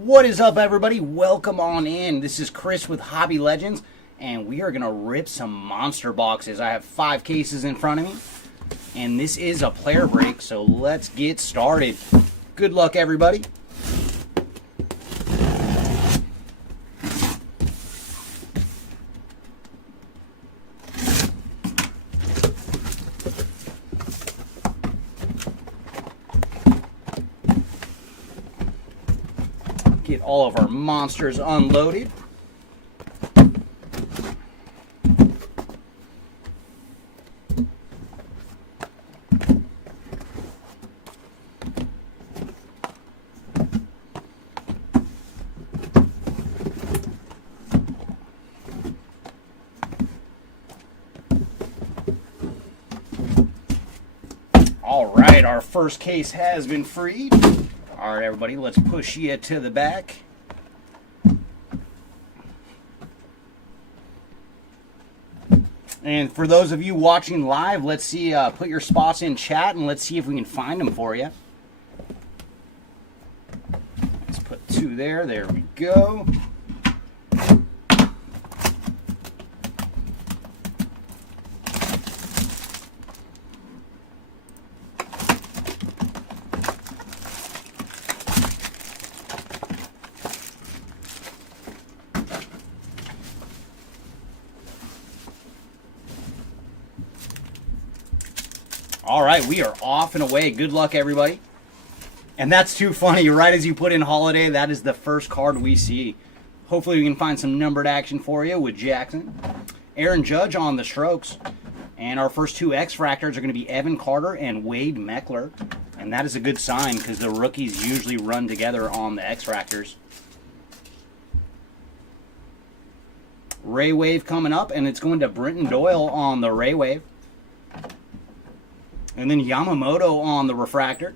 What is up, everybody? Welcome on in. This is Chris with Hobby Legends, and we are going to rip some monster boxes. I have 5 cases in front of me, and this is a player break, so let's get started. Good luck, everybody. Get all of our monsters unloaded. All right, our first case has been freed. All right, everybody, let's push you to the back. And for those of you watching live, let's see, put your spots in chat and let's see if we can find them for you. Let's put 2 there. There we go. All right, we are off and away. Good luck, everybody. And that's too funny. Right as you put in Holiday, that is the first card we see. Hopefully we can find some numbered action for you with Jackson. Aaron Judge on the strokes. And our first 2 X-Fractors are going to be Evan Carter and Wade Meckler. And that is a good sign because the rookies usually run together on the X-Fractors. Ray Wave coming up, and it's going to Brenton Doyle on the Ray Wave. And then Yamamoto on the Refractor.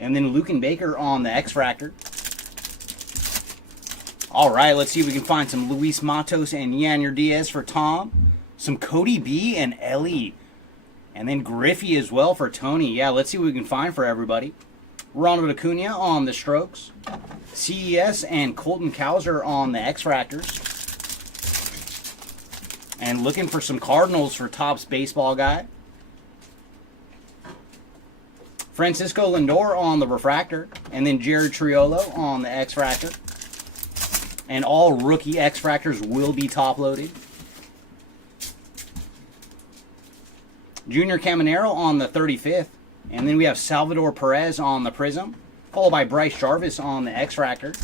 And then Luke and Baker on the X-Fractor. All right, let's see if we can find some Luis Matos and Yanyer Diaz for Tom. Some Cody B and Ellie. And then Griffey as well for Tony. Yeah, let's see what we can find for everybody. Ronald Acuna on the strokes. CES and Colton Cowser on the X-Fractors. And looking for some Cardinals for Topps Baseball Guy. Francisco Lindor on the Refractor, and then Jared Triolo on the X-Fractor. And all rookie X-Fractors will be top-loaded. Junior Caminero on the 35th, and then we have Salvador Perez on the Prism, followed by Bryce Jarvis on the X-Fractor.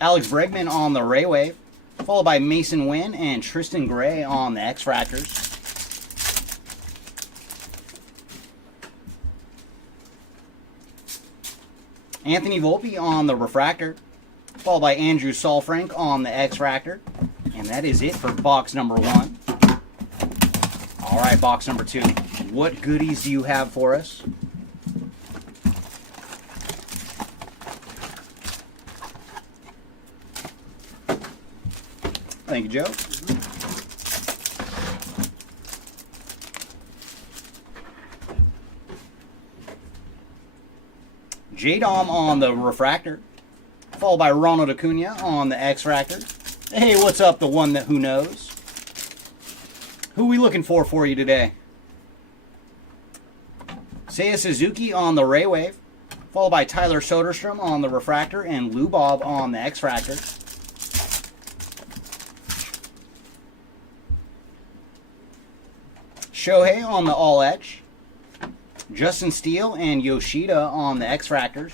Alex Bregman on the Ray Wave, followed by Mason Wynn and Tristan Gray on the X-Fractors. Anthony Volpe on the Refractor, followed by Andrew Saalfrank on the X-Fractor. And that is it for box number 1. All right, box number 2. What goodies do you have for us? Thank you, Joe. J-Dom on the Refractor, followed by Ronald Acuna on the X-Fractor. Hey, what's up, the one that who knows? Who we looking for you today? Seiya Suzuki on the Ray Wave, followed by Tyler Soderstrom on the Refractor and Lou Bob on the X-Fractor. Shohei on the All Etch. Justin Steele and Yoshida on the X-Fractors.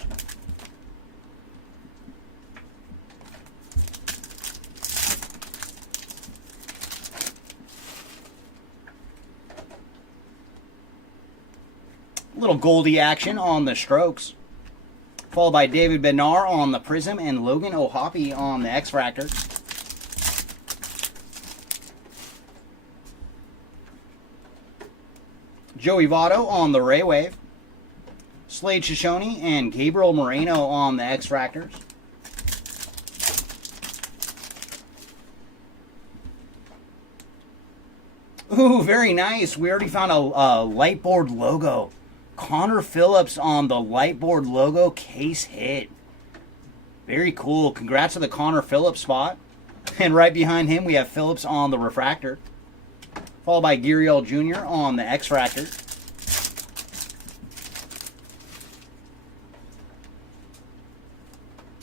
Little Goldie action on the strokes. Followed by David Bednar on the Prism and Logan O'Hoppe on the X-Fractor. Joey Votto on the Ray Wave. Slade Shoshone and Gabriel Moreno on the X-Fractors. Ooh, very nice. We already found a Lightboard logo. Connor Phillips on the Lightboard logo case hit. Very cool. Congrats to the Connor Phillips spot. And right behind him, we have Phillips on the refractor. Followed by Guriel Jr. on the X-Fractor.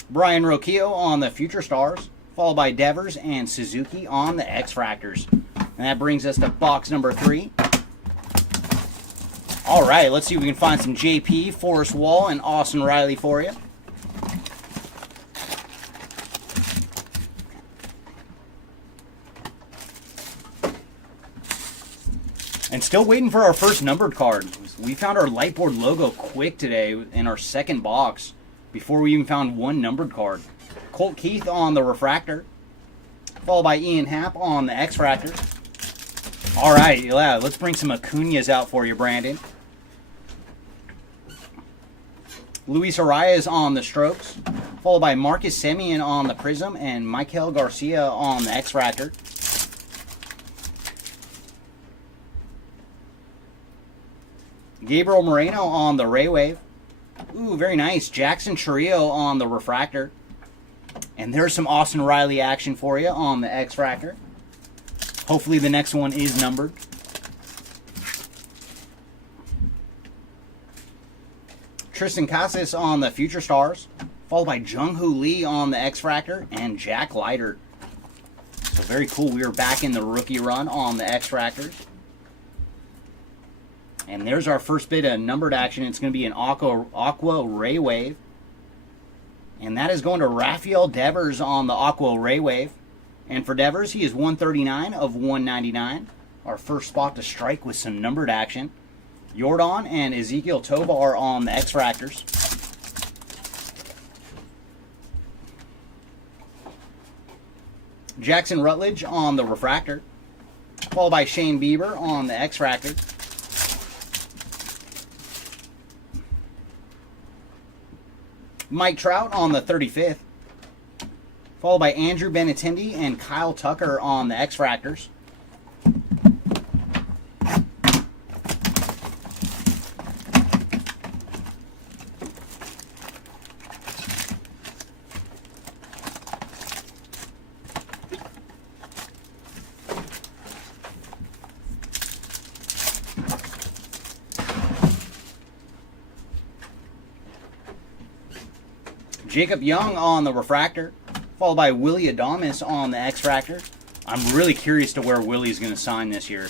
Brian Rocchio on the Future Stars. Followed by Devers and Suzuki on the X-Fractors. And that brings us to box number 3. All right, let's see if we can find some JP, Forrest Wall, and Austin Riley for you. And still waiting for our first numbered card. We found our Lightboard logo quick today in our second box before we even found one numbered card. Colt Keith on the refractor, followed by Ian Happ on the X-Fractor. All right, yeah, let's bring some Acuñas out for you, Brandon. Luis Arias on the Strokes, followed by Marcus Semien on the Prism and Michael Garcia on the X-Fractor. Gabriel Moreno on the Ray Wave. Ooh, very nice. Jackson Chourio on the refractor. And there's some Austin Riley action for you on the X-Fractor. Hopefully the next one is numbered. Tristan Casas on the Future Stars, followed by Jung-Hoo Lee on the X-Fractor and Jack Leiter. So very cool. We are back in the rookie run on the X-Fractors. And there's our first bit of numbered action. It's going to be an Aqua Ray Wave. And that is going to Rafael Devers on the Aqua Ray Wave. And for Devers, he is 139 of 199. Our first spot to strike with some numbered action. Jordan and Ezekiel Tovar on the X-Fractors. Jackson Rutledge on the refractor, followed by Shane Bieber on the X-Fractor. Mike Trout on the 35th, followed by Andrew Benintendi and Kyle Tucker on the X-Fractors. Jacob Young on the refractor, followed by Willie Adames on the X-Fractor. I'm really curious to where Willie's going to sign this year.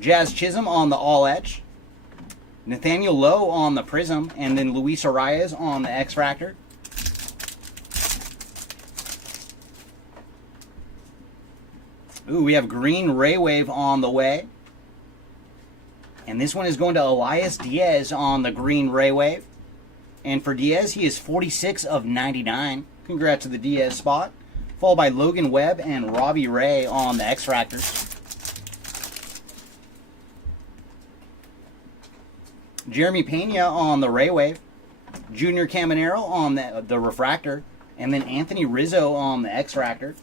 Jazz Chisholm on the All Etch, Nathaniel Lowe on the Prism, and then Luis Arias on the X-Fractor. Ooh, we have Green Ray Wave on the way. And this one is going to Elias Diaz on the Green Ray Wave. And for Diaz, he is 46 of 99. Congrats to the Diaz spot. Followed by Logan Webb and Robbie Ray on the X-Fractors. Jeremy Pena on the Ray Wave. Junior Caminero on the refractor. And then Anthony Rizzo on the X-Fractor.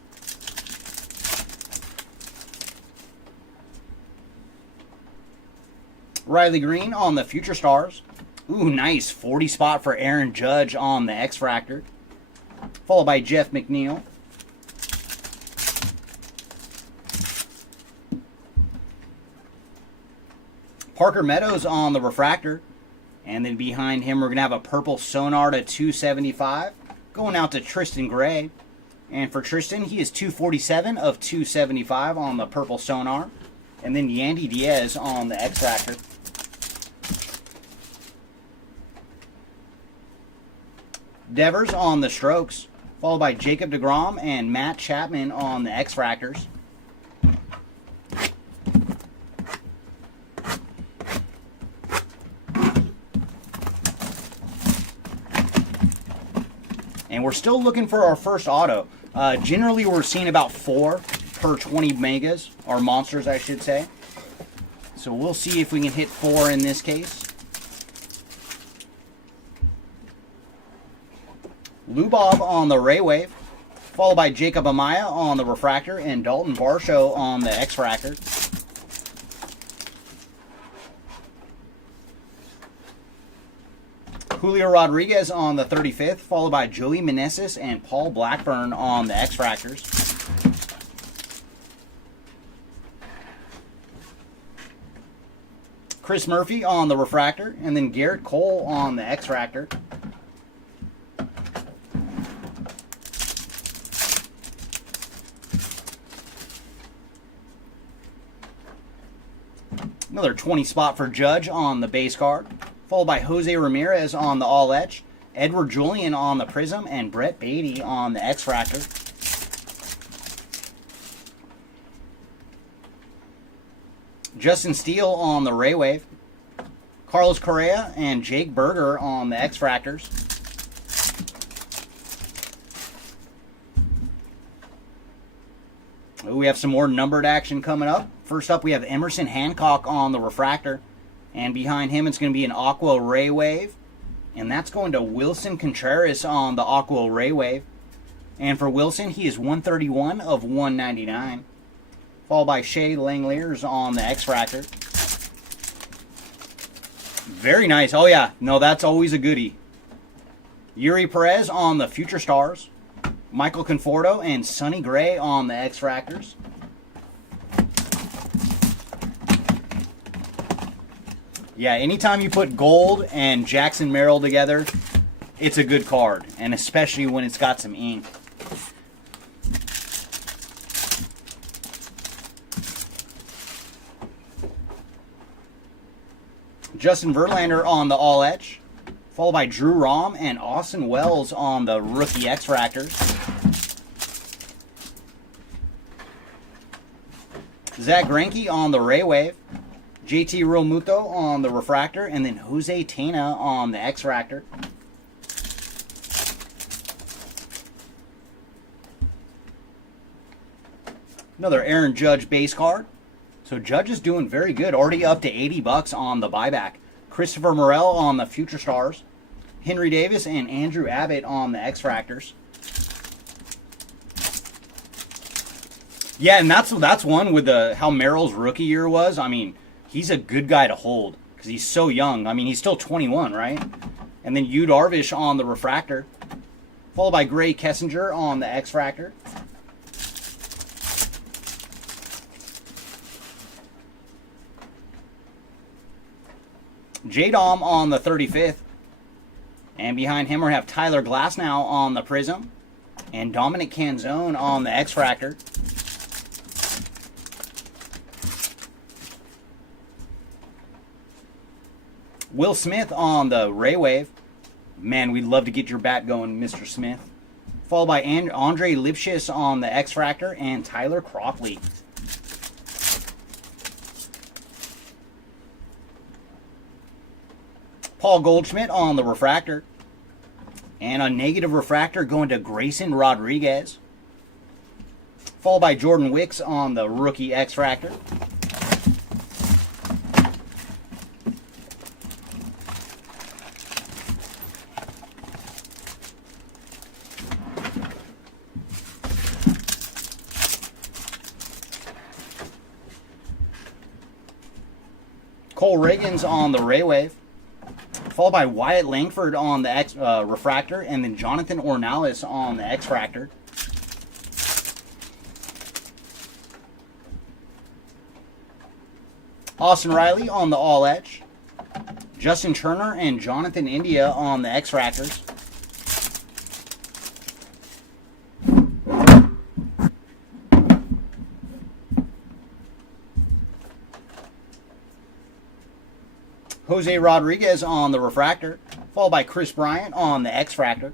Riley Green on the Future Stars. Ooh, nice. 40 spot for Aaron Judge on the X-Fractor. Followed by Jeff McNeil. Parker Meadows on the refractor. And then behind him, we're going to have a purple Sonar to 275. Going out to Tristan Gray. And for Tristan, he is 247 of 275 on the purple Sonar. And then Yandy Diaz on the X-Fractor. Devers on the Strokes, followed by Jacob deGrom and Matt Chapman on the X-Fractors. And we're still looking for our first auto. Generally, we're seeing about 4 per 20 megas, or monsters, I should say. So we'll see if we can hit 4 in this case. Lou Bob on the Ray Wave, Followed by Jacob Amaya on the refractor and Dalton Varsho on the X-Fractor. Julio Rodriguez on the 35th, followed by Joey Meneses and Paul Blackburn on the X-Fractors. Chris Murphy on the refractor, and then Garrett Cole on the X-Fractor. Another 20 spot for Judge on the base card, followed by Jose Ramirez on the All Etch, Edward Julian on the Prism, and Brett Beatty on the X-Fractor. Justin Steele on the Ray Wave, Carlos Correa and Jake Berger on the X-Fractors. We have some more numbered action coming up. First up, we have Emerson Hancock on the refractor. And behind him, it's going to be an Aqua Ray Wave. And that's going to Wilson Contreras on the Aqua Ray Wave. And for Wilson, he is 131 of 199. Followed by Shea Langeliers on the X-Fractor. Very nice. Oh, yeah. No, that's always a goodie. Yuri Perez on the Future Stars. Michael Conforto and Sonny Gray on the X-Fractors. Yeah, anytime you put gold and Jackson Merrill together, it's a good card. And especially when it's got some ink. Justin Verlander on the All Etch, followed by Drew Rom and Austin Wells on the Rookie X-Fractors. Zach Greinke on the Ray Wave, JT Realmuto on the Refractor, and then Jose Tena on the X-Fractor. Another Aaron Judge base card. So Judge is doing very good, already up to $80 on the buyback. Christopher Morel on the Future Stars, Henry Davis and Andrew Abbott on the X-Fractors. Yeah, and that's one with how Merrill's rookie year was. I mean, he's a good guy to hold because he's so young. I mean, he's still 21, right? And then Yu Darvish on the Refractor, followed by Gray Kessinger on the X-Fractor. J-Dom on the 35th. And behind him we have Tyler Glasnow on the Prism. And Dominic Canzone on the X-Fractor. Will Smith on the Ray Wave. Man, we'd love to get your bat going, Mr. Smith. Followed by Andre Lipschitz on the X-Fractor and Tyler Crofley. Paul Goldschmidt on the Refractor. And a negative refractor going to Grayson Rodriguez. Followed by Jordan Wicks on the Rookie X-Fractor. Cole Reagans on the Ray Wave. Followed by Wyatt Langford on the Refractor, and then Jonathan Ornelas on the X-Fractor. Austin Riley on the All Etch. Justin Turner and Jonathan India on the X-Fractors. Jose Rodriguez on the Refractor, followed by Chris Bryant on the X-Fractor.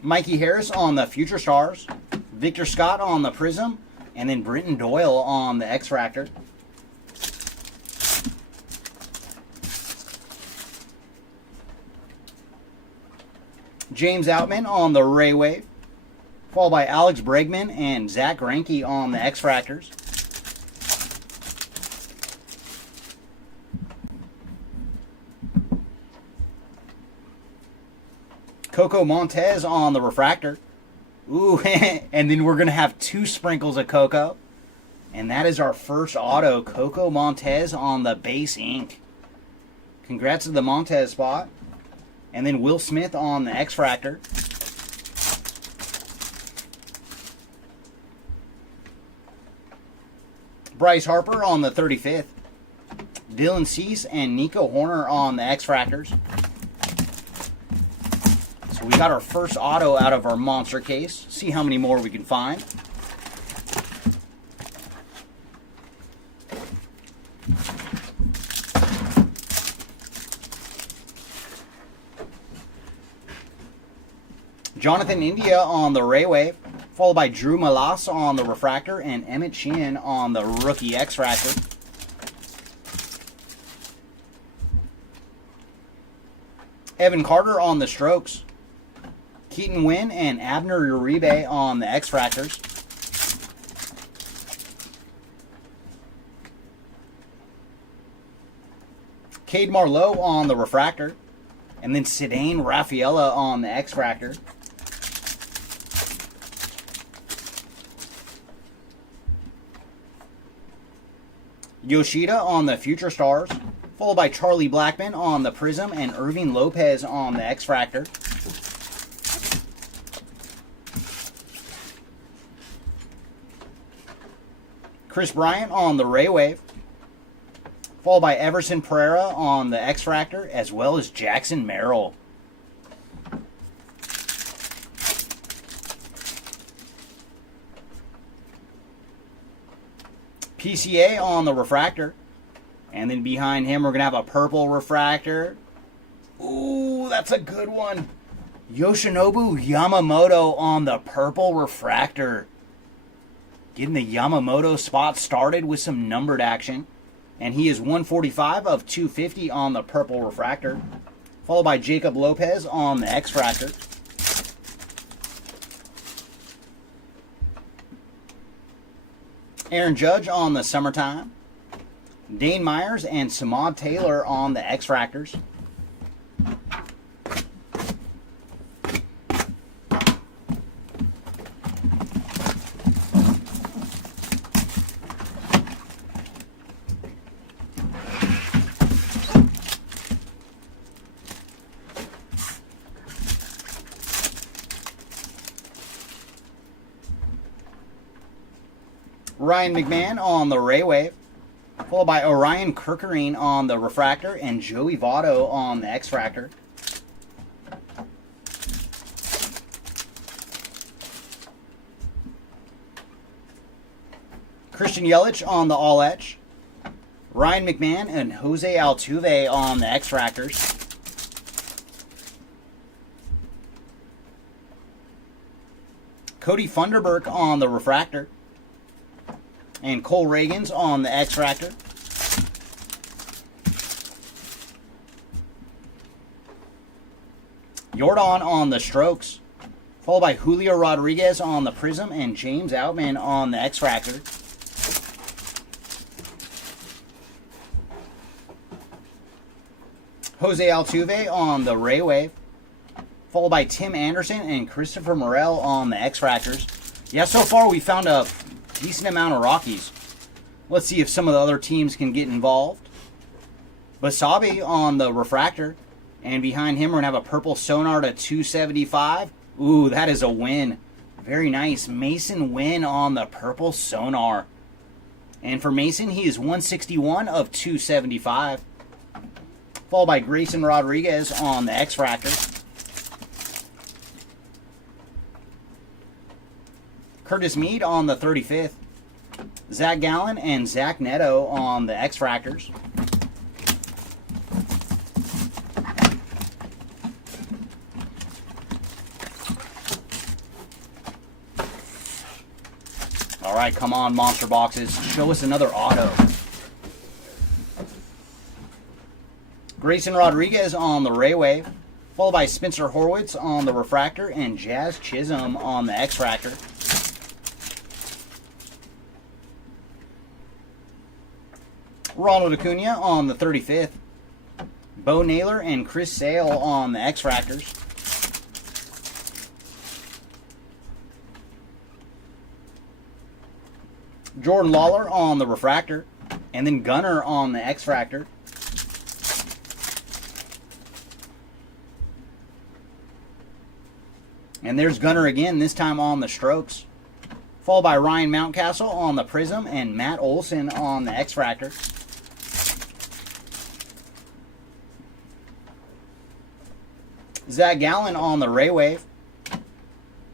Mikey Harris on the Future Stars, Victor Scott on the Prism, and then Brenton Doyle on the X-Fractor. James Outman on the Ray Wave, followed by Alex Bregman and Zach Greinke on the X-Fractors. Coco Montez on the refractor. Ooh, and then we're going to have 2 sprinkles of Coco. And that is our first auto, Coco Montez on the base ink. Congrats to the Montez spot. And then Will Smith on the X-Fractor. Bryce Harper on the 35th. Dylan Cease and Nico Horner on the X-Fractors. So we got our first auto out of our monster case. See how many more we can find. Jonathan India on the Raywave, followed by Drew Malas on the refractor and Emmett Sheehan on the rookie X-Fractor. Evan Carter on the strokes. Keaton Wynn and Abner Uribe on the X-Fractors. Cade Marlowe on the refractor. And then Cedane Rafaela on the X-Fractor. Yoshida on the Future Stars, followed by Charlie Blackmon on the Prism and Irving Lopez on the X-Fractor. Chris Bryant on the Raywave, followed by Everson Pereira on the X-Fractor, as well as Jackson Merrill. PCA on the refractor. And then behind him, we're going to have a purple refractor. Ooh, that's a good one. Yoshinobu Yamamoto on the purple refractor. Getting the Yamamoto spot started with some numbered action. And he is 145 of 250 on the purple refractor. Followed by Jacob Lopez on the X-Fractor. Aaron Judge on the Summertime. Dane Myers and Samad Taylor on the X-Fractors. Ryan McMahon on the Raywave, followed by Orion Kirkerine on the refractor and Joey Votto on the X-Fractor. Christian Yelich on the All Etch. Ryan McMahon and Jose Altuve on the X-Fractors. Cody Funderburk on the refractor. And Cole Reagans on the X-Fractor. Jordan on the strokes. Followed by Julio Rodriguez on the Prism and James Outman on the X-Fractor. Jose Altuve on the Raywave. Followed by Tim Anderson and Christopher Morel on the X-Fractors. Yeah, so far we found a decent amount of Rockies. Let's see if some of the other teams can get involved. Basabe on the refractor. And behind him we're going to have a purple Sonar to 275. Ooh, that is a win. Very nice. Mason Wynn on the purple Sonar. And for Mason, he is 161 of 275. Followed by Grayson Rodriguez on the X-Fractor. Curtis Mead on the 35th. Zach Gallen and Zach Neto on the X-Fractors. All right, come on, monster boxes. Show us another auto. Grayson Rodriguez on the Raywave, followed by Spencer Horwitz on the refractor and Jazz Chisholm on the X-Fractor. Ronald Acuna on the 35th. Bo Naylor and Chris Sale on the X-Fractors. Jordan Lawler on the refractor. And then Gunner on the X-Fractor. And there's Gunner again, this time on the strokes. Followed by Ryan Mountcastle on the Prism and Matt Olson on the X-Fractor. Zach Gallen on the Ray Wave.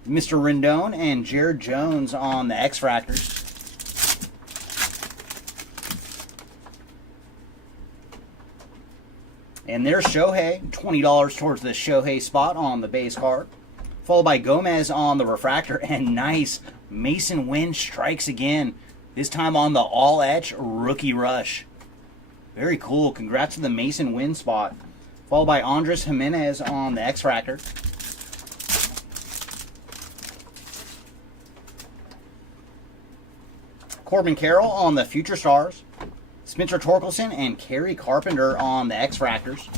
Mr. Rendon and Jared Jones on the X-Fractors. And there's Shohei, $20 towards the Shohei spot on the base card. Followed by Gomez on the refractor. And nice, Mason Wynn strikes again. This time on the all-etch rookie rush. Very cool. Congrats to the Mason Wynn spot. Followed by Andres Jimenez on the X-Fractor. Corbin Carroll on the Future Stars. Spencer Torkelson and Kerry Carpenter on the X-Fractors.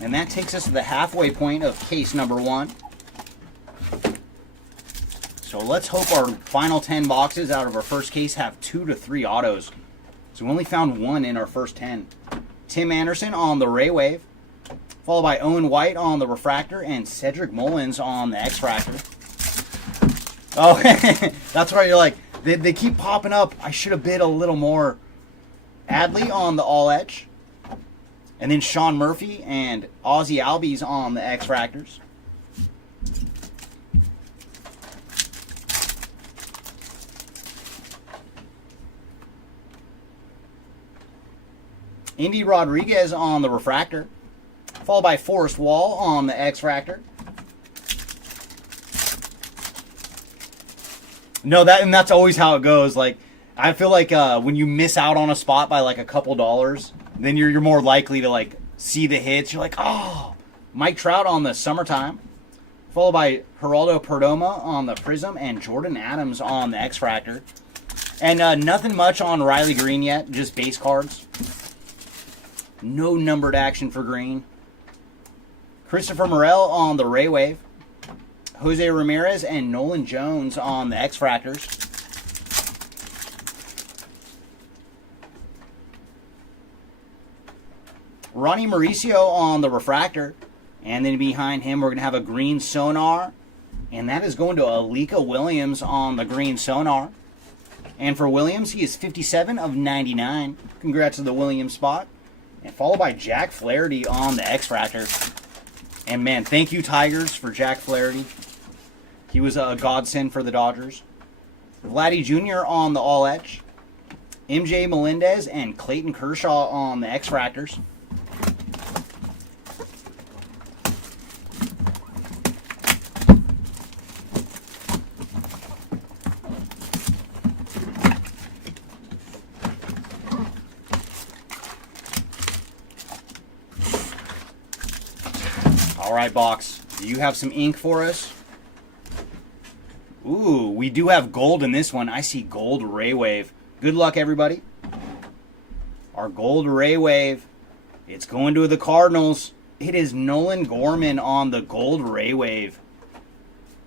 And that takes us to the halfway point of case number 1. So let's hope our final 10 boxes out of our first case have 2 to 3 autos. So we only found 1 in our first 10. Tim Anderson on the Ray Wave. Followed by Owen White on the refractor and Cedric Mullins on the X-Fractor. Oh, that's right. You're like, they keep popping up. I should have bid a little more. Adley on the all-etch. And then Sean Murphy and Ozzy Albies on the X-Fractors. Indy Rodriguez on the refractor. Followed by Forrest Wall on the X-Fractor. No, that's always how it goes. Like, I feel like when you miss out on a spot by like a couple dollars, then you're more likely to like see the hits. You're like, oh, Mike Trout on the Summertime, followed by Geraldo Perdomo on the Prism and Jordan Adams on the X-Fractor. And nothing much on Riley Green yet, just base cards. No numbered action for Green. Christopher Morel on the Ray Wave. Jose Ramirez and Nolan Jones on the X-Fractors. Ronnie Mauricio on the refractor. And then behind him, we're going to have a green Sonar. And that is going to Alika Williams on the green Sonar. And for Williams, he is 57 of 99. Congrats to the Williams spot. And followed by Jack Flaherty on the X-Fractor. And man, thank you, Tigers, for Jack Flaherty. He was a godsend for the Dodgers. Vladdy Jr. on the all-etch. MJ Melendez and Clayton Kershaw on the X-Fractors. All right, box. Do you have some ink for us? Ooh, we do have gold in this one. I see gold Ray Wave. Good luck, everybody. Our gold Ray Wave. It's going to the Cardinals. It is Nolan Gorman on the gold Ray Wave.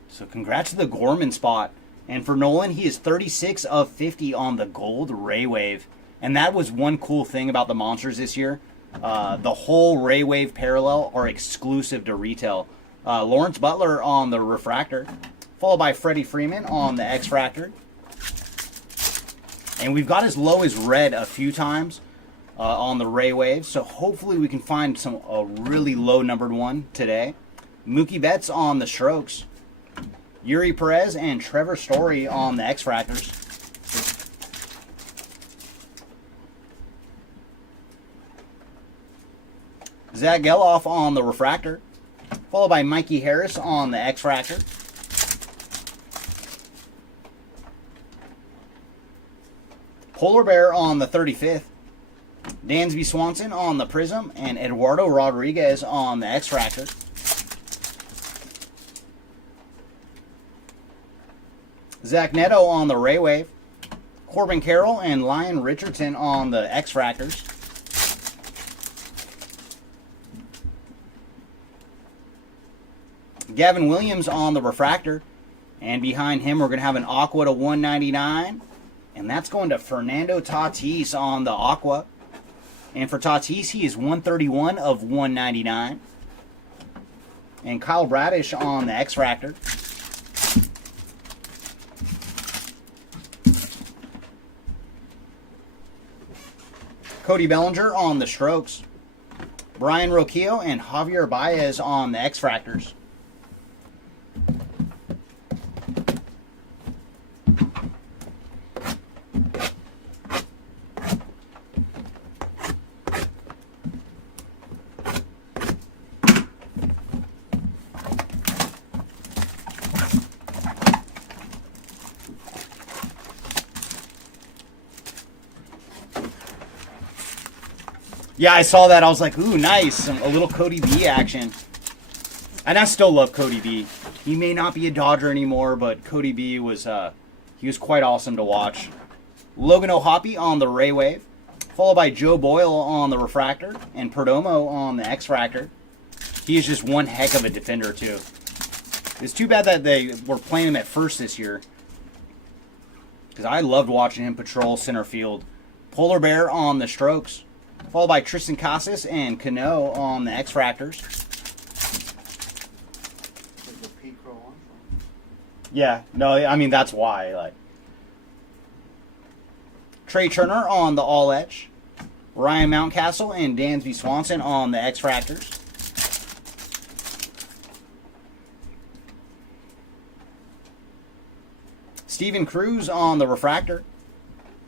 So congrats to the Gorman spot. And for Nolan, he is 36 of 50 on the gold Ray Wave. And that was one cool thing about the Monsters this year. The whole Ray Wave parallel are exclusive to retail. Lawrence Butler on the refractor. Followed by Freddie Freeman on the X-Fractor. And we've got as low as red a few times on the Ray Wave. So hopefully we can find a really low numbered one today. Mookie Betts on the strokes. Yuri Perez and Trevor Story on the X-Fractors. Zach Geloff on the refractor. Followed by Mikey Harris on the X-Fractor. Polar Bear on the 35th. Dansby Swanson on the Prism. And Eduardo Rodriguez on the X-Fractor. Zach Neto on the Ray Wave. Corbin Carroll and Lyon Richardson on the X-Fractors. Gavin Williams on the refractor. And behind him, we're going to have an Aqua to 199. And that's going to Fernando Tatis on the Aqua. And for Tatis, he is 131 of 199. And Kyle Bradish on the X-Fractor. Cody Bellinger on the Strokes. Brian Roquillo and Javier Baez on the X-Fractors. Yeah, I saw that. I was like, ooh, nice. A little Cody B action. And I still love Cody B. He may not be a Dodger anymore, but Cody B was he was quite awesome to watch. Logan O'Hoppe on the Ray Wave, followed by Joe Boyle on the Refractor, and Perdomo on the X-Fractor. He is just one heck of a defender, too. It's too bad that they were playing him at first this year, because I loved watching him patrol center field. Polar Bear on the Strokes, followed by Tristan Casas and Cano on the X-Fractors. Yeah, no, I mean, that's why. Like, Trey Turner on the All-Etch. Ryan Mountcastle and Dansby Swanson on the X-Fractors. Steven Cruz on the Refractor.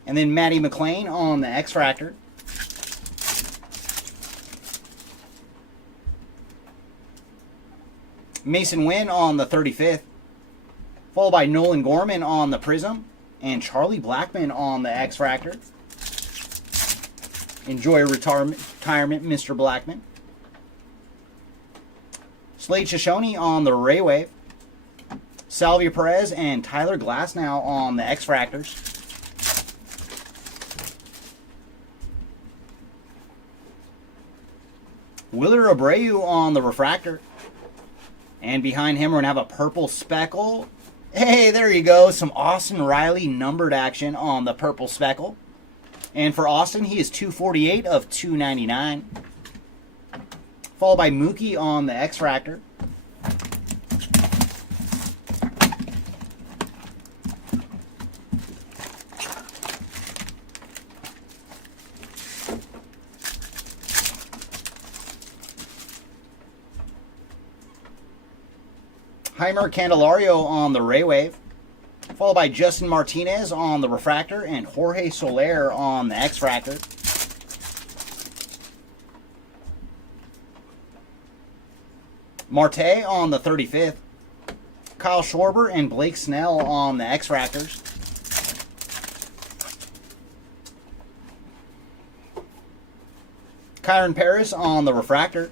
And then Matty McLean on the X-Fractor. Mason Wynn on the 35th, followed by Nolan Gorman on the Prism, and Charlie Blackmon on the X-Fractor. Enjoy retirement, Mr. Blackmon. Slade Shoshone on the Ray Wave, Salvia Perez and Tyler Glasnow on the X-Fractors. Willard Abreu on the Refractor. And behind him, we're going to have a purple speckle. Hey, there you go. Some Austin Riley numbered action on the purple speckle. And for Austin, he is 248 of 299. Followed by Mookie on the X-Fractor. Heimer Candelario on the Ray Wave, followed by Justin Martinez on the Refractor and Jorge Soler on the X-Fractor. Marte on the 35th, Kyle Schwarber and Blake Snell on the X-Fractors. Kyron Paris on the Refractor,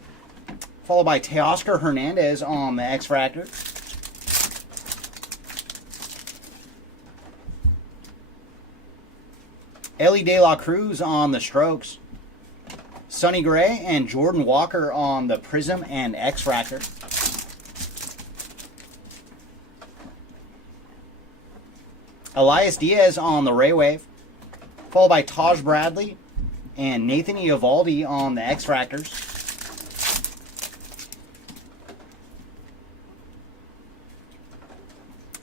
followed by Teoscar Hernandez on the X-Fractor. Ellie De La Cruz on the Strokes. Sonny Gray and Jordan Walker on the Prism and X-Fractor. Elias Diaz on the Ray Wave, followed by Taj Bradley and Nathan Eovaldi on the X-Fractors.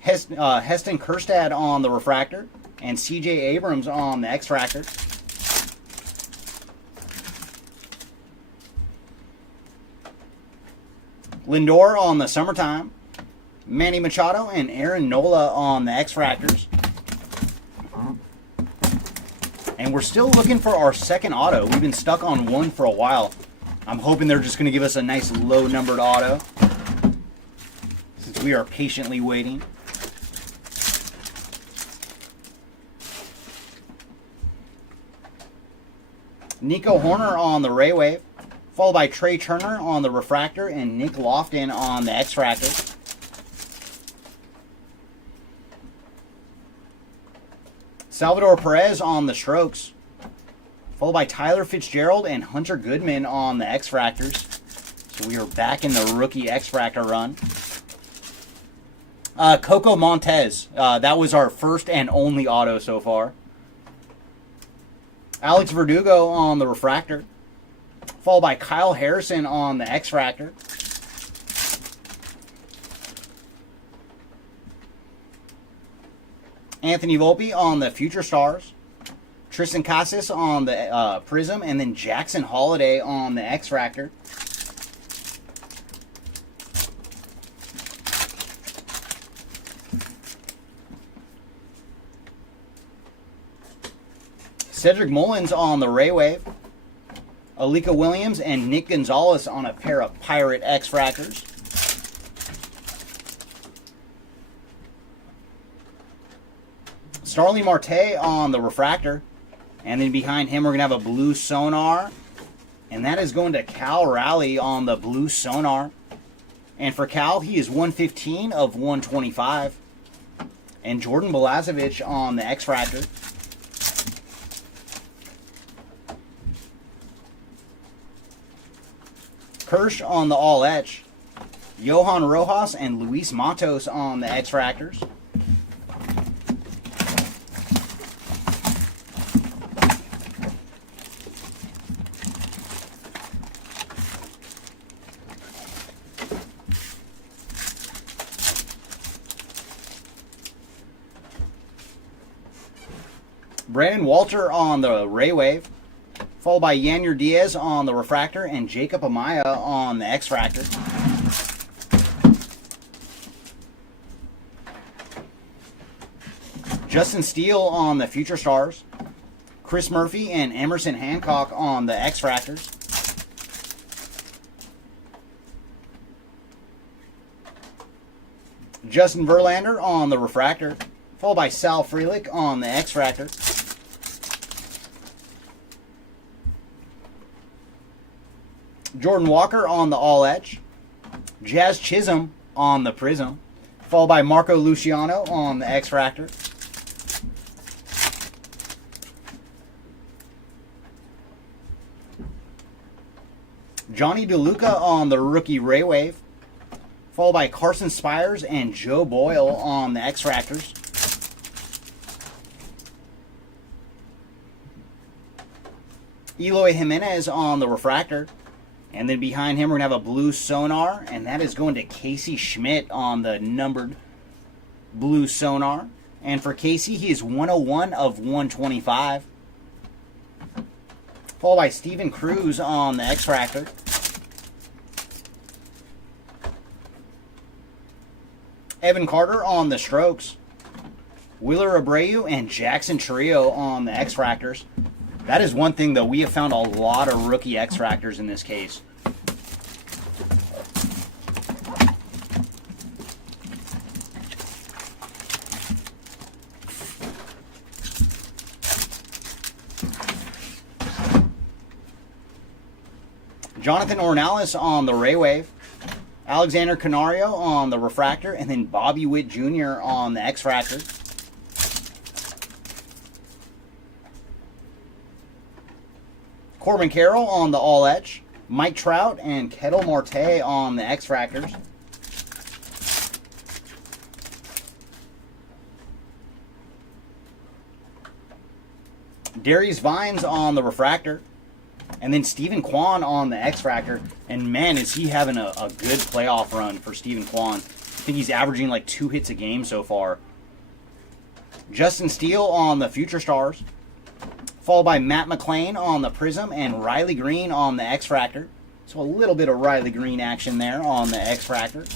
Heston Kjerstad on the Refractor and CJ Abrams on the X-Fractor. Lindor on the Summertime. Manny Machado and Aaron Nola on the X-Fractors. And we're still looking for our second auto. We've been stuck on one for a while. I'm hoping they're just going to give us a nice low-numbered auto, since we are patiently waiting. Nico Horner on the Ray Wave, followed by Trey Turner on the Refractor and Nick Lofton on the X-Fractor. Salvador Perez on the Strokes, followed by Tyler Fitzgerald and Hunter Goodman on the X-Fractors. So we are back in the rookie X-Fractor run. Coco Montez. That was our first and only auto so far. Alex Verdugo on the refractor. Followed by Kyle Harrison on the X-Fractor. Anthony Volpe on the Future Stars. Tristan Casas on the Prism. And then Jackson Holiday on the X-Fractor. Cedric Mullins on the Ray Wave. Alika Williams and Nick Gonzalez on a pair of Pirate X-Fractors. Starling Marte on the refractor. And then behind him we're going to have a blue Sonar. And that is going to Cal Raleigh on the blue Sonar. And for Cal, he is 115 of 125. And Jordan Balazovic on the X-Fractor. Kirsch on the All Etch. Johan Rojas and Luis Matos on the X-Fractors. Brandon Walter on the Ray Wave. Followed by Yanyer Diaz on the refractor and Jacob Amaya on the X-Fractor. Justin Steele on the Future Stars. Chris Murphy and Emerson Hancock on the X-Fractors. Justin Verlander on the refractor. Followed by Sal Frelick on the X-Fractor. Jordan Walker on the All Etch. Jazz Chisholm on the Prism. Followed by Marco Luciano on the X-Fractor. Johnny DeLuca on the rookie Ray Wave. Followed by Carson Spires and Joe Boyle on the X-Fractors. Eloy Jimenez on the refractor. And then behind him, we're going to have a blue Sonar, and that is going to Casey Schmidt on the numbered blue Sonar. And for Casey, he is 101 of 125. Followed by Steven Cruz on the X-Fractor. Evan Carter on the Strokes. Wheeler Abreu and Jackson Trio on the X-Fractors. That is one thing, though. We have found a lot of rookie X-Fractors in this case. Jonathan Ornelas on the Ray Wave. Alexander Canario on the refractor. And then Bobby Witt Jr. on the X-Fractor. Corbin Carroll on the All Etch. Mike Trout and Kettle Marte on the X-Fractors. Darius Vines on the refractor. And then Stephen Kwan on the X-Fractor. And man, is he having a good playoff run for Stephen Kwan. I think he's averaging like 2 hits a game so far. Justin Steele on the Future Stars. Followed by Matt McClain on the Prism and Riley Green on the X-Fractor. So a little bit of Riley Green action there on the X-Fractor.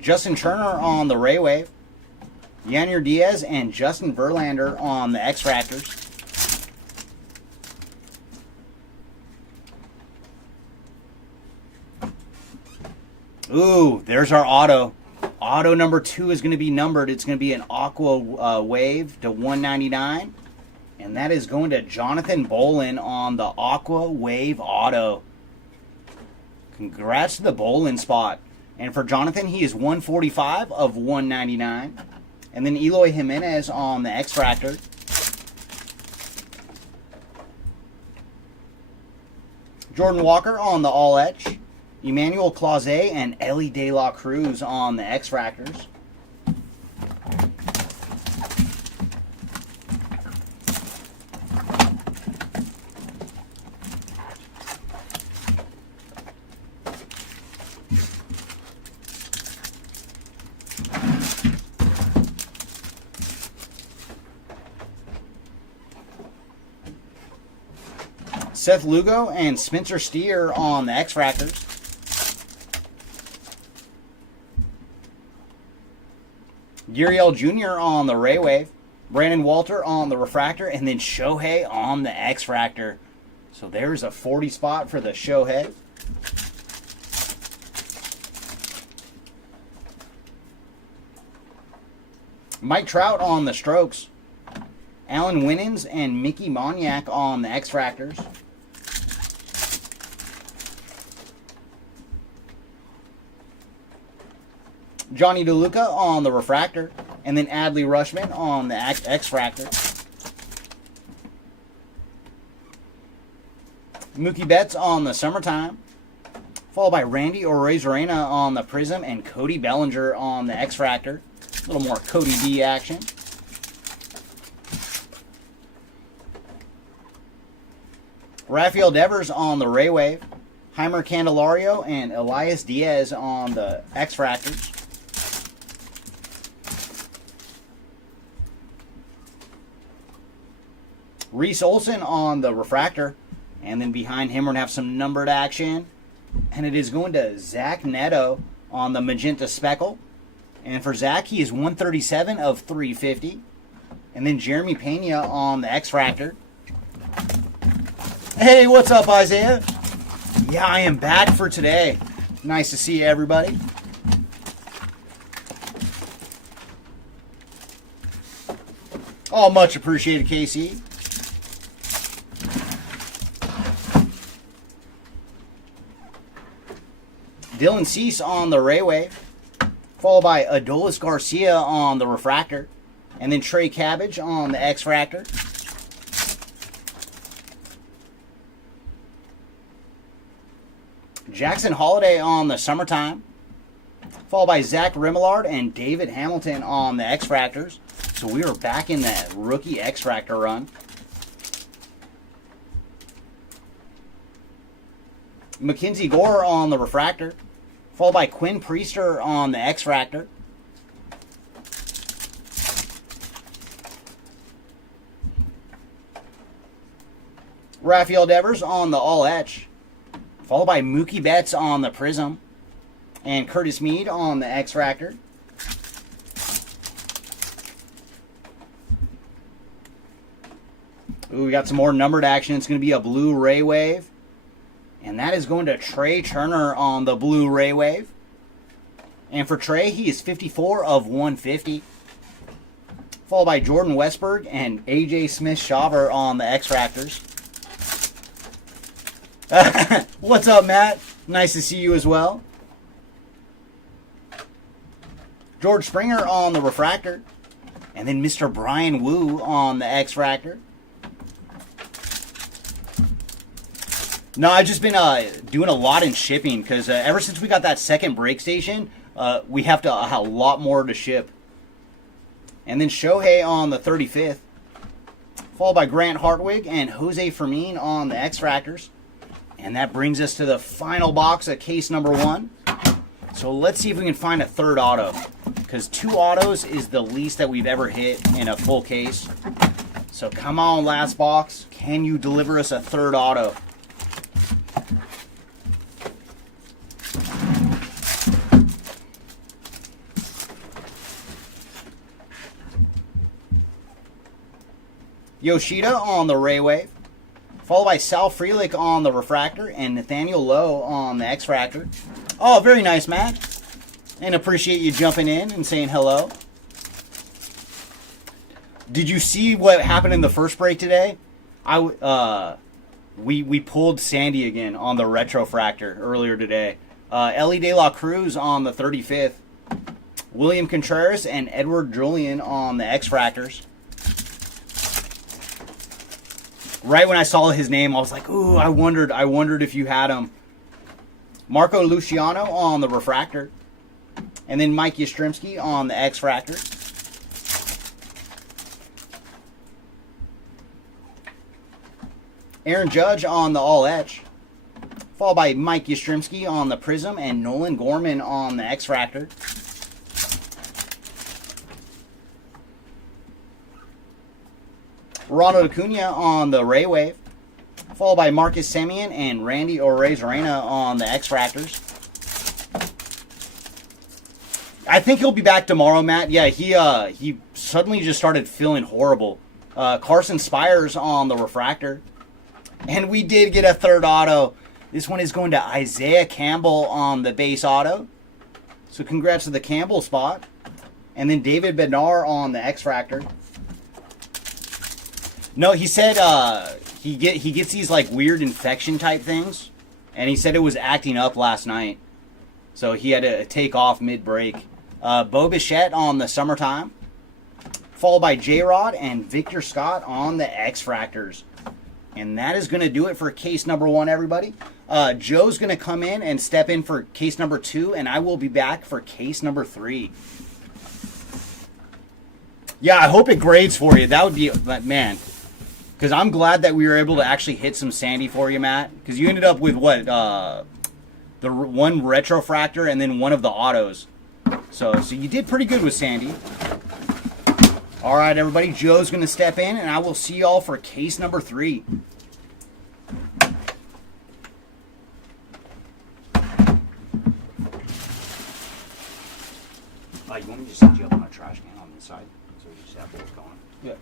Justin Turner on the Ray Wave. Yanyer Diaz and Justin Verlander on the X-Fractors. Ooh, there's our auto. Auto number 2 is going to be numbered. It's going to be an Aqua Wave to 199. And that is going to Jonathan Bolin on the Aqua Wave auto. Congrats to the Bolin spot. And for Jonathan, he is 145 of 199. And then Eloy Jimenez on the X-Fractor. Jordan Walker on the All Etch. Emmanuel Clauset and Ellie De La Cruz on the X-Fractors. Seth Lugo and Spencer Steer on the X-Fractors. Gurriel Jr. on the Ray Wave. Brandon Walter on the Refractor. And then Shohei on the X-Fractor. So there's a 40 spot for the Shohei. Mike Trout on the Strokes. Alan Winans and Mickey Moniak on the X-Fractors. Johnny DeLuca on the Refractor. And then Adley Rushman on the X-Fractor. Mookie Betts on the Summertime. Followed by Randy Arozarena on the Prism and Cody Bellinger on the X-Fractor. A little more Cody B action. Rafael Devers on the Ray Wave. Heimer Candelario and Elias Diaz on the X-Fractors. Reese Olson on the Refractor. And then behind him, we're going to have some numbered action. And it is going to Zach Neto on the Magenta Speckle. And for Zach, he is 137 of 350. And then Jeremy Pena on the X-Fractor. Hey, what's up, Isaiah? Yeah, I am back for today. Nice to see everybody. Oh, much appreciated, KC. Dylan Cease on the Ray Wave, followed by Adolis Garcia on the Refractor, and then Trey Cabbage on the X-Fractor. Jackson Holiday on the Summertime, followed by Zach Remillard and David Hamilton on the X-Fractors. So we are back in that rookie X-Fractor run. Mackenzie Gore on the Refractor, followed by Quinn Priester on the X-Fractor. Rafael Devers on the All Etch, followed by Mookie Betts on the Prism, and Curtis Mead on the X-Fractor. Ooh, we got some more numbered action. It's going to be a blue Ray Wave. And that is going to Trey Turner on the blue Ray Wave. And for Trey, he is 54 of 150. Followed by Jordan Westberg and AJ Smith-Shawver on the X-Fractors. What's up, Matt? Nice to see you as well. George Springer on the Refractor. And then Mr. Brian Wu on the X-Fractor. No, I've just been doing a lot in shipping because ever since we got that second break station, we have to a lot more to ship. And then Shohei on the 35th, followed by Grant Hartwig and Jose Fermin on the X-Fractors. And that brings us to the final box of case number 1. So let's see if we can find a third auto, because 2 autos is the least that we've ever hit in a full case. So come on, last box. Can you deliver us a third auto? Yoshida on the Ray Wave, followed by Sal Frelick on the Refractor and Nathaniel Lowe on the X-Fractor. Oh, very nice, Matt. And appreciate you jumping in and saying hello. Did you see what happened in the first break today? We pulled Sandy again on the Retrofractor earlier today. Ellie De La Cruz on the 35th. William Contreras and Edward Julian on the X-Fractors. Right when I saw his name, I was like, "Ooh, I wondered if you had him." Marco Luciano on the refractor. And then Mike Yastrzemski on the X-Fractor. Aaron Judge on the All-Etch. Followed by Mike Yastrzemski on the Prism and Nolan Gorman on the X-Fractor. Ronald Acuna on the Ray Wave. Followed by Marcus Semien and Randy Arozarena on the X-Fractors. I think he'll be back tomorrow, Matt. Yeah, he suddenly just started feeling horrible. Carson Spires on the refractor. And we did get a third auto. This one is going to Isaiah Campbell on the base auto. So congrats to the Campbell spot. And then David Bednar on the X-Fractor. No, he said he gets these like weird infection type things. And he said it was acting up last night. So he had to take off mid-break. Bo Bichette on the Summertime. Followed by J-Rod and Victor Scott on the X-Fractors. And that is going to do it for case number 1, everybody. Joe's going to come in and step in for case number 2, and I will be back for case number 3. Yeah, I hope it grades for you. That would be, man, because I'm glad that we were able to actually hit some Sandy for you, Matt. Because you ended up with what? The one Retrofractor and then one of the autos. So you did pretty good with Sandy. All right, everybody. Joe's going to step in, and I will see y'all for case number 3. You want me to just set you up on a trash can on the side? So we just have both going? Yeah.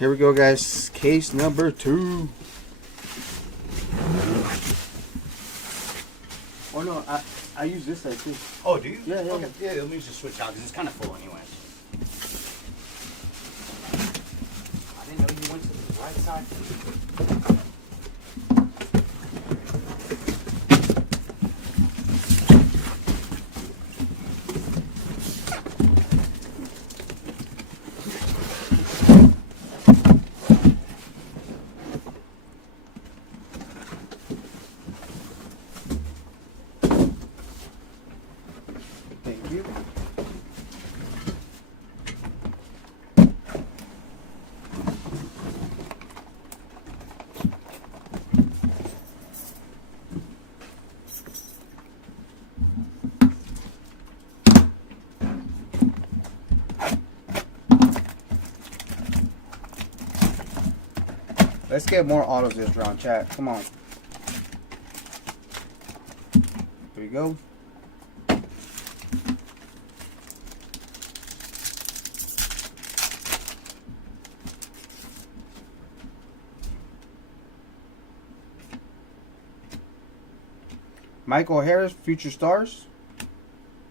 Here we go, guys. Case number 2. Oh, no. I use this side, too. Oh, do you? Yeah. Okay. Yeah, let me just switch out because it's kind of full anyway. I didn't know you went to the right side. Let's get more autos this round, chat. Come on. Here we go. Michael Harris, Future Stars.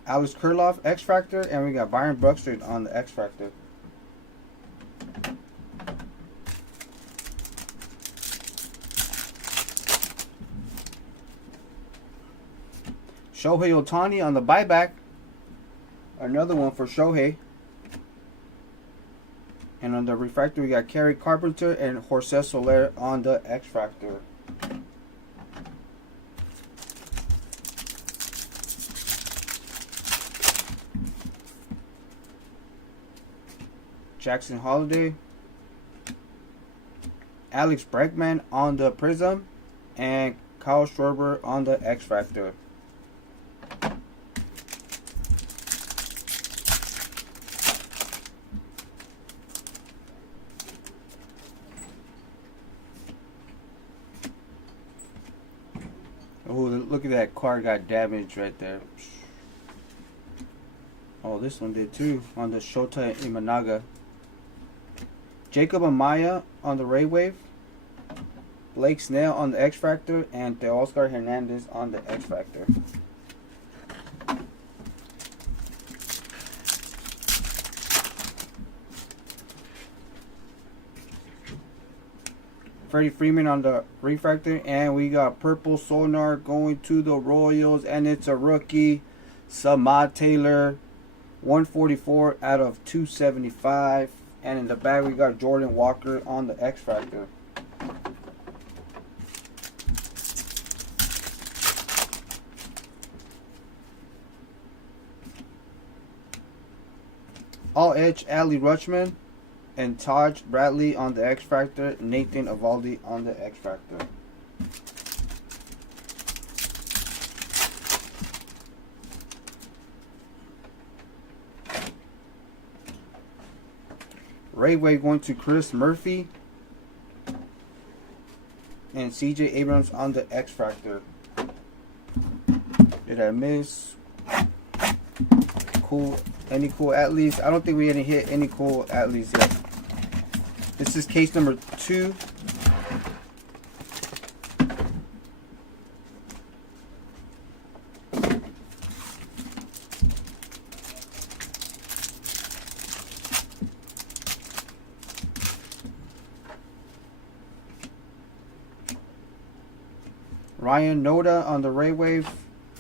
Alex Kurloff, X-Fractor. And we got Byron Buxton on the X-Fractor. Shohei Ohtani on the buyback. Another one for Shohei. And on the refractor, we got Kerry Carpenter and Jorge Soler on the X-Fractor. Jackson Holiday. Alex Bregman on the Prism. And Kyle Schwarber on the X-Fractor. Oh, look at that card got damaged right there. Oh, this one did too on the Shota Imanaga. Jacob Amaya on the Ray Wave. Blake Snell on the X-Fractor. And Teoscar Hernandez on the X-Fractor. Freddie Freeman on the refractor, and we got Purple Sonar going to the Royals, and it's a rookie, Samad Taylor, 144 out of 275, and in the back we got Jordan Walker on the X-Fractor. All Edge, Adley Rutschman, and Taj Bradley on the X Factor. Nathan Eovaldi on the X Factor. Rayway going to Chris Murphy. And CJ Abrams on the X Factor. Did I miss? Cool. Any cool athletes? I don't think we didn't hit any cool athletes yet. This is case number 2. Ryan Noda on the Ray Wave,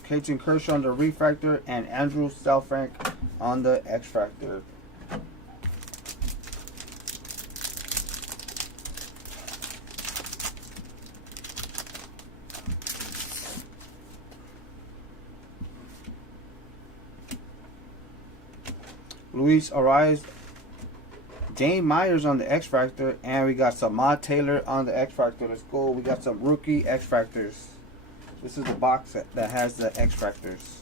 Clayton Kershaw on the Refractor, and Andrew Stalfrank on the X Factor. Luis Arias, Dane Myers on the X Factor, and we got Samad Taylor on the X Factor. Let's go. We got some rookie X Factors. This is the box that has the X Factors.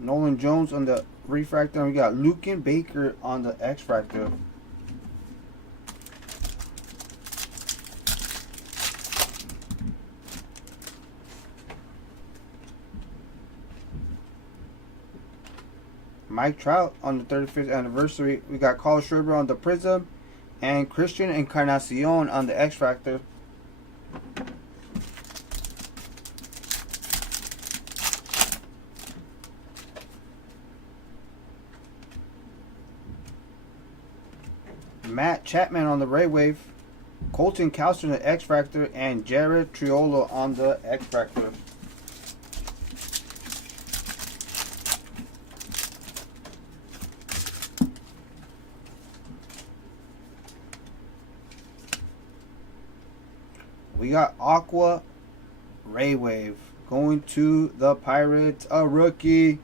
Nolan Jones on the Refractor, and we got Lucan Baker on the X Factor. Mike Trout on the 35th anniversary. We got Carl Schreiber on the Prism, and Christian Encarnacion on the X Factor. Matt Chapman on the Ray Wave, Colton Cowser on the X Factor, and Jared Triolo on the X Factor. We got Aqua Ray Wave going to the Pirates, a rookie,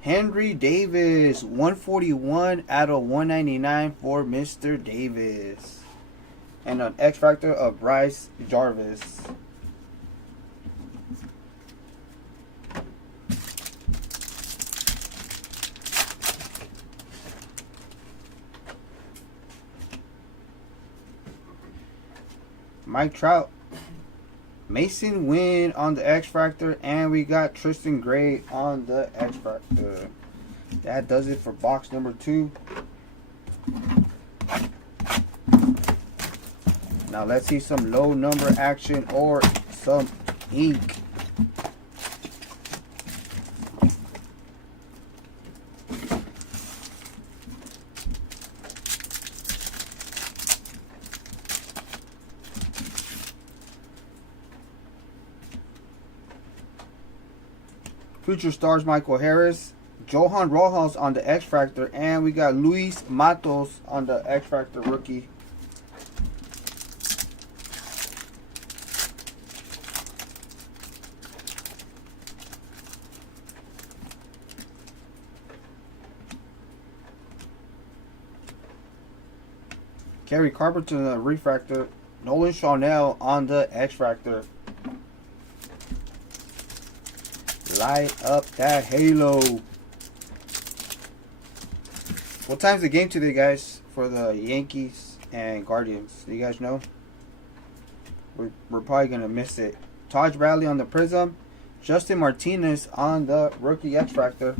Henry Davis, 141 out of 199 for Mr. Davis. And an X Factor of Bryce Jarvis. Mike Trout, Mason Wynn on the X Factor, and we got Tristan Gray on the X Factor. That does it for box number 2. Now let's see some low number action or some ink. Future Stars Michael Harris, Johan Rojas on the X Factor, and we got Luis Matos on the X Factor rookie. Kerry Carpenter on the Refractor, Nolan Chanel on the X Factor. Light up that halo. What time's the game today, guys, for the Yankees and Guardians? Do you guys know? We're probably going to miss it. Taj Bradley on the Prism. Justin Martinez on the rookie X Factor.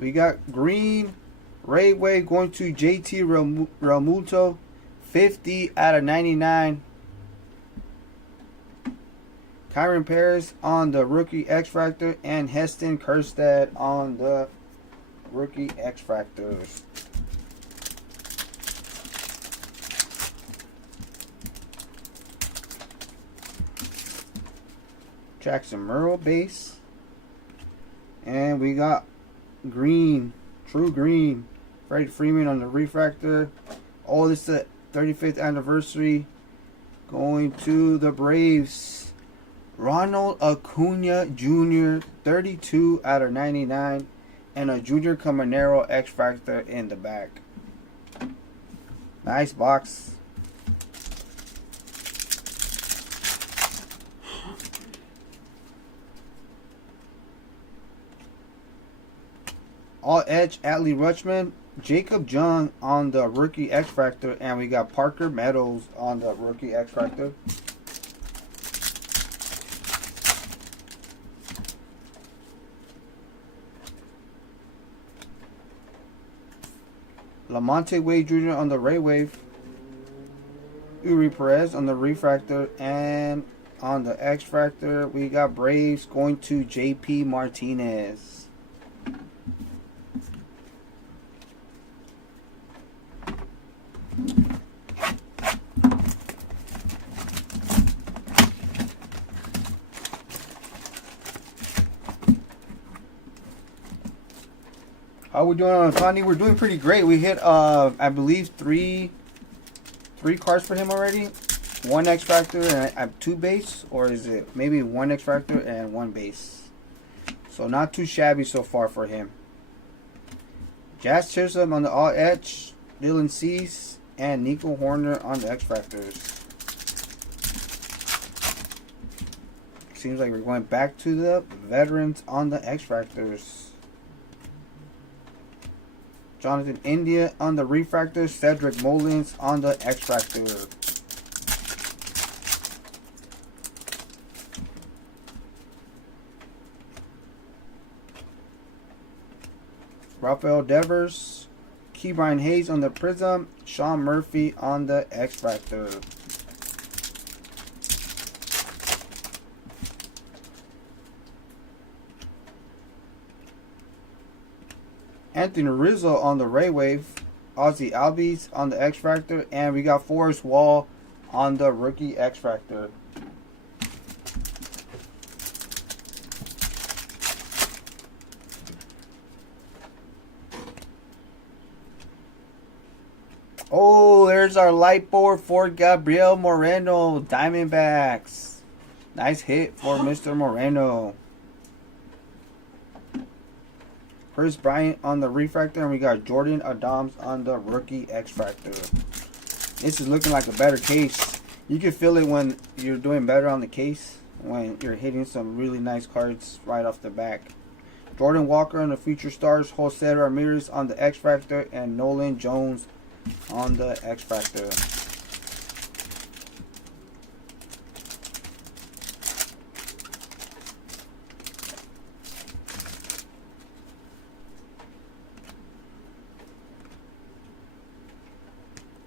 We got green Ray Way going to JT Realmuto, 50 out of 99. Kyron Paris on the rookie X Factor, and Heston Kjerstad on the rookie X Factor. Jackson Merle base. And we got green, true green, Freddie Freeman on the refractor. Oh, this is the 35th anniversary. Going to the Braves. Ronald Acuna Jr., 32 out of 99. And a Junior Caminero X-Factor in the back. Nice box. All edge, Adley Rutschman, Jacob Jung on the rookie X-Factor, and we got Parker Meadows on the rookie X-Factor. Lamonte Wade Jr. on the Ray Wave, Uri Perez on the refractor, and on the X-Factor, we got Braves going to JP Martinez. How we doing on Tony? We're doing pretty great. We hit, I believe, three cards for him already. One X Factor and 2 base, or is it maybe 1 X Factor and 1 base? So not too shabby so far for him. Jazz Chisholm on the all edge, Dylan Cease, and Nico Horner on the X Factors. Seems like we're going back to the veterans on the X Factors. Jonathan India on the refractor. Cedric Mullins on the X-Factor. Rafael Devers. Ke'Bryan Hayes on the Prism. Sean Murphy on the X-Factor. Anthony Rizzo on the Ray Wave, Ozzy Albies on the X Factor, and we got Forrest Wall on the rookie X Factor. Oh, there's our light board for Gabriel Moreno, Diamondbacks. Nice hit for Mr. Moreno. Chris Bryant on the refractor, and we got Jordan Adams on the rookie X-Factor. This is looking like a better case. You can feel it when you're doing better on the case, when you're hitting some really nice cards right off the back. Jordan Walker on the Future Stars, Jose Ramirez on the X-Factor, and Nolan Jones on the X-Factor.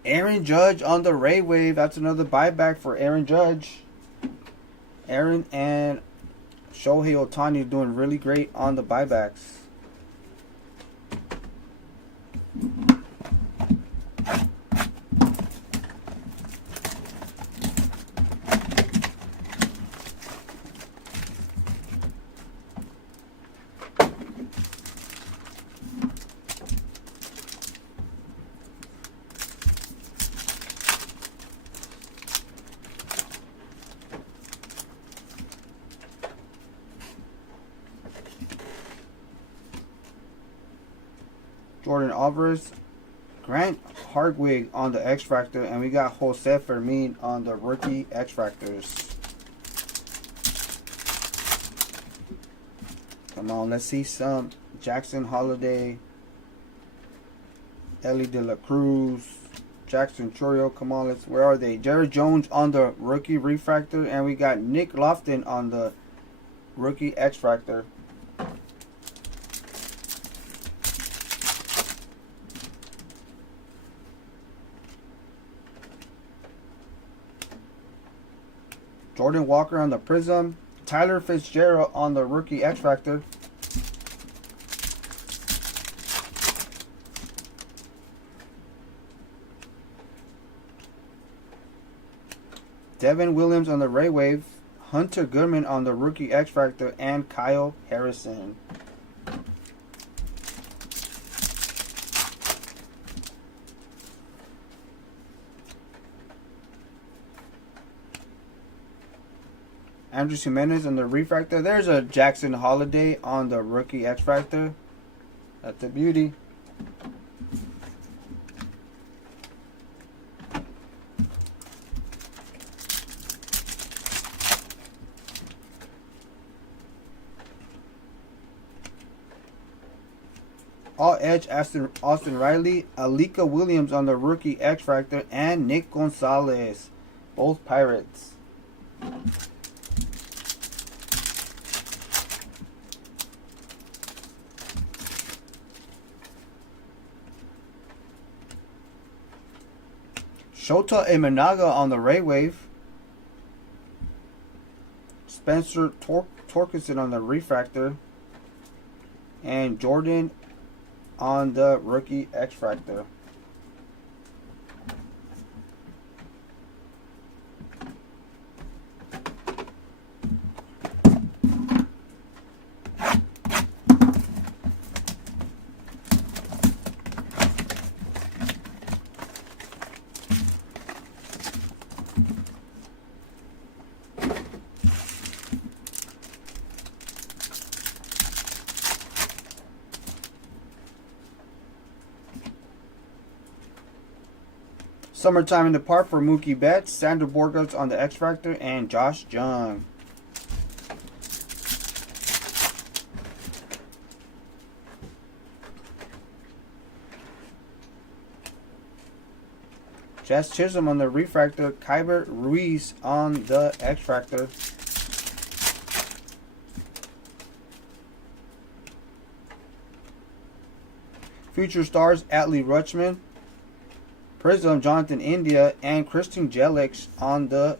Aaron Judge on the Ray Wave. That's another buyback for Aaron Judge. Aaron and Shohei Ohtani doing really great on the buybacks. Jordan Alvarez, Grant Hartwig on the X Factor, and we got Jose Fermin on the rookie X Factors. Come on, let's see some Jackson Holiday, Ellie De La Cruz, Jackson Chorio. Come on, where are they? Jared Jones on the rookie refractor, and we got Nick Lofton on the rookie X Factor. Jordan Walker on the Prism. Tyler Fitzgerald on the rookie X Factor. Devin Williams on the Ray Wave. Hunter Goodman on the rookie X Factor, and Kyle Harrison. Andrew Jimenez on the refractor. There's a Jackson Holiday on the rookie X Factor. That's a beauty. All edge Austin Riley, Alika Williams on the rookie X Factor, and Nick Gonzalez, both Pirates. Shota Imanaga on the Ray Wave. Spencer Torkelson on the refractor. And Jordan on the rookie X Factor. Summertime in the Park for Mookie Betts, Sandra Borges on the X Factor, and Josh Jung. Jazz Chisholm on the refractor, Kyber Ruiz on the X Factor. Future Stars, Atlee Rutschman. Prism, Jonathan India, and Christian Jelix on the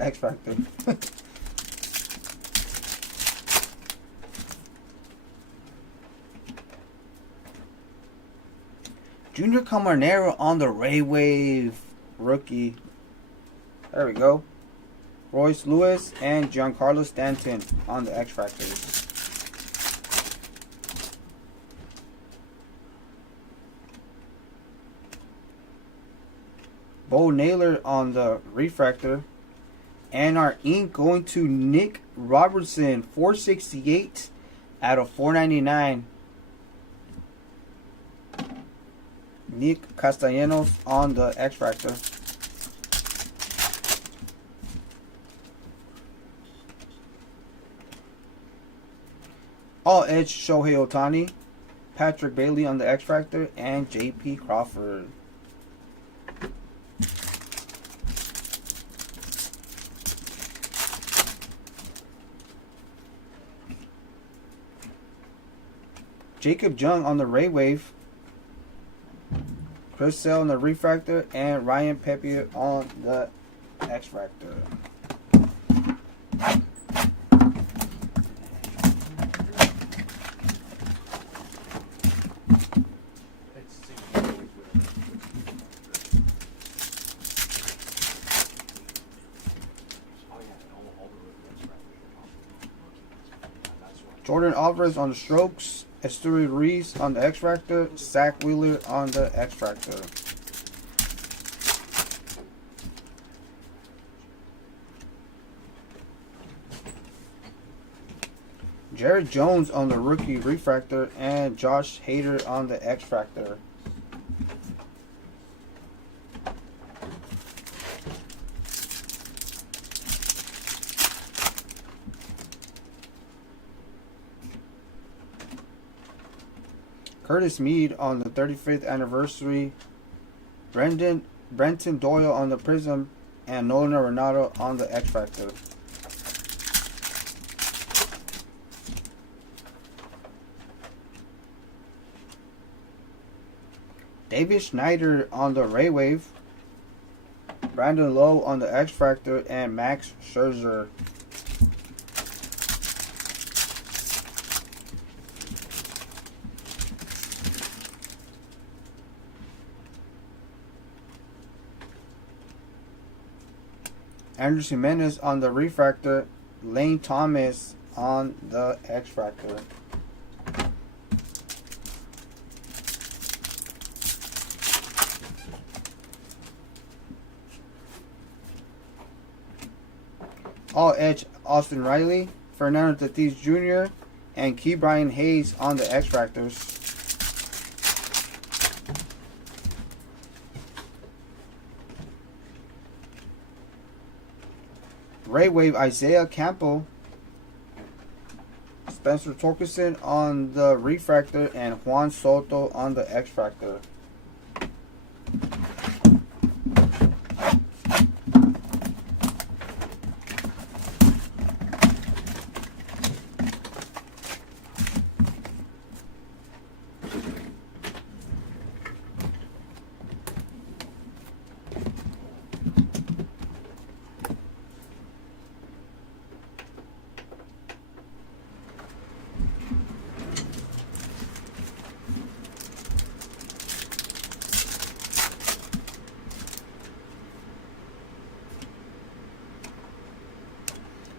X Factor. Junior Camarnero on the Ray Wave rookie. There we go. Royce Lewis and Giancarlo Stanton on the X Factors. Bo Naylor on the refractor. And our ink going to Nick Robertson, 468 out of 499. Nick Castellanos on the X Factor. All edge Shohei Ohtani, Patrick Bailey on the X Factor, and J.P. Crawford. Jacob Jung on the Ray Wave. Chris Sale on the refractor, and Ryan Pepe on the X Factor. Jordan Alvarez on the strokes. Esteury Ruiz on the X Factor. Zach Wheeler on the X Factor. Jared Jones on the rookie refractor, and Josh Hader on the X Factor. Curtis Mead on the 35th anniversary. Brenton Doyle on the Prism, and Nolan Arenado on the X Factor. David Schneider on the Ray Wave. Brandon Lowe on the X Factor, and Max Scherzer. Andrew Jimenez on the refractor. Lane Thomas on the X-Fractor. All Edge Austin Riley, Fernando Tatis Jr., and Key Brian Hayes on the X-Fractors. Ray Wave Isaiah Campbell, Spencer Torkelson on the refractor, and Juan Soto on the X-Fractor.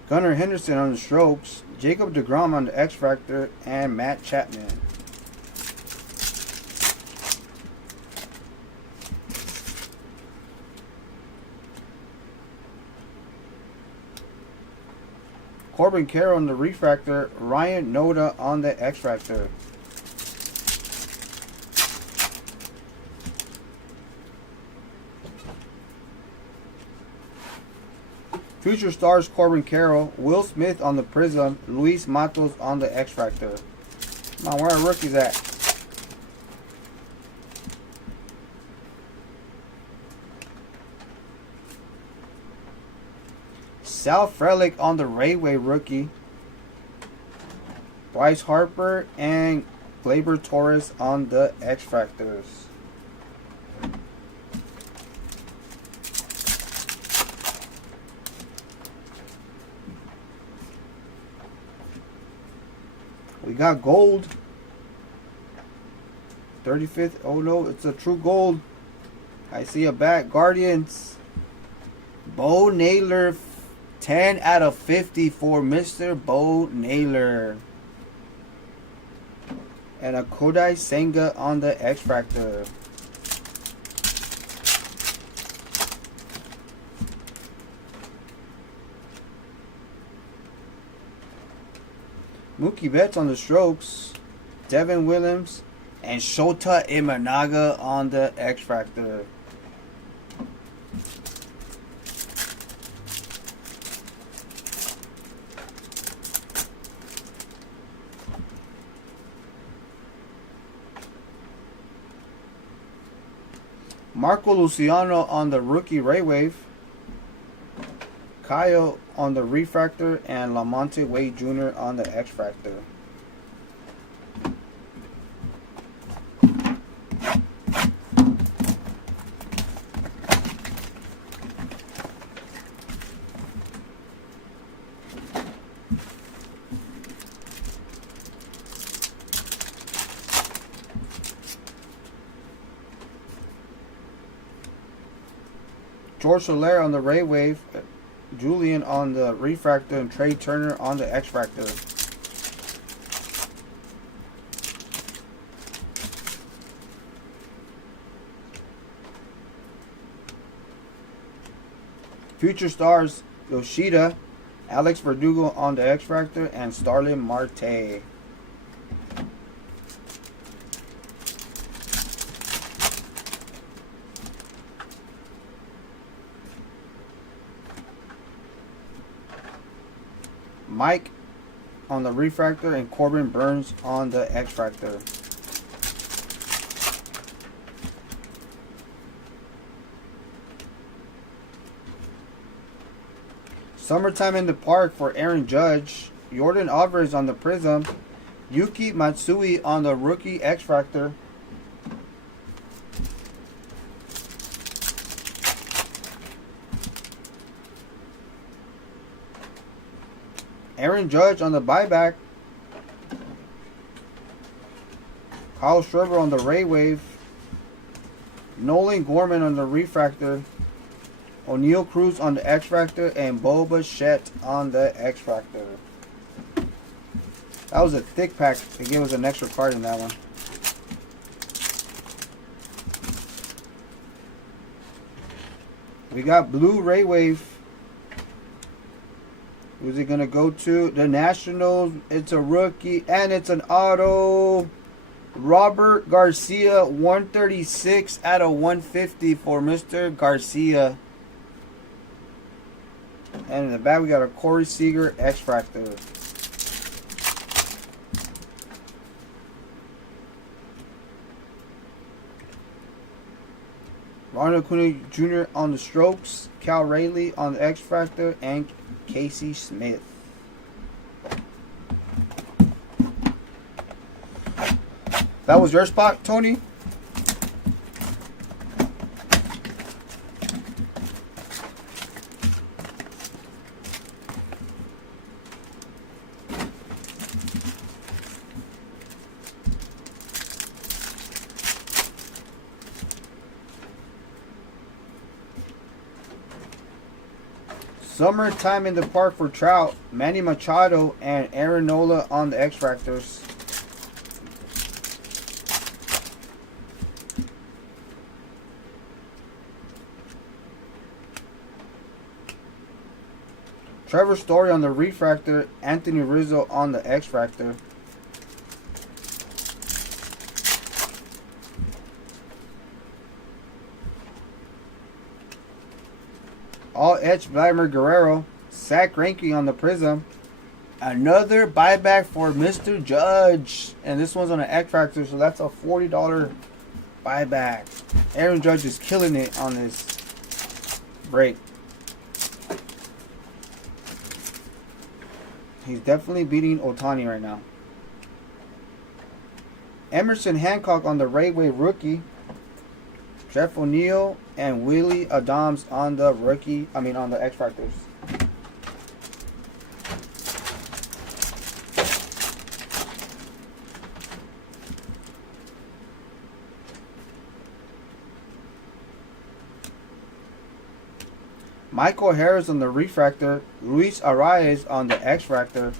Gunnar Henderson on the strokes, Jacob deGrom on the X-Fractor, and Matt Chapman. Corbin Carroll on the refractor, Ryan Noda on the X-Fractor. Future Stars Corbin Carroll, Will Smith on the Prism, Luis Matos on the X-Fractor. Come on, where are rookies at? Sal Frelick on the Rayway rookie. Bryce Harper and Gleyber Torres on the X-Fractors. We got gold. 35th. Oh no, it's a true gold. I see a back. Guardians. Bo Naylor. 10 out of 50 for Mr. Bo Naylor. And a Kodai Senga on the X-Fractor. Mookie Betts on the strokes, Devin Williams, and Shota Imanaga on the X-Fractor. Marco Luciano on the rookie Raywave. Kyle on the refractor, and Lamonte Wade Jr. on the X-Fractor. George Soler on the Raywave. Julian on the refractor, and Trey Turner on the X-Fractor. Future Stars Yoshida, Alex Verdugo on the X-Fractor, and Starlin Marte. Mike on the refractor, and Corbin Burns on the X-Fractor. Summertime in the Park for Aaron Judge, Jordan Alvarez on the Prism, Yuki Matsui on the rookie X-Fractor. Aaron Judge on the buyback. Kyle Schreiber on the Raywave. Nolan Gorman on the refractor. O'Neal Cruz on the X Factor, and Boba Fett on the X Factor. That was a thick pack. They gave us an extra card in that one. We got Blue Ray Wave. Who's it gonna go to? The Nationals. It's a rookie and it's an auto. Robert Garcia, 136 out of 150 for Mr. Garcia. And in the back we got a Corey Seager X Factor. Ronald Acuna Jr. on the Strokes, Cal Rayleigh on the X Factor, and Casey Smith. That was your spot, Tony? Summertime in the Park for Trout, Manny Machado, and Aaron Nola on the X Factors. Trevor Story on the Refractor, Anthony Rizzo on the X Factor. All etched Vladimir Guerrero, Zach Greinke on the Prism. Another buyback for Mr. Judge. And this one's on an X Factor, so that's a $40 buyback. Aaron Judge is killing it on this break. He's definitely beating Ohtani right now. Emerson Hancock on the Rayway rookie. Jeff O'Neal and Willie Adams on the on the X Factors. Michael Harris on the Refractor, Luis Arraez on the X Factor.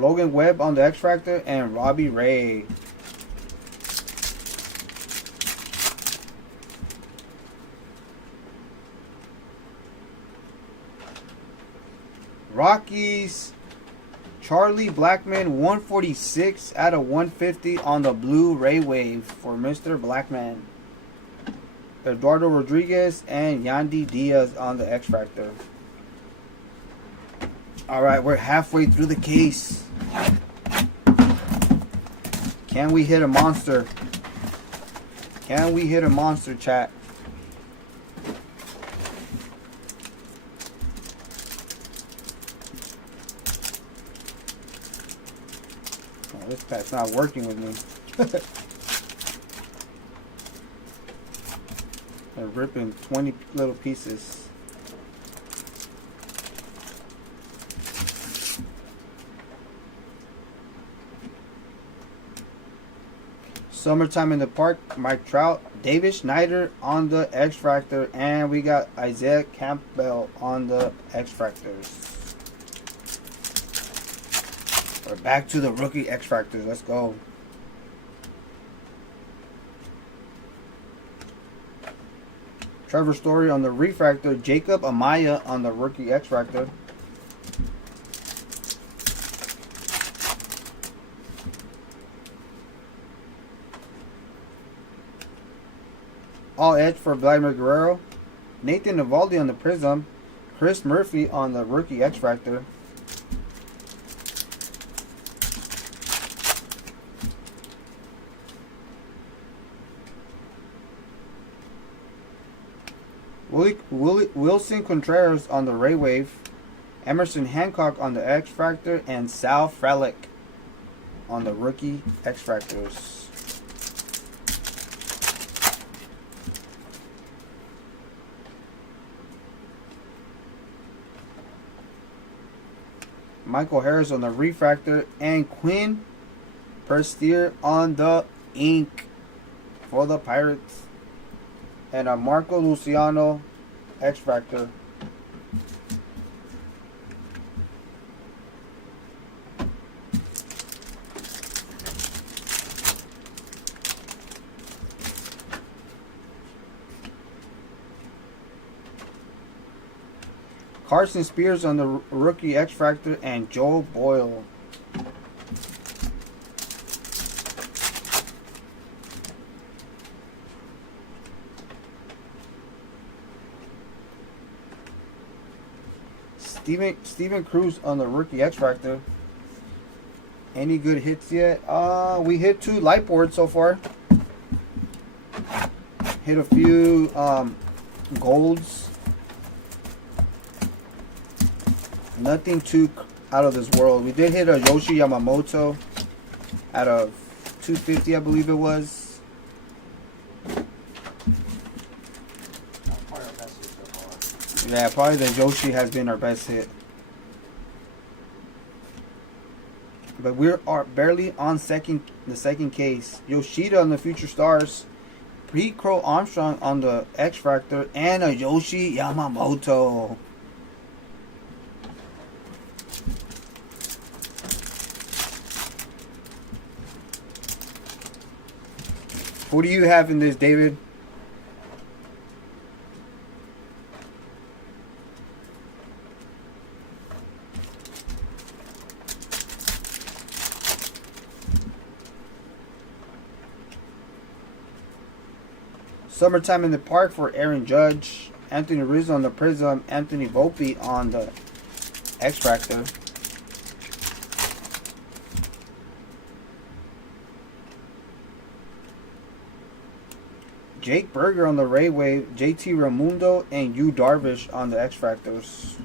Logan Webb on the X Factor, and Robbie Ray. Rockies, Charlie Blackmon, 146 out of 150 on the Blue Ray Wave for Mr. Blackmon. Eduardo Rodriguez and Yandy Diaz on the X Factor. Alright, we're halfway through the case. Can we hit a monster? Can we hit a monster, chat? Oh, this pack's not working with me. They're ripping 20 little pieces. Summertime in the Park, Mike Trout, David Schneider on the X Factor, and we got Isaiah Campbell on the X Factors. We're back to the rookie X Factors. Let's go. Trevor Story on the Refractor, Jacob Amaya on the rookie X Factor. All edge for Vladimir Guerrero. Nathan Eovaldi on the Prism. Chris Murphy on the rookie X Factor. Wilson Contreras on the Ray Wave. Emerson Hancock on the X Factor. And Sal Frelick on the rookie X Factors. Michael Harris on the refractor, and Quinn Perstier on the ink for the Pirates. And a Marco Luciano X-Factor. Carson Spears on the rookie X-Factor, and Joe Boyle. Steven Cruz on the rookie X-Factor. Any good hits yet? We hit 2 light boards so far. Hit a few golds. Nothing too out of this world. We did hit a Yoshi Yamamoto out of 250, I believe it was. Yeah, probably the Yoshi has been our best hit. But we are barely on the second case. Yoshida on the Future Stars. Pete Crow Armstrong on the X-Factor. And a Yoshi Yamamoto. Who do you have in this, David? Summertime in the Park for Aaron Judge. Anthony Rizzo on the Prism. Anthony Volpe on the X-Factor. Jake Berger on the Ray Wave, JT Ramundo, and Yu Darvish on the X-Factors.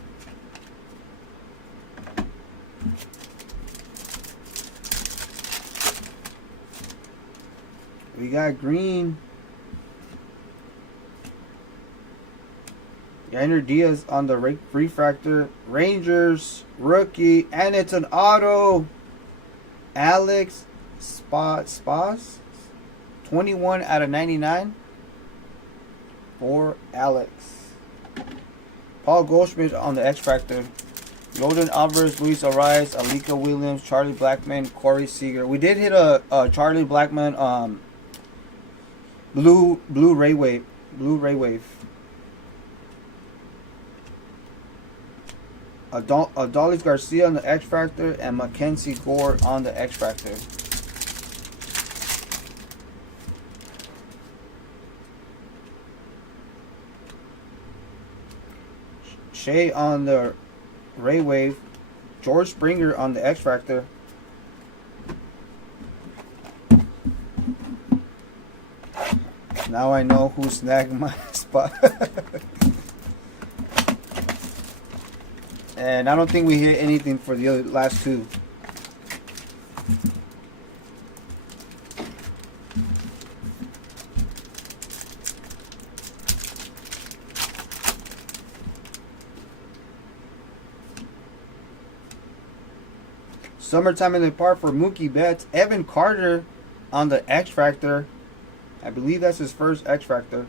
We got green. Yainer Diaz on the refractor. Rangers, rookie, and it's an auto. Alex Spas, 21 out of 99. For Alex. Paul Goldschmidt on the X-Factor. Jordan Alvarez, Luis Arias, Alika Williams, Charlie Blackmon, Corey Seager. We did hit a Charlie Blackmon blue Ray Wave. Adolis Garcia on the X-Factor, and Mackenzie Gore on the X-Factor. Shea on the Ray Wave. George Springer on the X-Factor. Now I know who snagged my spot. And I don't think we hit anything for the last 2. Summertime in the Park for Mookie Betts. Evan Carter on the X-Factor. I believe that's his first X-Factor.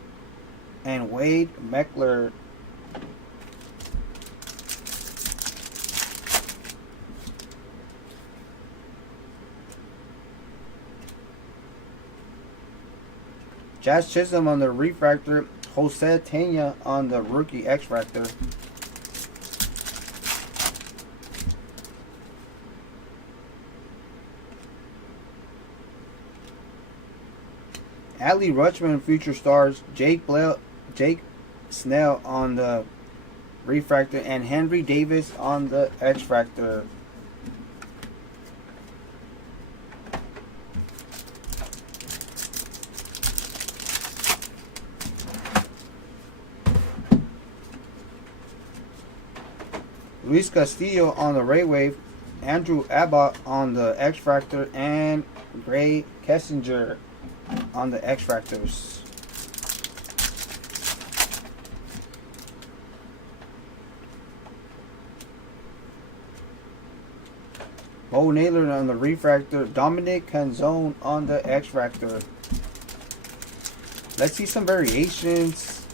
And Wade Meckler. Jazz Chisholm on the refractor. Jose Tena on the rookie X-Factor. Adley Rutschman, Future Stars. Jake Snell on the refractor, and Henry Davis on the X-Factor. Luis Castillo on the Ray Wave, Andrew Abbott on the X-Factor, and Gray Kessinger on the X-Factors. Bo Naylor on the refractor. Dominic Canzone on the X-Fractor. Let's see some variations.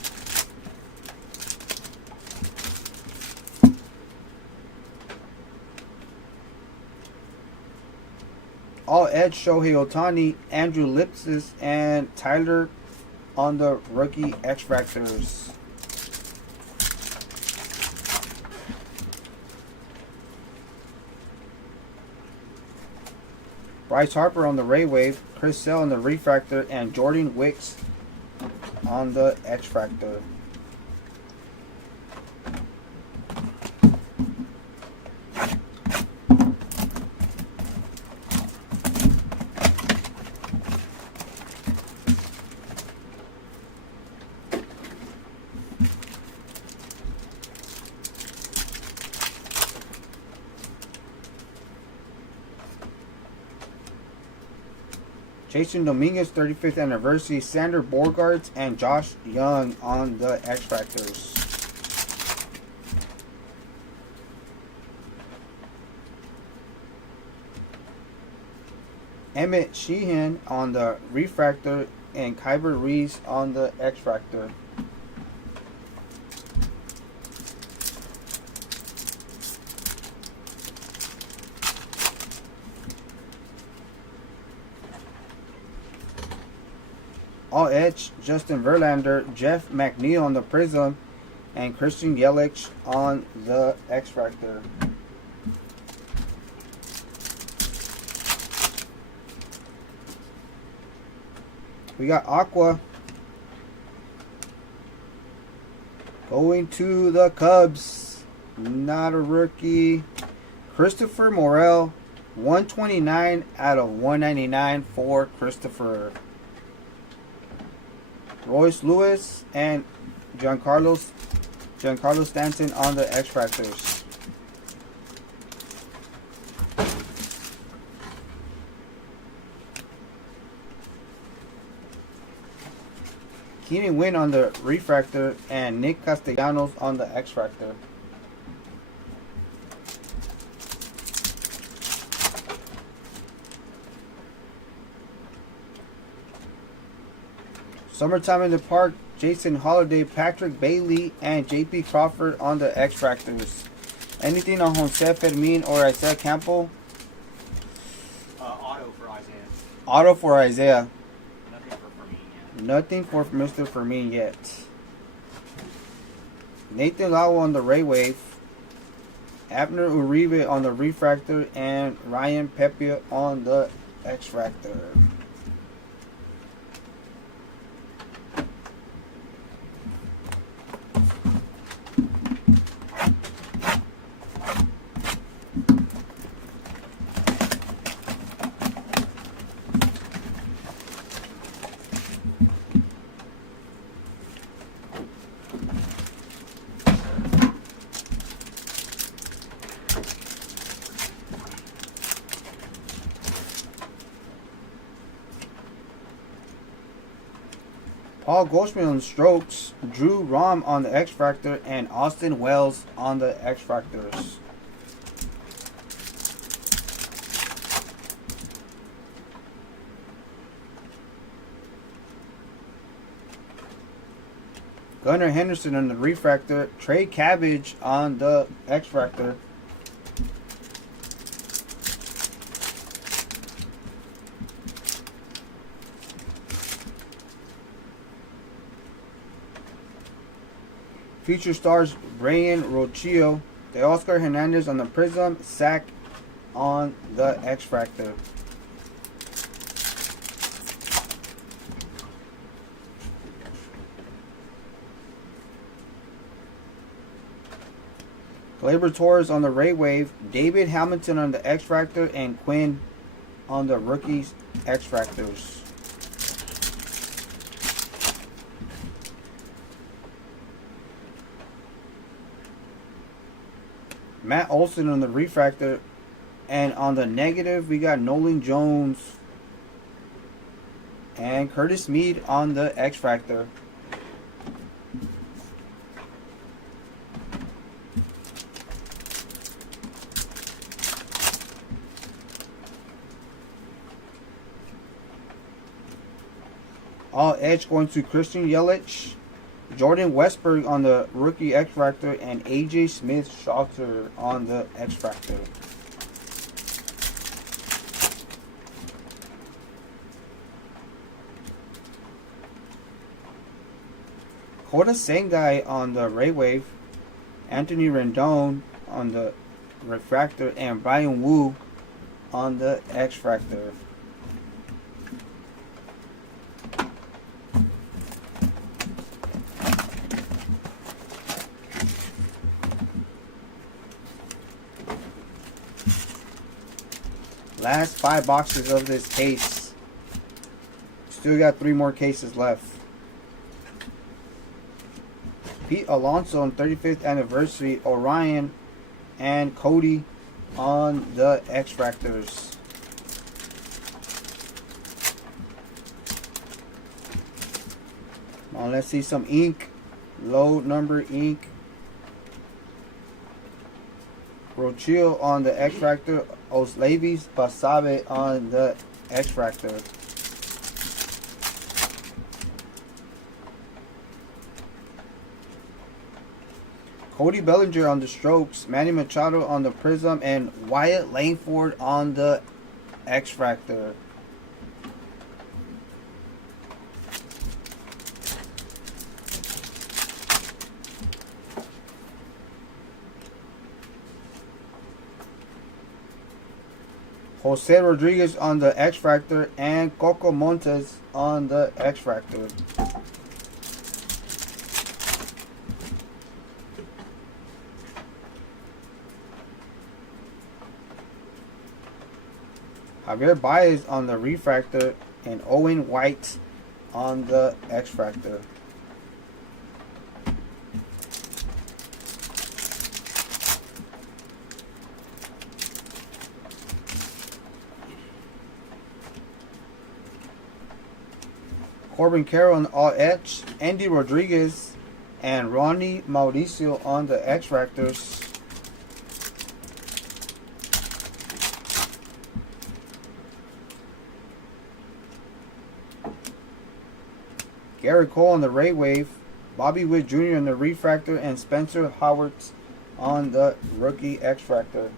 All edge Shohei Ohtani, Andrew Lipsis, and Tyler on the rookie X-Fractors. Bryce Harper on the Ray Wave, Chris Sale on the Refractor, and Jordan Wicks on the X-Fractor. Jason Dominguez 35th anniversary, Sander Borgarts, and Josh Young on the X-Fractors. Emmett Sheehan on the Refractor, and Kyber Reese on the X-Fractor. All edge, Justin Verlander, Jeff McNeil on the Prism, and Christian Yelich on the X-Fractor. We got Aqua going to the Cubs. Not a rookie. Christopher Morel, 129 out of 199 for Christopher. Royce Lewis and Giancarlo Stanton on the X-Fractors. Keenan Wynn on the Refractor, and Nick Castellanos on the X-Fractor. Summertime in the Park, Jason Holiday, Patrick Bailey, and JP Crawford on the X-Fractors. Anything on Jose Fermin or Isaiah Campbell? Auto for Isaiah. Auto for Isaiah. Nothing for Fermin yet. Nothing for Mr. Fermin yet. Nathan Lau on the Ray Wave. Abner Uribe on the Refractor, and Ryan Pepiot on the X-Fractor. Paul Goldschmidt on the Strokes, Drew Rom on the X-Fractor, and Austin Wells on the X-Fractors. Gunnar Henderson on the Refractor, Trey Cabbage on the X-Fractor. Future stars Brian Rochio, the Oscar Hernandez on the Prism, Sack on the X-Fractor. Gleyber Torres on the Ray Wave, David Hamilton on the X-Fractor, and Quinn on the Rookies X-Fractors. Matt Olson on the Refractor, and on the negative we got Nolan Jones and Curtis Mead on the X-Fractor. All edge going to Christian Yelich. Jordan Westberg on the rookie X Factor, and AJ Smith-Shawter on the X Factor. Kota Sengai on the Ray Wave. Anthony Rendon on the Refractor, and Brian Wu on the X Factor. Last 5 boxes of this case. Still got 3 more cases left. Pete Alonso on 35th anniversary, Orion and Cody on the X Factors. Now let's see some ink. Low number ink. Rochil on the X Factor. Oslavis Basabe on the X Factor. Cody Bellinger on the Strokes. Manny Machado on the Prism. And Wyatt Langford on the X Factor. Jose Rodriguez on the X Factor, and Coco Montes on the X Factor. Javier Baez on the Refractor, and Owen White on the X Factor. Corbin Carroll on All Edge, Andy Rodriguez, and Ronnie Mauricio on the X Factors. Gary Cole on the Ray Wave, Bobby Witt Jr. on the Refractor, and Spencer Howard on the Rookie X Factor.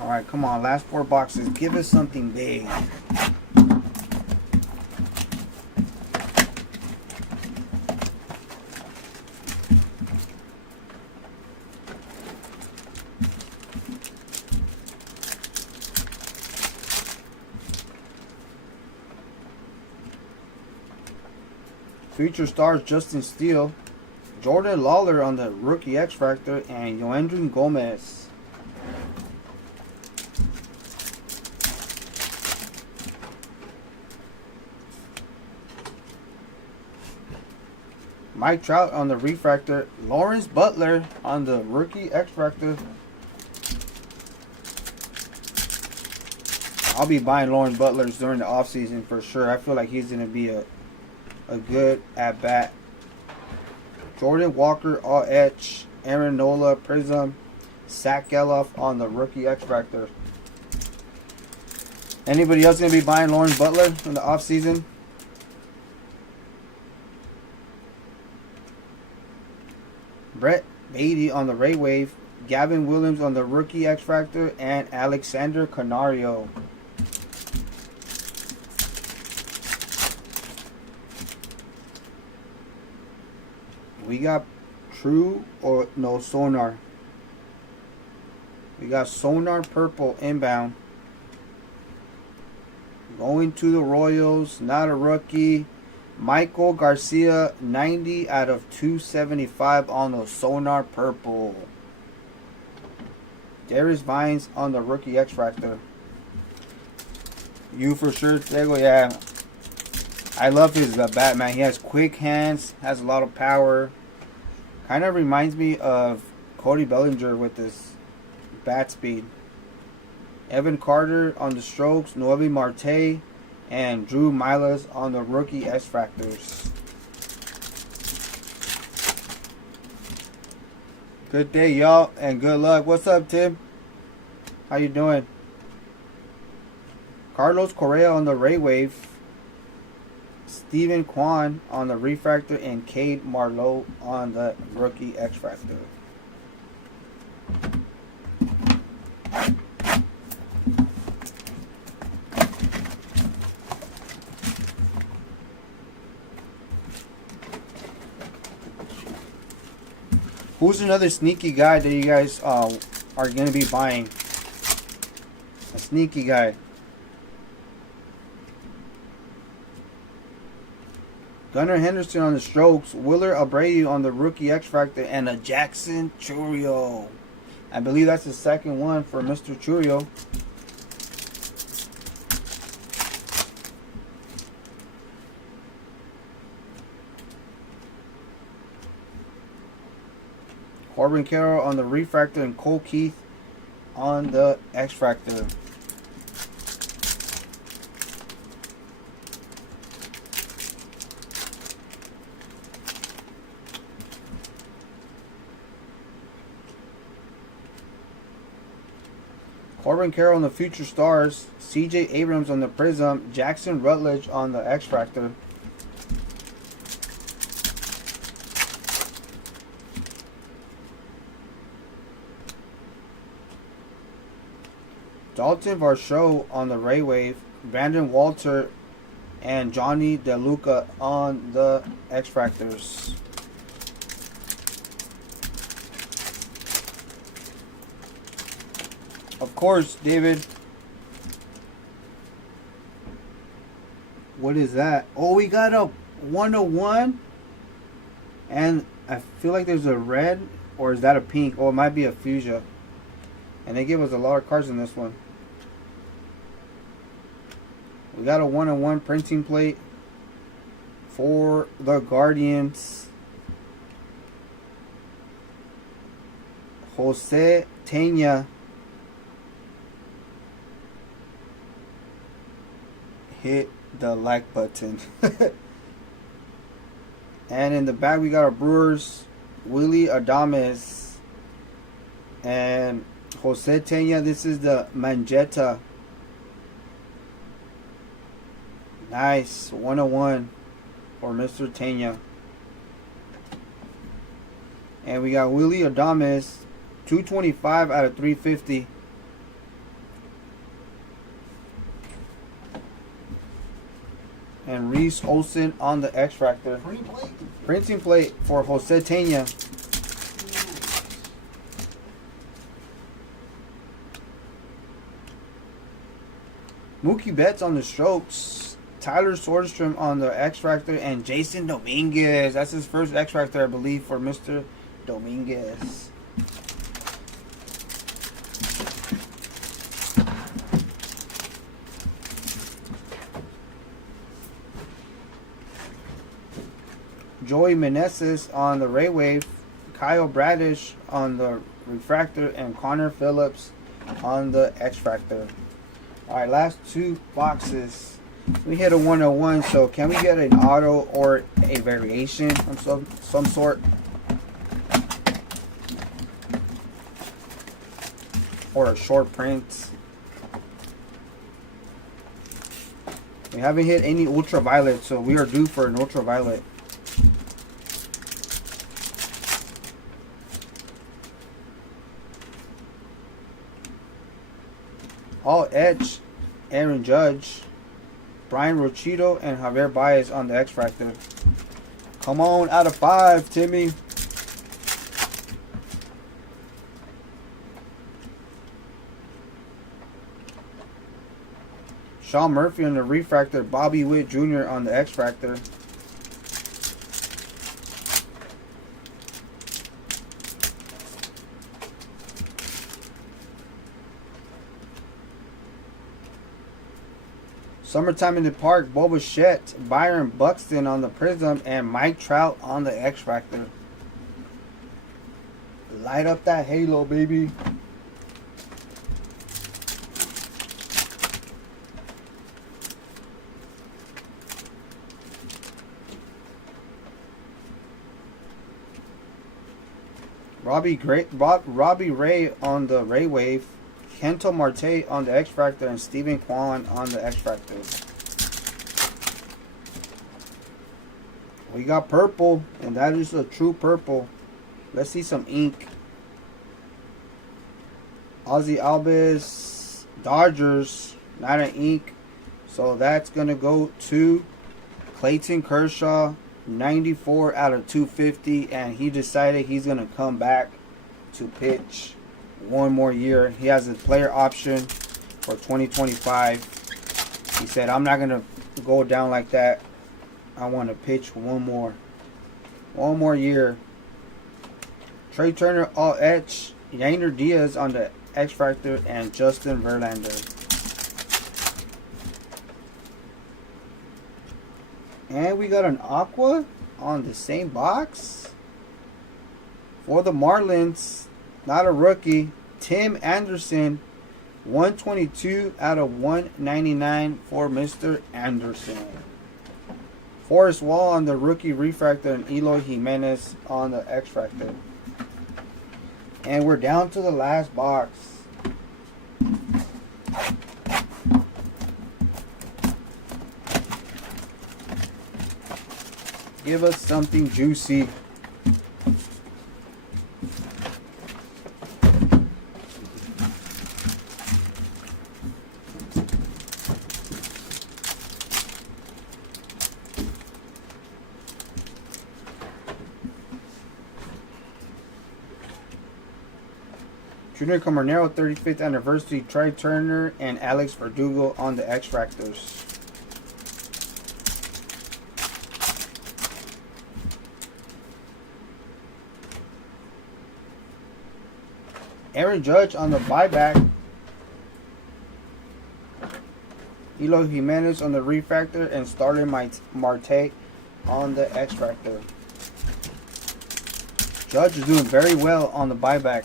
Alright, come on, last 4 boxes. Give us something big. Future stars Justin Steele, Jordan Lawler on the Rookie X Factor, and Yoendrin Gomez. Mike Trout on the Refractor, Lawrence Butler on the Rookie X Factor. I'll be buying Lawrence Butlers during the offseason for sure. I feel like he's going to be a good at-bat. Jordan Walker, All Edge, Aaron Nola, Prism, Zach Geloff on the Rookie X Factor. Anybody else going to be buying Lawrence Butler in the offseason? Brett Beatty on the Ray Wave, Gavin Williams on the Rookie X Factor, and Alexander Canario. We got True or no Sonar. We got Sonar Purple inbound. Going to the Royals, not a rookie. Michael Garcia, 90 out of 275 on the Sonar Purple. Darius Vines on the Rookie X Factor. You for sure, Diego? Yeah. I love his bat, man. He has quick hands, has a lot of power. Kind of reminds me of Cody Bellinger with his bat speed. Evan Carter on the Strokes, Noelvi Marte, and Drew Milas on the Rookie X Factors. Good day, y'all, and good luck. What's up, Tim? How you doing? Carlos Correa on the Ray Wave. Steven Kwan on the Refractor. And Cade Marlowe on the Rookie X-Fractor. Who's another sneaky guy that you guys are going to be buying? A sneaky guy. Gunnar Henderson on the Strokes. Willer Abreu on the Rookie X-Factor. And a Jackson Chourio. I believe that's the second one for Mr. Chourio. Corbin Carroll on the Refractor and Cole Keith on the X-Fractor. Corbin Carroll on the Future Stars. CJ Abrams on the Prism. Jackson Rutledge on the X-Fractor. Dalton Varsho on the Ray Wave, Brandon Walter, and Johnny DeLuca on the X-Fractors. Of course, David. What is that? Oh, we got a 101. And I feel like there's a red, or is that a pink? Oh, it might be a fuchsia. And they gave us a lot of cards in this one. We got a 101 printing plate for the Guardians. Jose Tena hit the like button. And in the back we got our Brewers, Willie Adames and Jose Tena. This is the Magenta. Nice. 101 for Mr. Tena. And we got Willie Adames. 225 out of 350. And Reese Olson on the X-Fractor. Printing plate for Jose Tena. Mookie Betts on the Strokes. Tyler Soderstrom on the X-Fractor. And Jason Dominguez. That's his first X-Fractor, I believe, for Mr. Dominguez. Joey Meneses on the Ray Wave. Kyle Bradish on the Refractor. And Connor Phillips on the X-Fractor. Alright, last two boxes. We hit a 101, so can we get an auto or a variation of some sort? Or a short print. We haven't hit any ultraviolet, so we are due for an ultraviolet. All Edge, Aaron Judge, Brian Rochito, and Javier Baez on the X-Fractor. Come on, out of 5, Timmy. Sean Murphy on the Refractor. Bobby Witt Jr. on the X-Fractor. Summertime in the Park, Boba Fett, Byron Buxton on the Prism, and Mike Trout on the X-Fractor. Light up that halo, baby. Robbie Ray on the Ray Wave. Kento Marte on the X-Factor and Stephen Kwan on the X-Factor. We got purple, and that is a true purple. Let's see some ink. Ozzy Albies, Dodgers, not an ink. So that's going to go to Clayton Kershaw, 94 out of 250. And he decided he's going to come back to pitch one more year. He has a player option for 2025. He said, I'm not going to go down like that. I want to pitch one more year. Trey Turner, all etch. Yainer Diaz on the X-Factor and Justin Verlander. And we got an Aqua on the same box. For the Marlins, not a rookie, Tim Anderson, 122 out of 199 for Mr. Anderson. Forrest Wall on the rookie refractor and Eloy Jimenez on the X-Factor. And we're down to the last box. Give us something juicy. Junior Camarnero, 35th anniversary, Trey Turner, and Alex Verdugo on the X-Factors. Aaron Judge on the buyback. Eloy Jimenez on the refractor and Starling Marte on the X-Factor. Judge is doing very well on the buyback.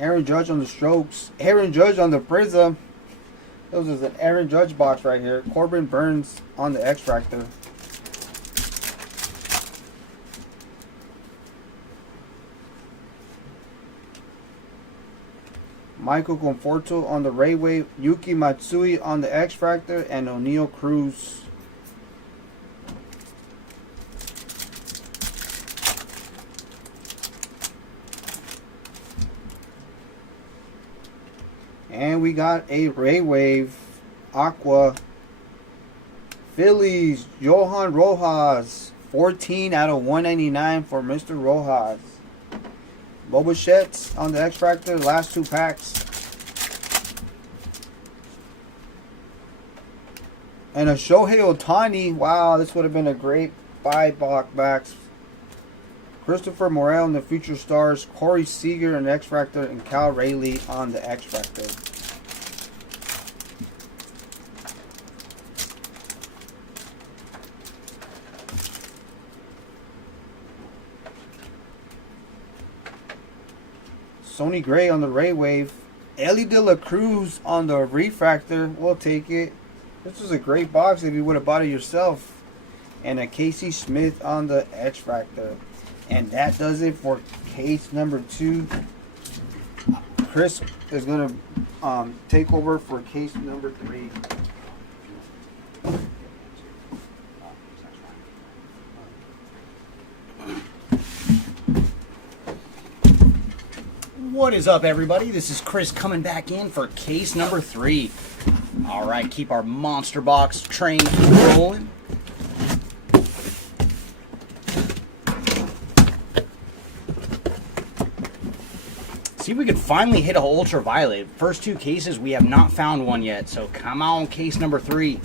Aaron Judge on the strokes. Aaron Judge on the prism. This is an Aaron Judge box right here. Corbin Burns on the X-Factor. Michael Conforto on the Ray Wave. Yuki Matsui on the X-Factor. And O'Neal Cruz. And we got a Ray Wave Aqua Phillies Johan Rojas, 14 out of 199 for Mr. Rojas. Boba on the X-Factor, last two packs. And a Shohei Ohtani. Wow, this would have been a great buy backs. Christopher Morel and the Future Stars, Corey Seager on the X-Factor, and Cal Rayleigh on the X-Factor. Sonny Gray on the Ray Wave. Ellie De La Cruz on the refractor. We'll take it. This was a great box if you would have bought it yourself. And a Casey Smith on the X-Factor. And that does it for case number 2. Chris is going to take over for case number 3. What is up, everybody? This is Chris coming back in for case number 3. All right, keep our monster box train rolling. See if we can finally hit a ultraviolet. First 2 cases, we have not found one yet. So come on, case number 3.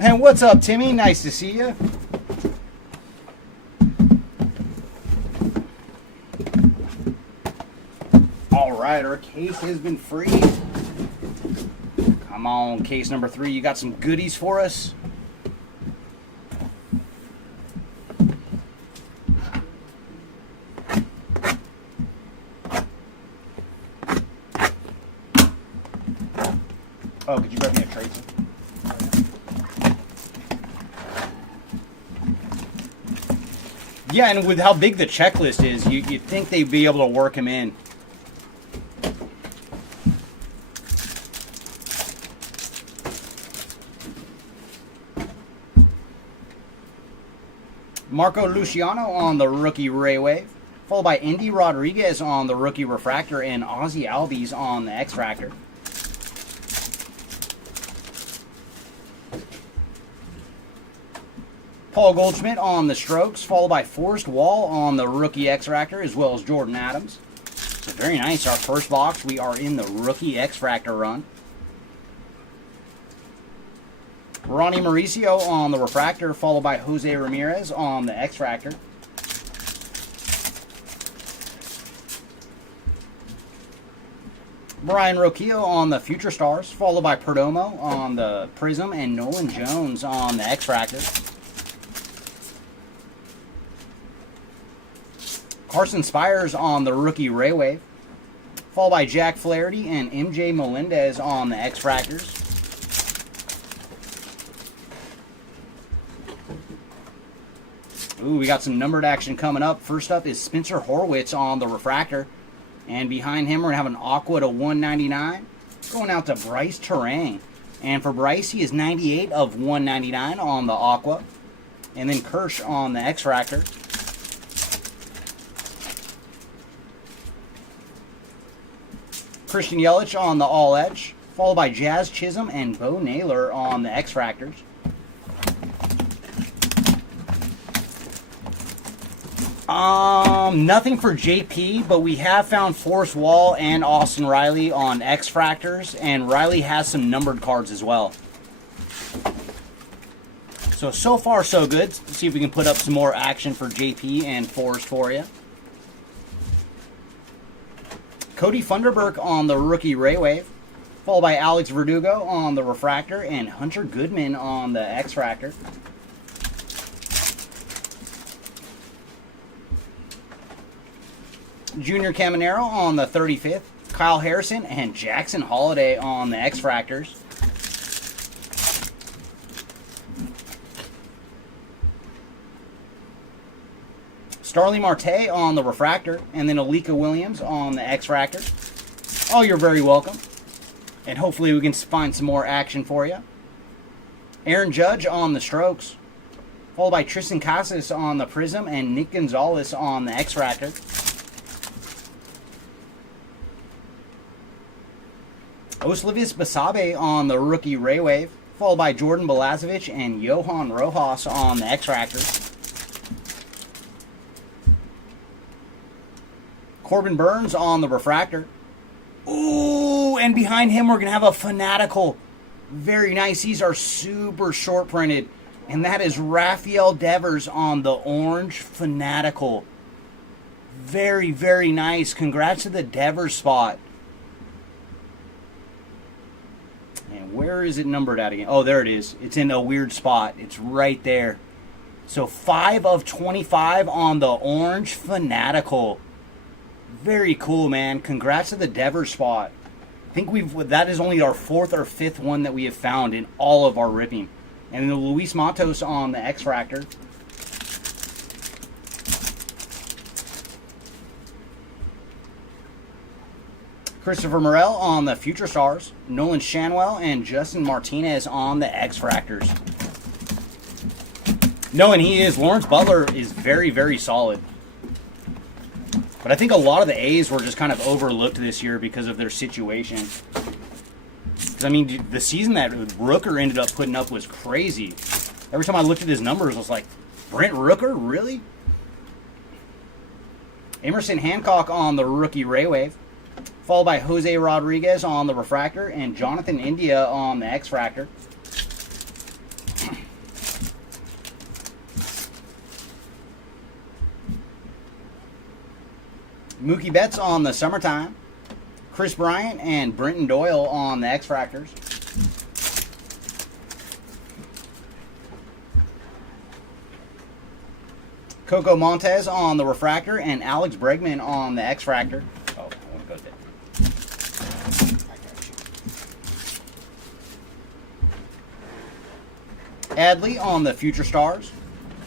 And what's up, Timmy? Nice to see you. Alright, our case has been freed. Come on, case number 3. You got some goodies for us? Oh, could you grab me a tracer? Yeah, and with how big the checklist is, you'd think they'd be able to work him in. Marco Luciano on the rookie Ray Wave, followed by Indy Rodriguez on the rookie Refractor, and Ozzy Albies on the X-Fractor. Paul Goldschmidt on the Strokes, followed by Forrest Wall on the rookie X-Fractor, as well as Jordan Adams. So very nice. Our first box, we are in the rookie X-Fractor run. Ronnie Mauricio on the Refractor, followed by Jose Ramirez on the X-Fractor. Brian Roquillo on the Future Stars, followed by Perdomo on the Prism, and Nolan Jones on the X-Fractor. Carson Spires on the rookie Ray Wave, followed by Jack Flaherty and MJ Melendez on the X-Fractors. Ooh, we got some numbered action coming up. First up is Spencer Horwitz on the Refractor. And behind him, we're going to have an Aqua to 199. Going out to Bryce Terang. And for Bryce, he is 98 of 199 on the Aqua. And then Kirsch on the X-Fractor. Christian Yelich on the All Edge. Followed by Jazz Chisholm and Bo Naylor on the X-Fractors. Nothing for JP, but we have found Forrest Wall and Austin Riley on X-Fractors, and Riley has some numbered cards as well. So far so good. Let's see if we can put up some more action for JP and Forrest for you. Cody Funderburk on the rookie Ray Wave, followed by Alex Verdugo on the Refractor, and Hunter Goodman on the X-Fractor. Junior Caminero on the 35th, Kyle Harrison and Jackson Holiday on the X-Fractors. Starling Marte on the Refractor, and then Alika Williams on the X-Fractor. Oh, you're very welcome. And hopefully we can find some more action for you. Aaron Judge on the Strokes, followed by Tristan Casas on the Prism, and Nick Gonzalez on the X-Fractor. Oslevis Basabe on the rookie Ray Wave, followed by Jordan Balazovic and Johan Rojas on the X-Fractor. Corbin Burns on the Refractor. Ooh, and behind him we're going to have a Fanatical. Very nice. These are super short printed. And that is Rafael Devers on the orange Fanatical. Very, very nice. Congrats to the Devers spot. And where is it numbered at again? Oh, there it is. It's in a weird spot. It's right there. So 5 of 25 on the orange Fanatical. Very cool, man. Congrats to the Devers spot. I think that is only our 4th or 5th one that we have found in all of our ripping. And the Luis Matos on the X-Fractor. Christopher Morel on the Future Stars, Nolan Shanwell and Justin Martinez on the X-Fractors. No, and he is. Lawrence Butler is very, very solid. But I think a lot of the A's were just kind of overlooked this year because of their situation. Because, I mean, the season that Rooker ended up putting up was crazy. Every time I looked at his numbers, I was like, Brent Rooker? Really? Emerson Hancock on the rookie Ray Wave, followed by Jose Rodriguez on the Refractor and Jonathan India on the X-Fractor. Mookie Betts on the Summertime, Chris Bryant and Brenton Doyle on the X-Fractors. Coco Montez on the Refractor and Alex Bregman on the X-Fractor. Oh, I want to go there. Adley on the Future Stars,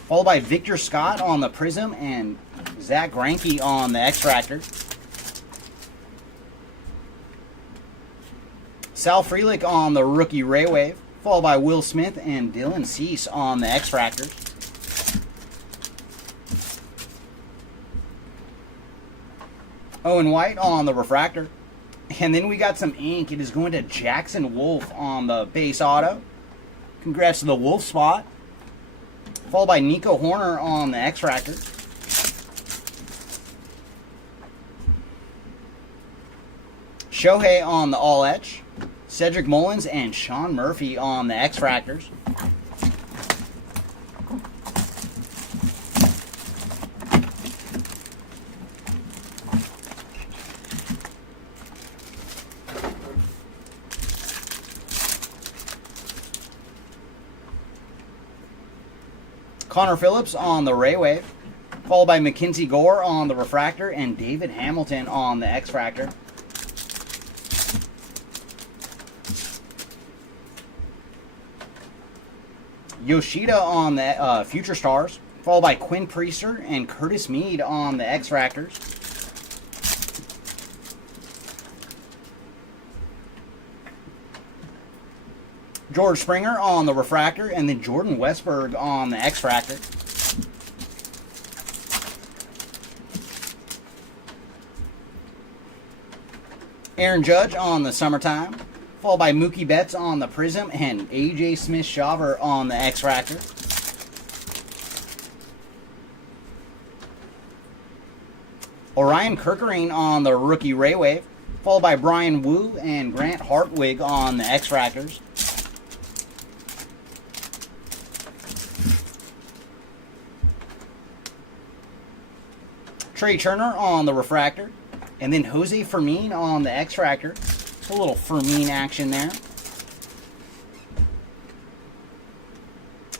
followed by Victor Scott on the Prism and Zach Greinke on the X-Fractor. Sal Frelick on the Rookie Ray Wave, followed by Will Smith and Dylan Cease on the X-Fractors. Owen White on the Refractor. And then we got some ink. It is going to Jackson Wolf on the base auto. Congrats to the Wolf spot. Followed by Nico Horner on the X-Fractor. Shohei on the All Etch. Cedric Mullins and Sean Murphy on the X-Fractors. Connor Phillips on the Ray Wave, followed by Mackenzie Gore on the Refractor and David Hamilton on the X-Fractor. Yoshida on the Future Stars, followed by Quinn Priester and Curtis Mead on the X-Fractors. George Springer on the Refractor, and then Jordan Westberg on the X-Fractor. Aaron Judge on the Summertime, followed by Mookie Betts on the Prism, and AJ Smith-Shawver on the X-Fractor. Orion Kerkering on the Rookie Ray Wave, followed by Brian Wu and Grant Hartwig on the X-Fractors. Trey Turner on the Refractor, and then Jose Fermin on the X-Fractor. A little Fermin action there.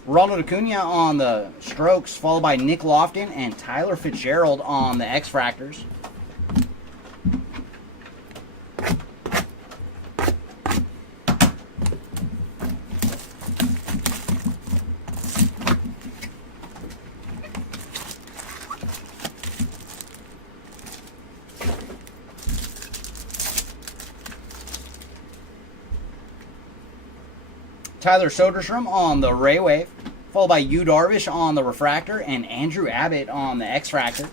Ronald Acuna on the Strokes, followed by Nick Lofton and Tyler Fitzgerald on the X-Fractors. Tyler Soderstrom on the Ray Wave, followed by Yu Darvish on the Refractor and Andrew Abbott on the X-Fractor.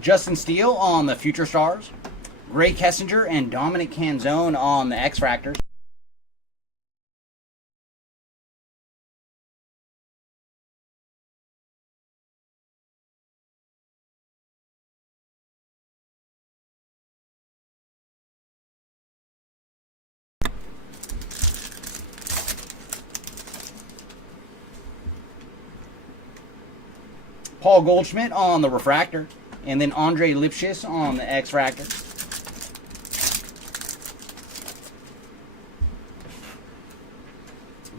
Justin Steele on the Future Stars, Gray Kessinger and Dominic Canzone on the X-Fractors. Paul Goldschmidt on the Refractor, and then Andre Lipschitz on the X-Fractor.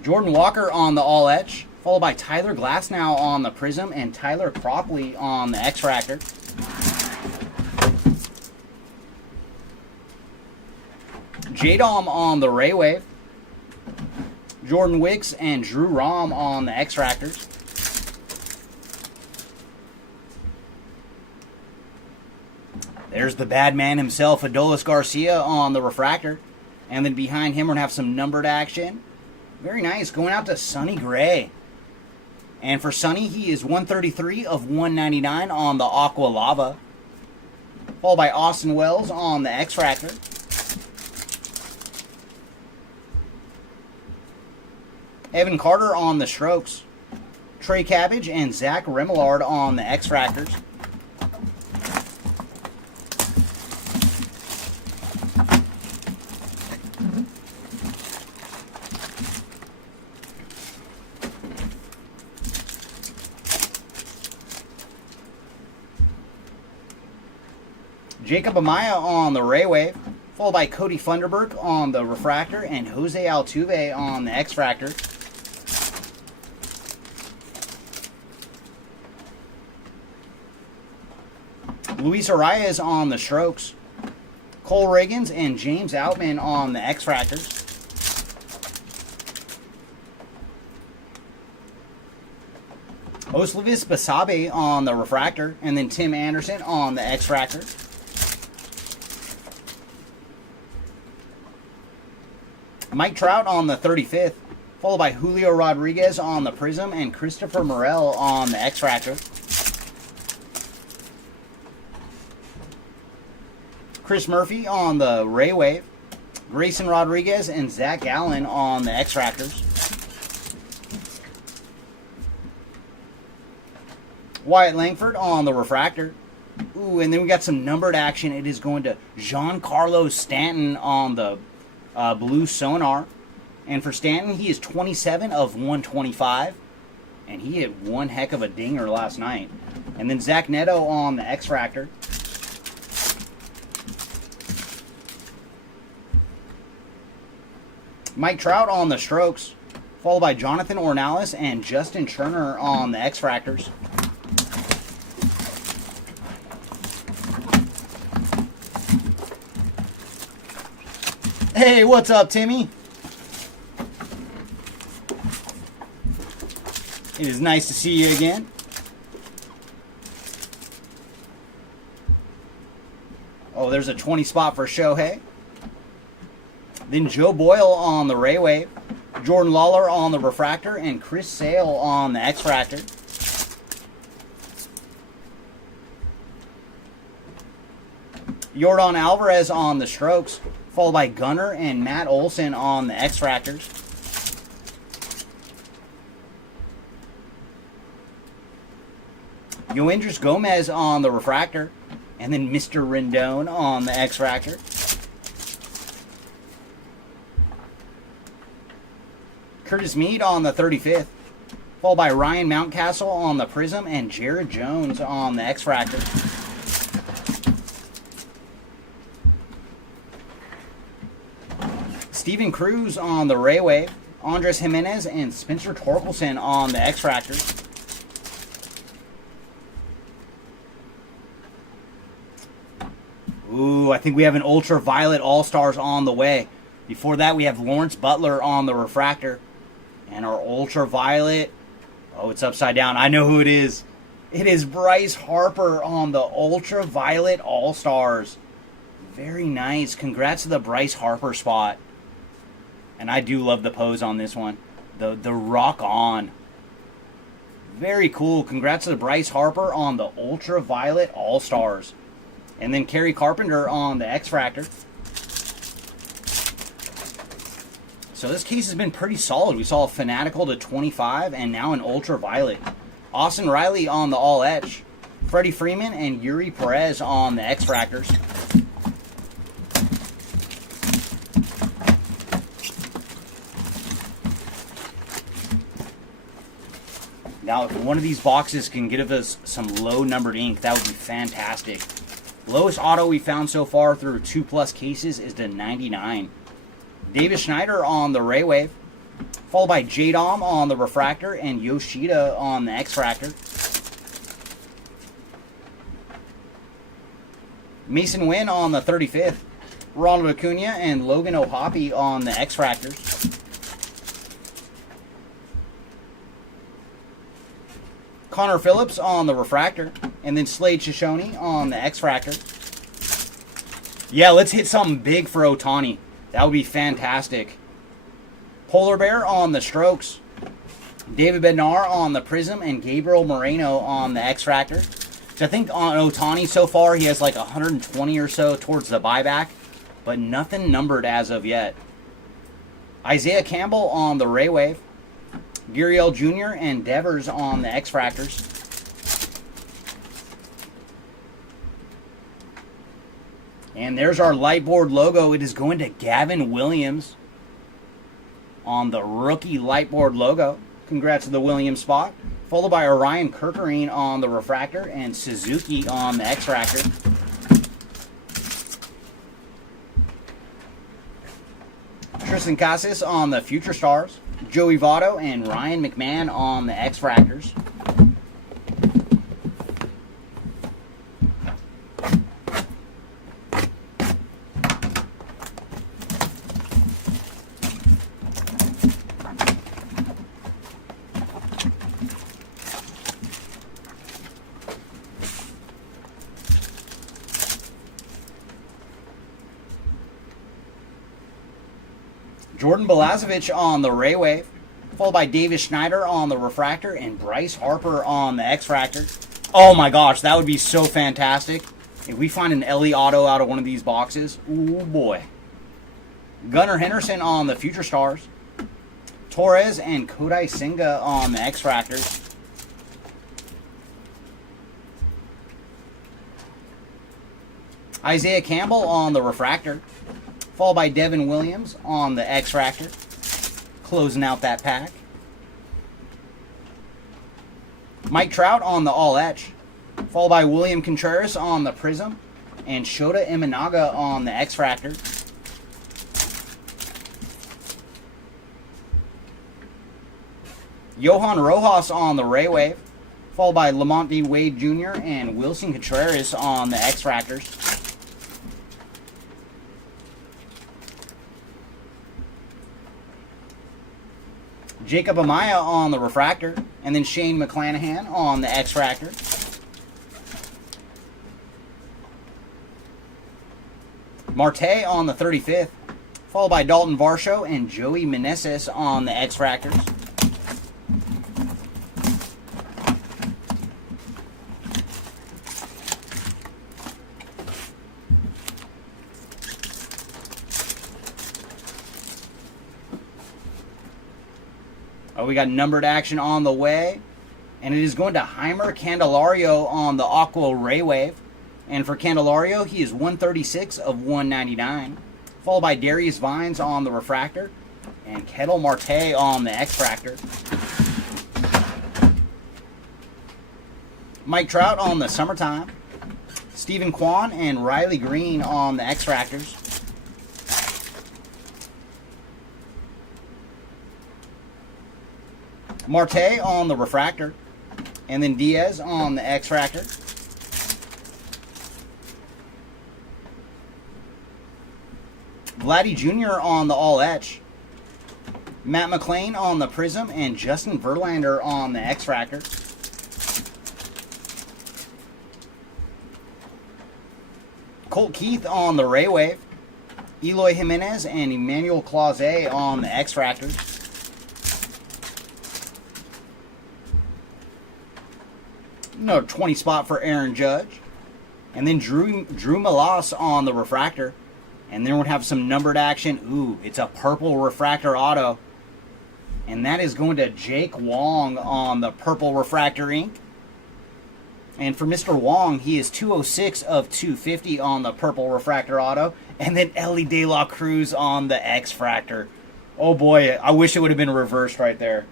Jordan Walker on the All Etch, followed by Tyler Glasnow on the Prism and Tyler Cropley on the X-Fractor. J-Dom on the Ray Wave, Jordan Wicks and Drew Rom on the X-Fractors. There's the bad man himself, Adolis Garcia on the Refractor. And then behind him we're going to have some numbered action. Very nice. Going out to Sonny Gray. And for Sonny, he is 133 of 199 on the Aqua Lava. Followed by Austin Wells on the X-Fractor. Evan Carter on the Strokes. Trey Cabbage and Zach Remillard on the X-Fractors. Jacob Amaya on the Ray Wave, followed by Cody Funderburk on the Refractor and Jose Altuve on the X-Fractor. Luis Arias on the Strokes, Cole Reagans and James Outman on the X-Fractors. Oslevis Basabe on the Refractor, and then Tim Anderson on the X-Fractor. Mike Trout on the 35th, followed by Julio Rodriguez on the Prism and Christopher Morel on the X-Fractor. Chris Murphy on the Ray Wave, Grayson Rodriguez and Zach Gallen on the X-Fractors. Wyatt Langford on the Refractor. Ooh, and then we got some numbered action. It is going to Giancarlo Stanton on the Blue Sonar. And for Stanton, he is 27 of 125. And he hit one heck of a dinger last night. And then Zach Neto on the X-Fractor. Mike Trout on the Strokes, followed by Jonathan Ornelas and Justin Turner on the X-Fractors. Hey, what's up, Timmy? It is nice to see you again. Oh, there's a 20 spot for Shohei. Then Joe Boyle on the Ray Wave, Jordan Lawler on the Refractor, and Chris Sale on the X-Fractor. Yordan Alvarez on the Strokes, followed by Gunnar and Matt Olson on the X-Fractors. Yoendris Gomez on the Refractor, and then Mr. Rendon on the X-Fractor. Curtis Mead on the 35th, followed by Ryan Mountcastle on the Prism and Jared Jones on the X-Fractor. Steven Cruz on the Ray Wave, Andres Jimenez and Spencer Torkelson on the X-Fractor. Ooh, I think we have an Ultraviolet All-Stars on the way. Before that, we have Lawrence Butler on the Refractor. And our Ultraviolet, oh, it's upside down. I know who it is. It is Bryce Harper on the Ultraviolet All-Stars. Very nice. Congrats to the Bryce Harper spot. And I do love the pose on this one. The rock on. Very cool. Congrats to the Bryce Harper on the Ultraviolet All-Stars. And then Kerry Carpenter on the X-Fractor. So this case has been pretty solid. We saw a Fanatical to 25 and now an Ultraviolet. Austin Riley on the All Etch. Freddie Freeman and Yuri Perez on the X-Fractors. Now, if one of these boxes can give us some low numbered ink, that would be fantastic. Lowest auto we found so far through 2+ cases is the 99. Davis Schneider on the Ray Wave, followed by J-Dom on the Refractor and Yoshida on the X-Fractor. Mason Wynn on the 35th, Ronald Acuna and Logan O'Hoppe on the X-Fractors. Connor Phillips on the Refractor, and then Slade Shoshone on the X-Fractor. Yeah, let's hit something big for Ohtani. That would be fantastic. Polar Bear on the Strokes. David Bednar on the Prism and Gabriel Moreno on the X-Fractor. So I think on Ohtani so far he has like 120 or so towards the buyback, but nothing numbered as of yet. Isaiah Campbell on the Ray Wave. Gurriel Jr. and Devers on the X-Fractors. And there's our Lightboard logo. It is going to Gavin Williams on the rookie Lightboard logo. Congrats to the Williams spot. Followed by Orion Kerkerine on the Refractor and Suzuki on the X-Fractor. Tristan Casas on the Future Stars. Joey Votto and Ryan McMahon on the X-Fractors. Jordan Balazovic on the Ray Wave, followed by Davis Schneider on the Refractor, and Bryce Harper on the X-Fractor. Oh my gosh, that would be so fantastic if we find an Ellie Auto out of one of these boxes. Ooh boy. Gunnar Henderson on the Future Stars. Torres and Kodai Senga on the X-Fractors. Isaiah Campbell on the Refractor, followed by Devin Williams on the X-Fractor, closing out that pack. Mike Trout on the All Etch, followed by William Contreras on the Prism, and Shota Imanaga on the X-Fractor. Johan Rojas on the Ray Wave, followed by Lamonte Wade Jr. and Wilson Contreras on the X-Fractors. Jacob Amaya on the Refractor, and then Shane McClanahan on the X-Fractor. Marte on the 35th, followed by Dalton Varsho and Joey Meneses on the X-Fractors. We got numbered action on the way, and it is going to Heimer Candelario on the Aqua Ray Wave. And for Candelario, he is 136 of 199, followed by Darius Vines on the Refractor and Kettle Marte on the X-Fractor. Mike Trout on the Summertime, Stephen Kwan and Riley Green on the X-Fractors. Marte on the Refractor, and then Diaz on the X-Fractor. Vladdy Jr. on the All Etch, Matt McLean on the Prism, and Justin Verlander on the X-Fractor. Colt Keith on the Ray Wave, Eloy Jimenez and Emmanuel Clause on the X-Fractors. Another 20 spot for Aaron Judge. And then Drew Melas on the Refractor. And then we'll have some numbered action. Ooh, it's a purple Refractor auto. And that is going to Jake Wong on the purple Refractor ink. And for Mr. Wong, he is 206 of 250 on the purple Refractor auto. And then Ellie De La Cruz on the X-Fractor. Oh boy, I wish it would have been reversed right there.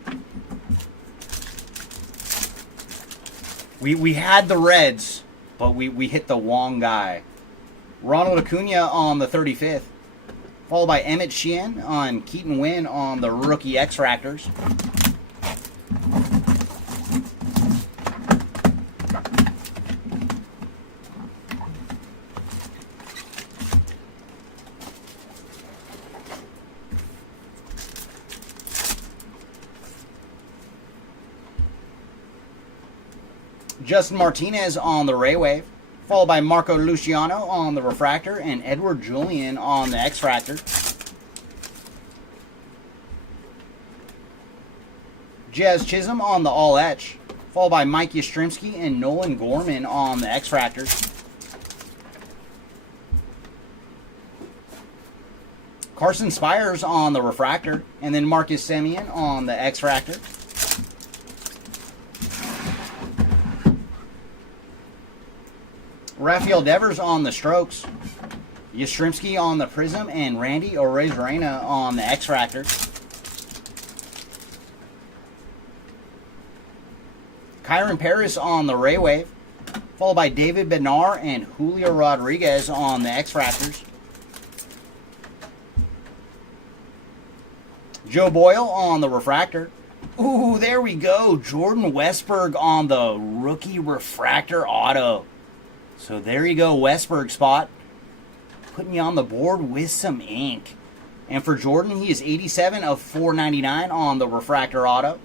We had the Reds, but we hit the Wong guy. Ronald Acuna on the 35th, followed by Emmett Sheehan on Keaton Wynn on the rookie X-Fractors. Justin Martinez on the Ray Wave, followed by Marco Luciano on the Refractor and Edward Julian on the X-Fractor. Jazz Chisholm on the All Etch, followed by Mike Yastrzemski and Nolan Gorman on the X-Fractors. Carson Spires on the Refractor, and then Marcus Semien on the X-Fractor. Rafael Devers on the Strokes, Yastrzemski on the Prism, and Randy Arozarena on the X-Fractor. Kyron Paris on the Ray Wave, followed by David Bednar and Julio Rodriguez on the X-Fractors. Joe Boyle on the Refractor. Ooh, there we go. Jordan Westberg on the rookie Refractor auto. So there you go, Westberg spot. Putting you on the board with some ink. And for Jordan, he is 87 of 499 on the Refractor auto.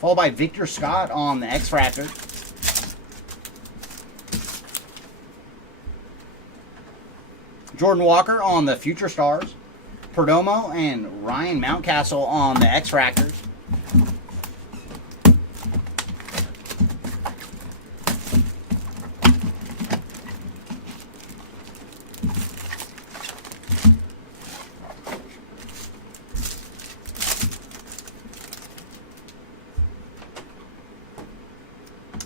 Followed by Victor Scott on the X-Fractor. Jordan Walker on the Future Stars. Perdomo and Ryan Mountcastle on the X-Fractors.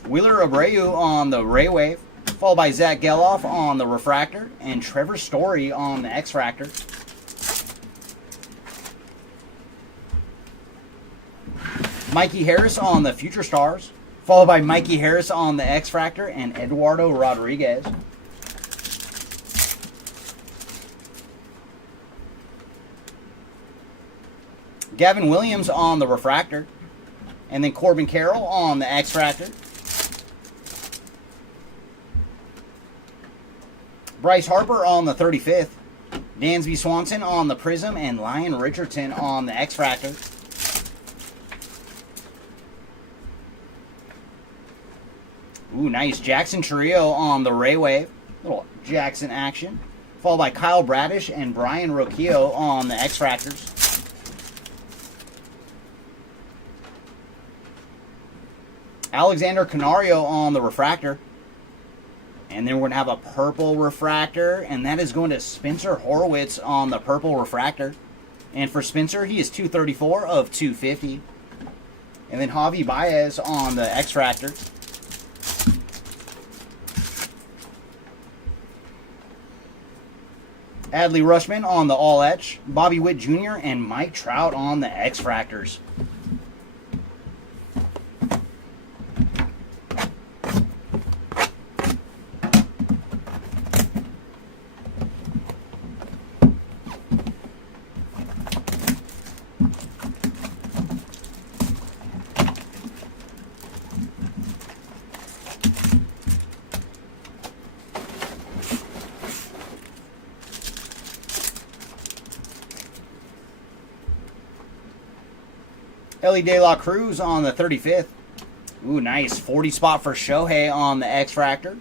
Wheeler Abreu on the Ray Wave, followed by Zach Geloff on the Refractor, and Trevor Story on the X-Fractor. Mikey Harris on the Future Stars, followed by Mikey Harris on the X-Fractor, and Eduardo Rodriguez. Gavin Williams on the Refractor, and then Corbin Carroll on the X-Fractor. Bryce Harper on the 35th. Dansby Swanson on the Prism, and Lyon Richardson on the X-Fractor. Ooh, nice. Jackson Trio on the Ray Wave. Little Jackson action. Followed by Kyle Bradish and Brian Rocchio on the X-Fractors. Alexander Canario on the Refractor. And then we're going to have a purple refractor, and that is going to Spencer Horwitz on the purple refractor. And for Spencer, he is 234 of 250. And then Javi Baez on the X-Fractor. Adley Rushman on the All Etch. Bobby Witt Jr. and Mike Trout on the X-Fractors. Ellie De La Cruz on the 35th. Ooh, nice. 40 spot for Shohei on the X-Fractor.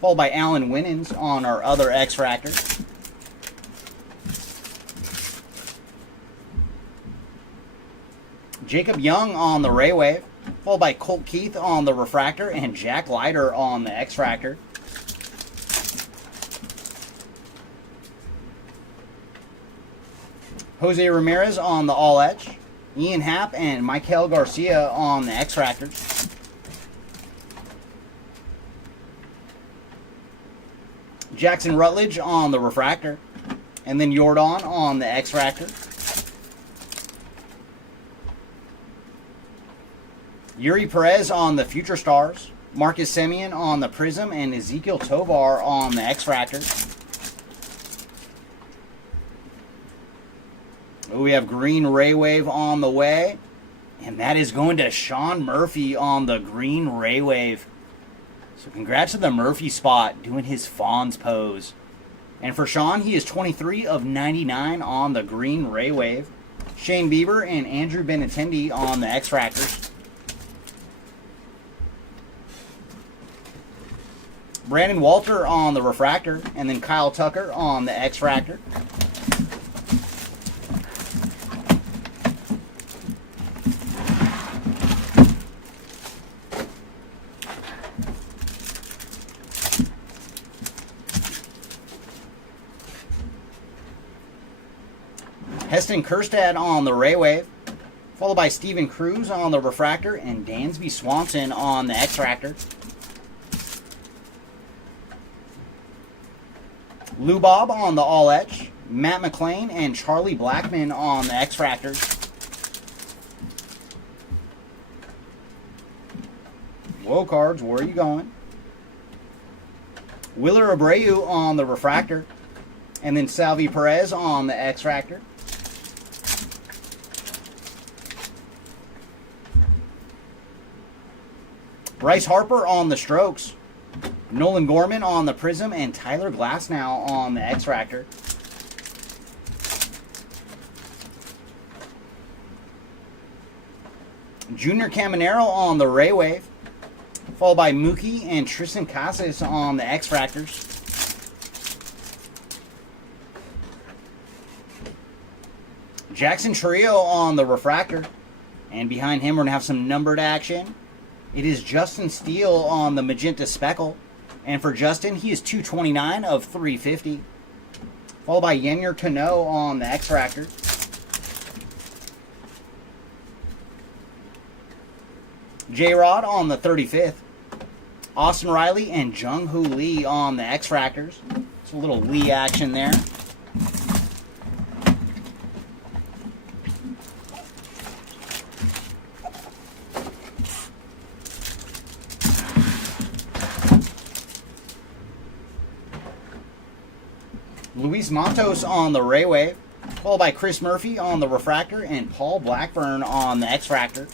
Followed by Alan Winans on our other X-Fractor. Jacob Young on the Ray Wave. Followed by Colt Keith on the Refractor, and Jack Leiter on the X-Fractor. Jose Ramirez on the All Etch. Ian Happ and Michael Garcia on the X-Fractors. Jackson Rutledge on the Refractor. And then Jordan on the X-Fractor. Yuri Perez on the Future Stars. Marcus Semien on the Prism, and Ezekiel Tovar on the X-Fractor. We have green Ray Wave on the way, and that is going to Sean Murphy on the green Ray Wave. So congrats to the Murphy spot doing his Fonz pose. And for Sean, he is 23 of 99 on the green Ray Wave. Shane Bieber and Andrew Benintendi on the X-Fractors. Brandon Walter on the Refractor, and then Kyle Tucker on the X-Fractor. Heston Kjerstad on the Ray Wave, followed by Steven Cruz on the Refractor, and Dansby Swanson on the X-Fractor. Lou Bob on the All Etch, Matt McClain and Charlie Blackman on the X-Fractors. Whoa, cards, where are you going? Wheeler Abreu on the Refractor, and then Salvi Perez on the X-Fractor. Bryce Harper on the Strokes. Nolan Gorman on the Prism, and Tyler Glasnow on the X-Fractor. Junior Caminero on the Ray Wave, followed by Mookie and Tristan Casas on the X-Fractors. Jackson Trio on the refractor. And behind him, we're going to have some numbered action. It is Justin Steele on the magenta speckle. And for Justin, he is 229 of 350. Followed by Yenyer Cano on the X-Fractor. J-Rod on the 35th. Austin Riley and Jung Hoo Lee on the X-Fractors. It's a little Lee action there. Luis Matos on the Raywave, followed by Chris Murphy on the Refractor and Paul Blackburn on the X-Fractor.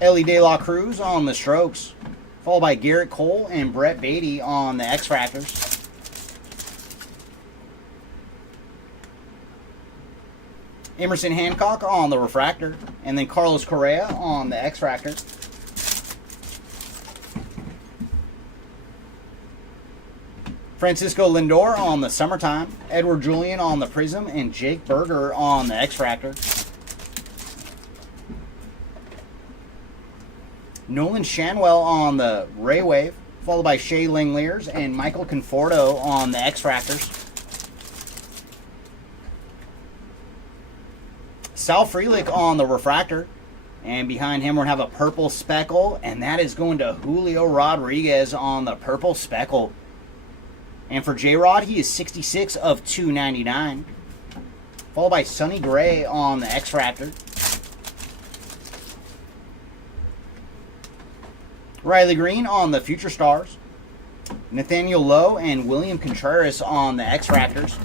Ellie De La Cruz on the Strokes, followed by Garrett Cole and Brett Beatty on the X-Fractors. Emerson Hancock on the Refractor, and then Carlos Correa on the X-Fractor. Francisco Lindor on the Summertime, Edward Julian on the Prism, and Jake Berger on the X-Fractor. Nolan Shanwell on the Raywave, followed by Shea Langeliers and Michael Conforto on the X-Fractors. Sal Frelick on the Refractor, and behind him we're going to have a purple speckle, and that is going to Julio Rodriguez on the purple speckle. And for J-Rod, he is 66 of 299. Followed by Sonny Gray on the X-Fractor. Riley Green on the Future Stars. Nathaniel Lowe and William Contreras on the X-Fractors.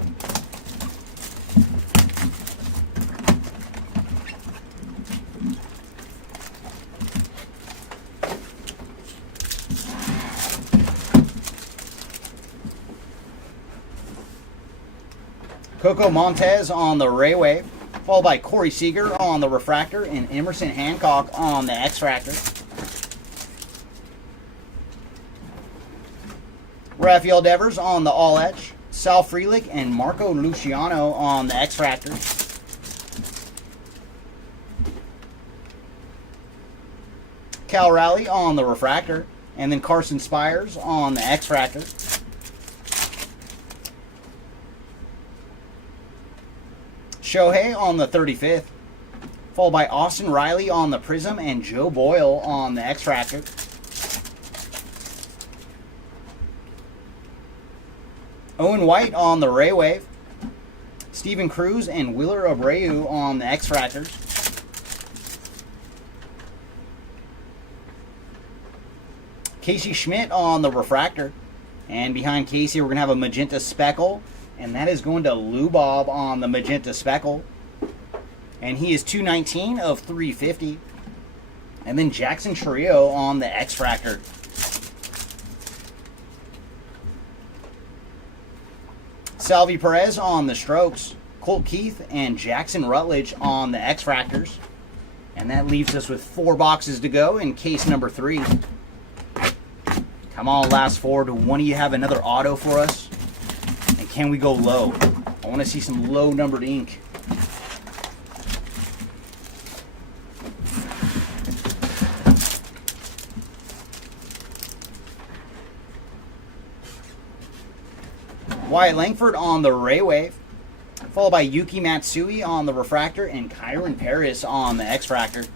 Coco Montez on the Raywave, followed by Corey Seager on the Refractor and Emerson Hancock on the X-Fractor. Rafael Devers on the All Etch, Sal Frelick and Marco Luciano on the X-Fractor. Cal Raleigh on the Refractor, and then Carson Spires on the X-Fractor. Shohei on the 35th, followed by Austin Riley on the Prism and Joe Boyle on the X-Fractor. Owen White on the Raywave, Steven Cruz and Wheeler Abreu on the X-Fractors. Casey Schmidt on the Refractor, and behind Casey we're going to have a magenta speckle, and that is going to Lou Bob on the magenta speckle. And he is 219 of 350. And then Jackson Trio on the X-Fractor. Salvi Perez on the Strokes, Colt Keith and Jackson Rutledge on the X-Fractors. And that leaves us with 4 boxes to go in case number 3. Come on, last 4. Do one of you have another auto for us? And can we go low? I want to see some low numbered ink. Wyatt Langford on the Raywave, followed by Yuki Matsui on the Refractor and Kyron Paris on the X-Fractor.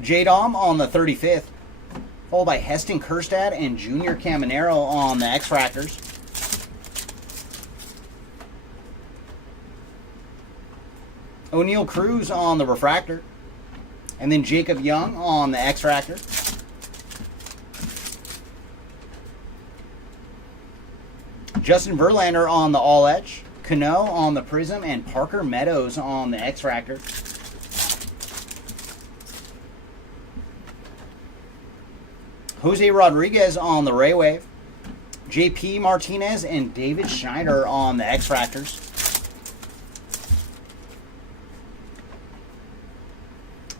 J-Dom on the 35th, followed by Heston Kjerstad and Junior Caminero on the X-Fractors. O'Neal Cruz on the Refractor, and then Jacob Young on the X-Fractor. Justin Verlander on the All Etch, Cano on the Prism, and Parker Meadows on the X-Fractor. Jose Rodriguez on the Raywave, JP Martinez and David Schneider on the X-Fractors.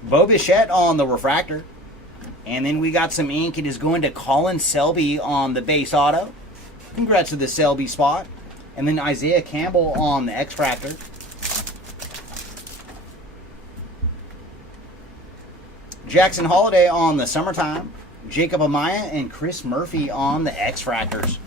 Bo Bichette on the Refractor, And then we got some ink. It is going to Colin Selby on the base auto. Congrats to the Selby spot. And then Isaiah Campbell on the X-Fractor. Jackson Holiday on the Summertime. Jacob Amaya and Chris Murphy on the X-Fractors.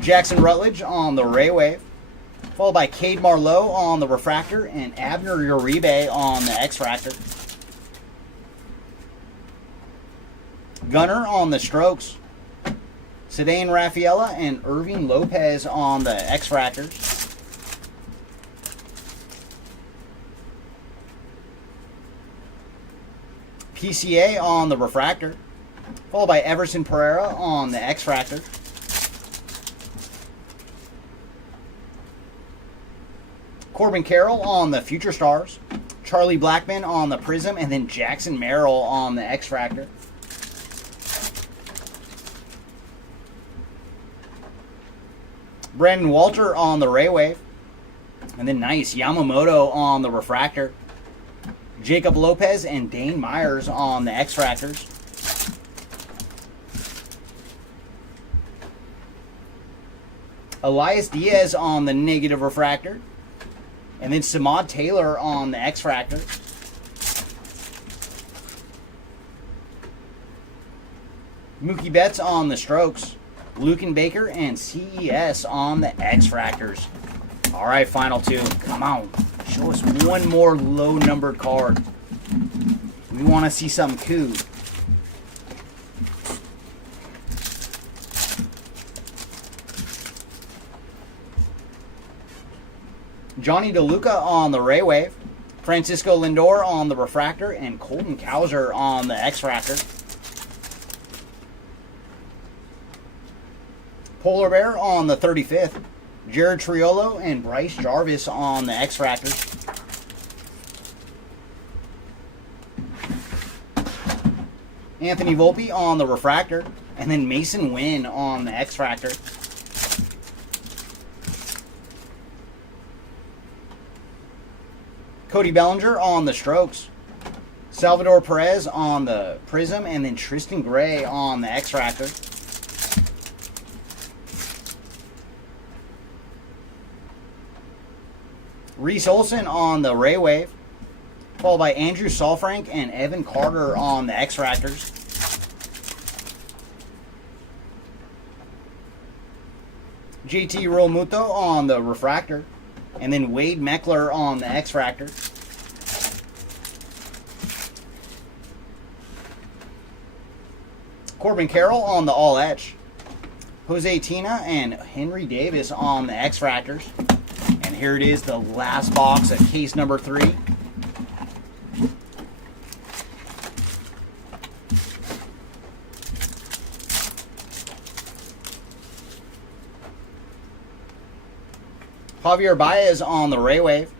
Jackson Rutledge on the Ray Wave, followed by Cade Marlowe on the Refractor and Abner Uribe on the X-Fractor. Gunner on the Strokes, Cedane Rafaela and Irving Lopez on the X-Fractors. PCA on the Refractor, followed by Everson Pereira on the X-Fractor. Corbin Carroll on the Future Stars, Charlie Blackman on the Prism, and then Jackson Merrill on the X-Fractor. Brandon Walter on the Ray Wave, and then nice Yamamoto on the Refractor. Jacob Lopez and Dane Myers on the X-Fractors. Elias Diaz on the Negative Refractor. And then Samad Taylor on the X-Fractor. Mookie Betts on the Strokes. Lucan Baker and CES on the X-Fractors. All right, final two. Come on. Show us one more low-numbered card. We want to see something cool. Johnny DeLuca on the Ray Wave, Francisco Lindor on the Refractor, and Colton Cowser on the X-Fractor. Polar Bear on the 35th, Jared Triolo and Bryce Jarvis on the X-Fractor. Anthony Volpe on the Refractor, and then Mason Wynn on the X-Fractor. Cody Bellinger on the Strokes, Salvador Perez on the Prism, and then Tristan Gray on the X-Fractor. Reese Olson on the Ray Wave, followed by Andrew Saalfrank and Evan Carter on the X-Fractors. JT Realmuto on the Refractor, and then Wade Meckler on the X-Fractor. Corbin Carroll on the All Etch. Jose Tina and Henry Davis on the X-Fractors. And here it is, the last box of case number 3. Javier Baez on the Ray Wave,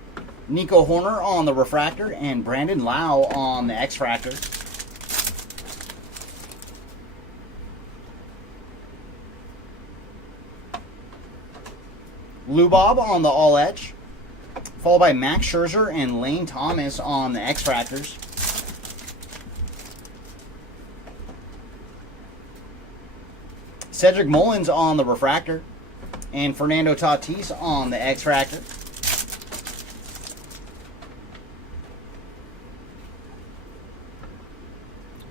Nico Horner on the Refractor, and Brandon Lau on the X-Fractor. Lou Bob on the All Etch, followed by Max Scherzer and Lane Thomas on the X-Fractors. Cedric Mullins on the Refractor, and Fernando Tatis on the X-Fractor.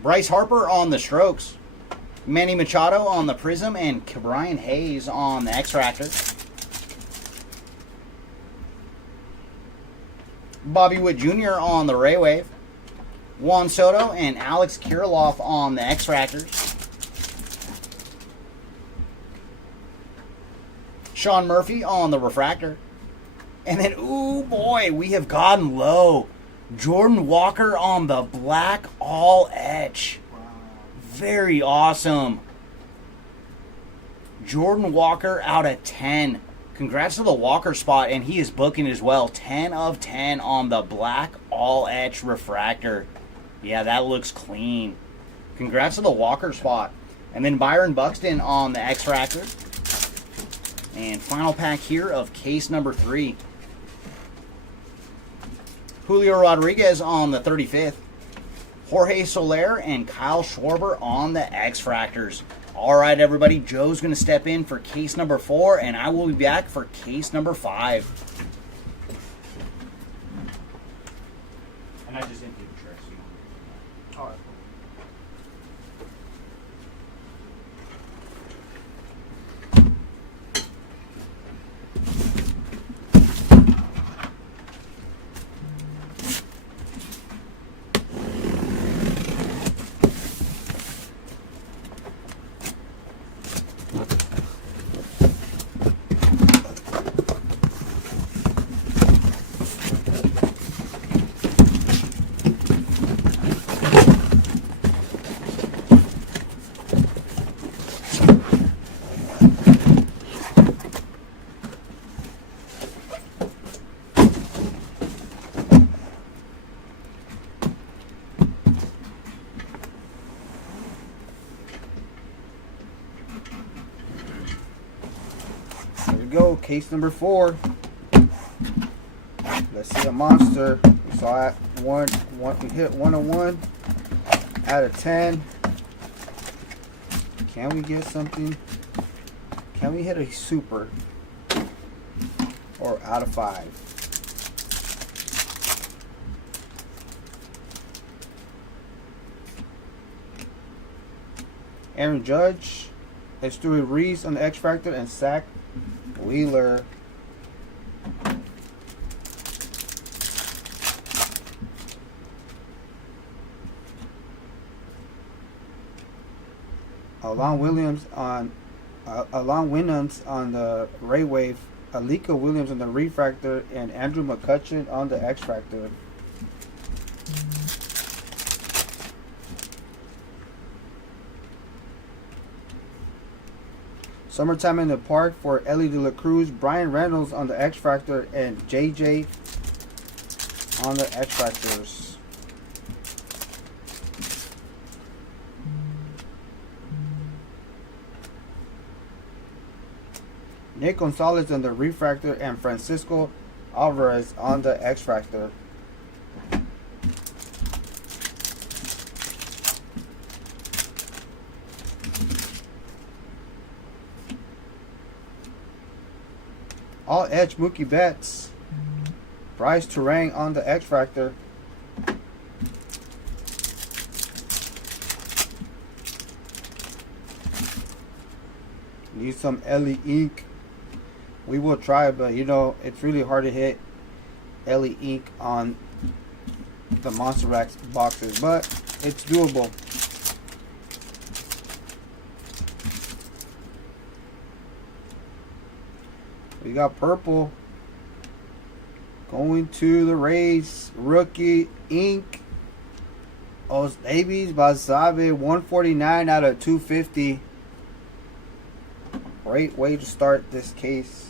Bryce Harper on the Strokes, Manny Machado on the Prism, and Brian Hayes on the X-Fractor. Bobby Witt Jr. on the Ray Wave, Juan Soto and Alex Kirilloff on the X-Fractors. Sean Murphy on the Refractor. And then, ooh boy, we have gotten low. Jordan Walker on the Black All Etch. Wow. Very awesome. Jordan Walker out of 10. Congrats to the Walker spot, and he is booking as well. 10 of 10 on the Black All Etch Refractor. Yeah, that looks clean. Congrats to the Walker spot. And then Byron Buxton on the X-Fractor. And final pack here of case number 3. Julio Rodriguez on the 35th. Jorge Soler and Kyle Schwarber on the X-Fractors. All right, everybody. Joe's going to step in for case number 4, and I will be back for case number 5. And I just emptied the trash. All right. Go, case number 4. Let's see a monster. We saw it we hit 101 out of 10. Can we get something? Can we hit a super? Or out of 5? Aaron Judge, Esteury Reese on the X Factor, and Zach Wheeler. Alon Williams on the Ray Wave, Alika Williams on the Refractor, and Andrew McCutcheon on the X Factor. Summertime in the Park for Ellie De La Cruz, Brian Reynolds on the X Factor, and JJ on the X Factors. Nick Gonzalez on the Refractor, and Francisco Alvarez on the X Factor. All Edge Mookie Betts, Bryce Turang on the X Factor. Need some Ellie Inc. We will try, but you know, it's really hard to hit Ellie Inc. on the Monster Racks boxes, but it's doable. We got purple going to the Rays, rookie ink. Os Davies Basabe, 149 out of 250. Great way to start this case.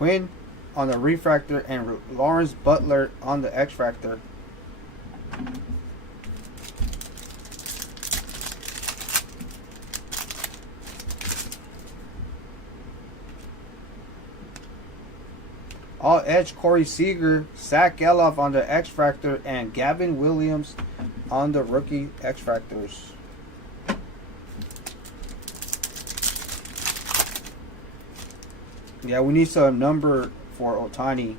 Quinn on the Refractor, and Lawrence Butler on the X Factor. All Edge Corey Seager, Zach Geloff on the X Factor, and Gavin Williams on the rookie X Factors. Yeah, we need some number for Ohtani.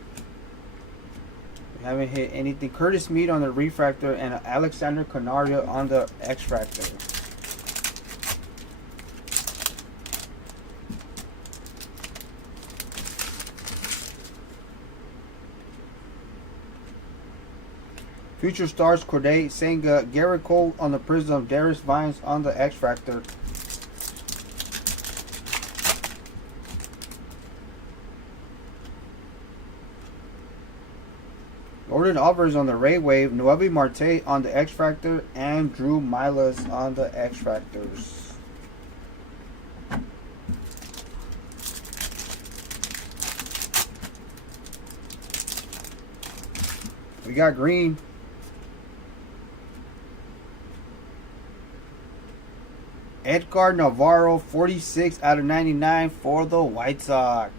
We haven't hit anything. Curtis Mead on the Refractor, and Alexander Canario on the X Factor. Future Stars Corday Senga, Garrett Cole on the Prism, Darius Vines on the X Factor. Jordan Alvarez on the Ray Wave, Noelvi Marte on the X Factor, and Drew Milas on the X Factors. We got green. Edgar Navarro, 46 out of 99 for the White Sox.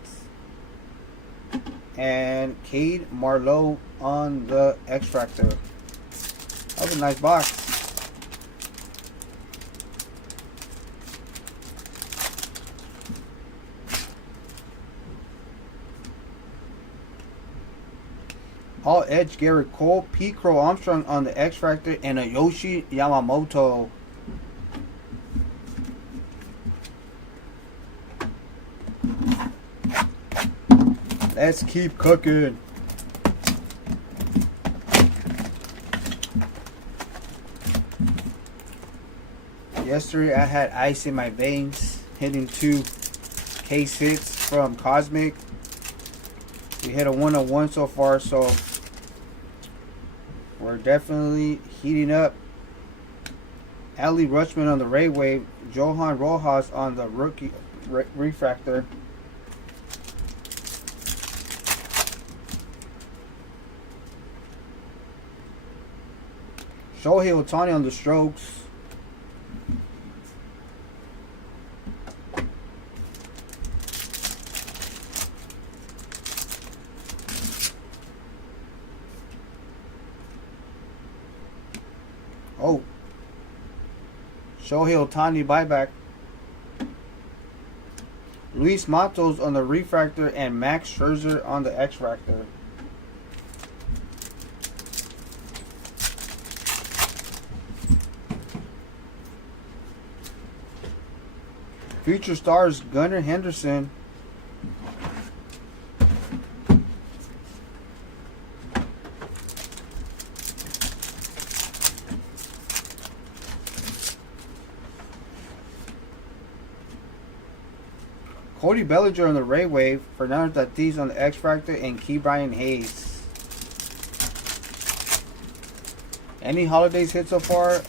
And Cade Marlowe on the X Factor. That was a nice box. All Edge Garrett Cole, Pete Crow Armstrong on the X Factor, and a Yoshi Yamamoto. Let's keep cooking. Yesterday I had ice in my veins, hitting 2 case hits from Cosmic. We hit a 1-on-1 so far, so we're definitely heating up. Ali Rutschman on the Ray Wave, Johan Rojas on the rookie refractor. Shohei Ohtani on the Strokes. Oh. Shohei Ohtani buyback. Luis Matos on the refractor and Max Scherzer on the X-Fractor. Future Stars Gunnar Henderson. Cody Bellinger on the Ray Wave, Fernando Tatis on the X Factor, and Key Brian Hayes. Any holidays hit so far?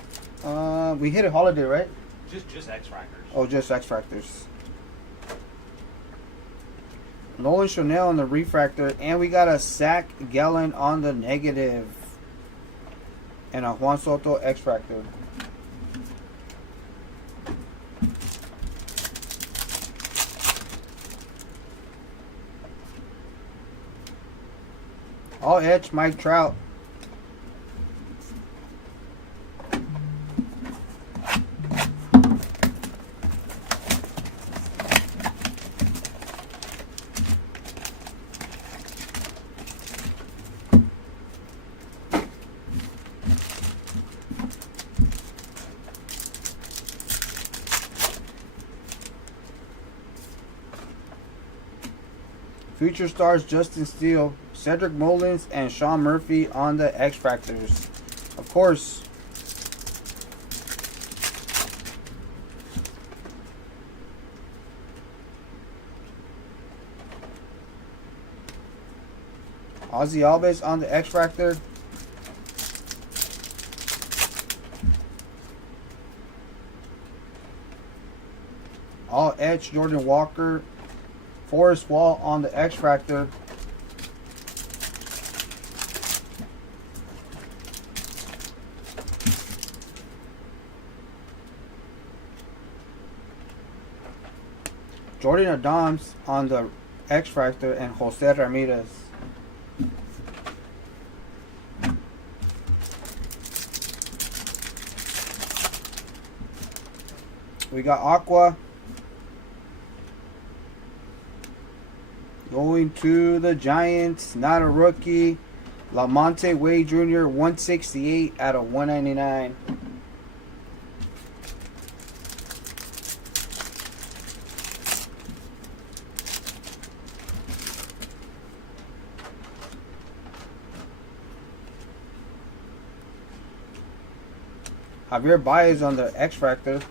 We hit a holiday, right? Just X Factors. Oh, just X Factors. Nolan Chanel on the refractor, and we got a Zach Gallen on the negative, and a Juan Soto X Factor. All Edge Mike Trout. Future Stars Justin Steele, Cedric Mullins, and Sean Murphy on the X Factors. Of course. Ozzy Alves on the X Factor. All Edge Jordan Walker. Forrest Wall on the X Factor. Jordan Adams on the X Factor, and Jose Ramirez. We got Aqua. Going to the Giants, not a rookie. Lamonte Wade Jr., 168 out of 199. Javier Baez on the X Factor.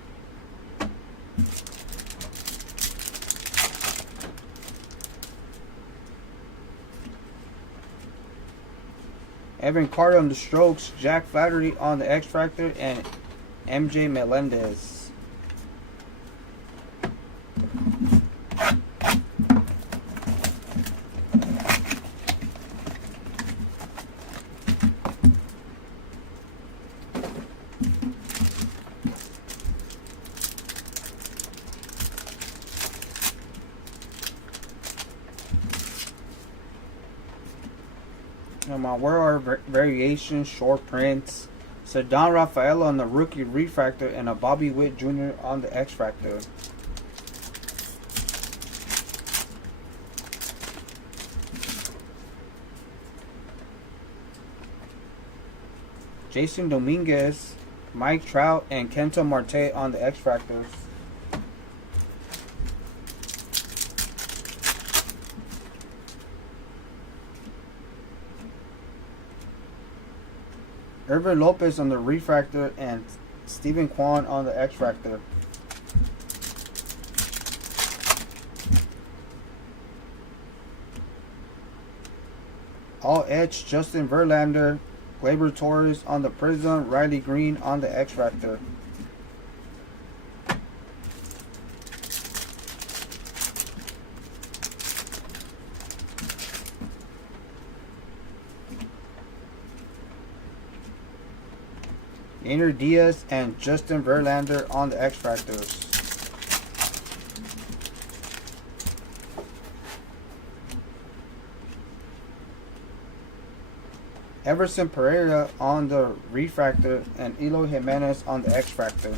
Evan Carter on the strokes, Jack Flaherty on the X Factor, and MJ Melendez. Where are variations, short prints? So Don Rafael on the rookie refractor and a Bobby Witt Jr. on the X Factor. Jason Dominguez, Mike Trout, and Kento Marte on the X Factors. Irvin Lopez on the refractor and Stephen Kwan on the X Factor. All etched Justin Verlander, Gleyber Torres on the Prism, Riley Green on the X Factor. Yainer Diaz and Justin Verlander on the X Factors. Everson Pereira on the refractor and Eloy Jimenez on the X Factor.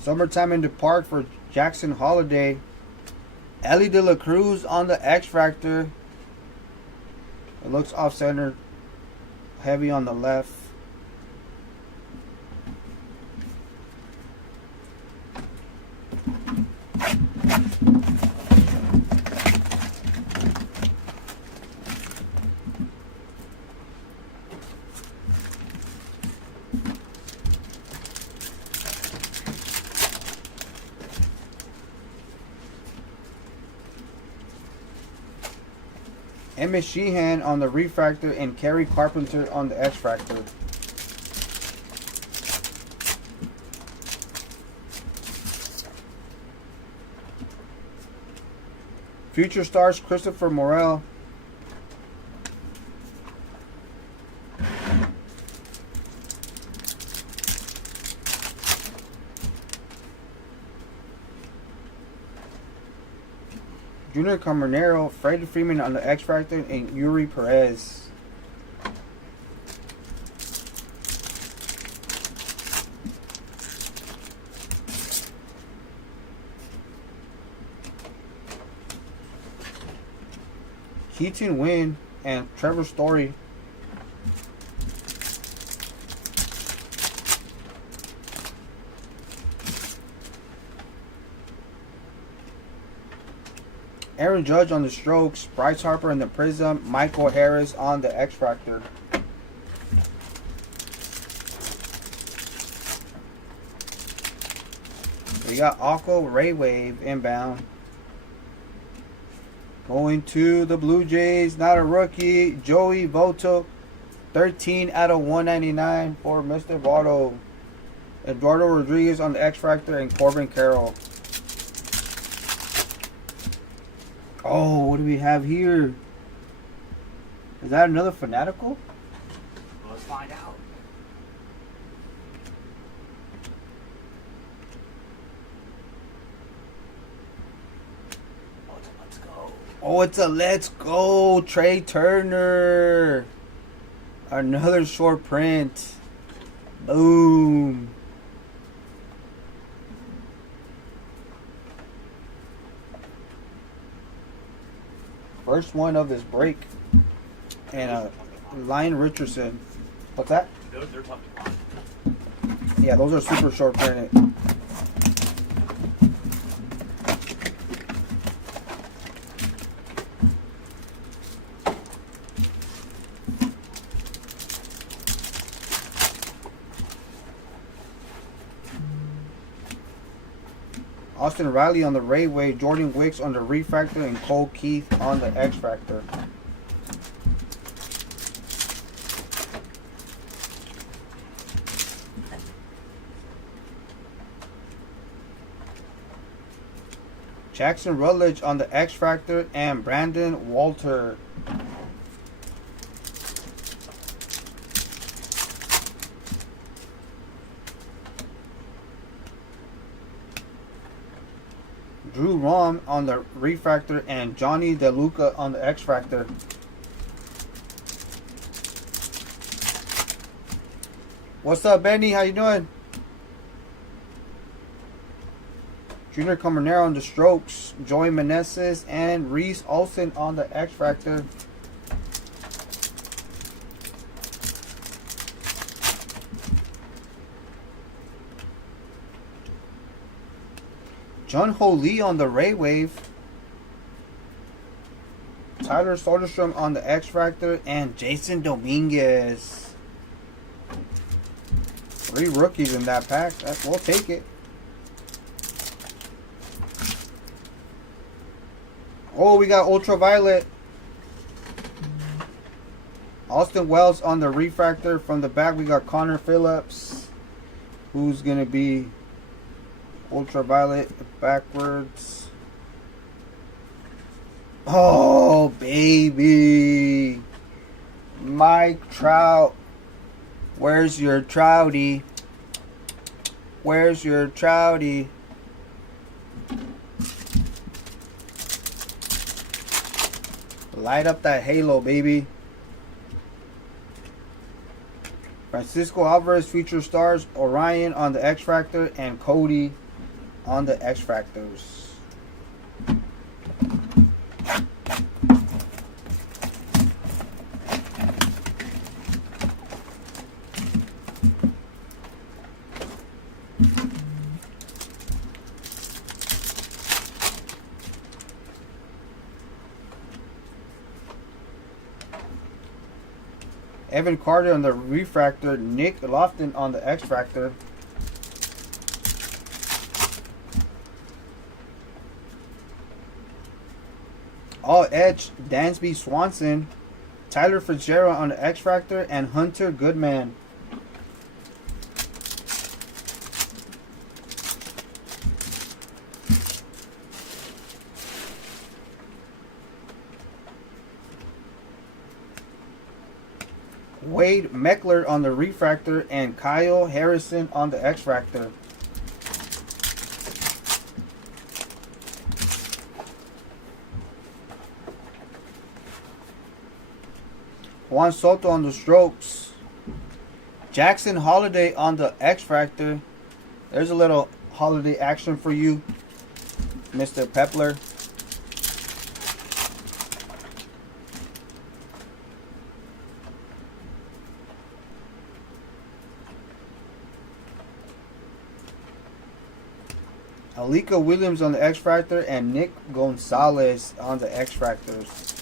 Summertime in the Park for Jackson Holiday. Ellie De La Cruz on the X Factor. It looks off-center, heavy on the left. Emmett Sheehan on the refractor and Kerry Carpenter on the X Factor. Future Stars Christopher Morel. Junior Caminero, Freddie Freeman on the X Factor, and Yuri Perez. Keaton Wynn and Trevor Story. Aaron Judge on the strokes, Bryce Harper in the Prism, Michael Harris on the X Factor. We got Akko Ray Wave inbound. Going to the Blue Jays, not a rookie, Joey Votto, 13 out of 199 for Mr. Votto. Eduardo Rodriguez on the X Factor and Corbin Carroll. Oh, what do we have here? Is that another Fanatical? Let's find out. Let's go. Oh, it's a Let's Go Trey Turner. Another short print. Boom. First one of his break. And Ryan Richardson. What's that? They're tough to find. Yeah, those are super short printed. Austin Riley on the Rayway, Jordan Wicks on the Refractor, and Cole Keith on the X-Fractor. Jackson Rutledge on the X-Fractor and Brandon Walter. Drew Rom on the Refractor and Johnny DeLuca on the X-Fractor. What's up, Benny? How you doing? Junior Camarnero on the Strokes, Joey Meneses and Reese Olson on the X-Fractor. John Ho Lee on the Ray Wave. Tyler Soderstrom on the X-Fractor and Jason Dominguez. 3 rookies in that pack. We'll take it. Oh, we got Ultraviolet. Austin Wells on the Refractor. From the back, we got Connor Phillips, who's going to be Ultraviolet backwards. Oh, baby. Mike Trout. Where's your Trouty? Where's your Trouty? Light up that halo, baby. Francisco Alvarez, Future Stars, Orion on the X-Fractor, and Cody on the X-Fractors. Evan Carter on the Refractor, Nick Lofton on the X-Fractor. All Edge, Dansby Swanson, Tyler Fitzgerald on the X-Fractor, and Hunter Goodman. Wade Meckler on the Refractor and Kyle Harrison on the X-Fractor. Juan Soto on the Strokes. Jackson Holiday on the X-Fractor. There's a little holiday action for you, Mr. Pepler. Alika Williams on the X-Fractor and Nick Gonzalez on the X-Fractors.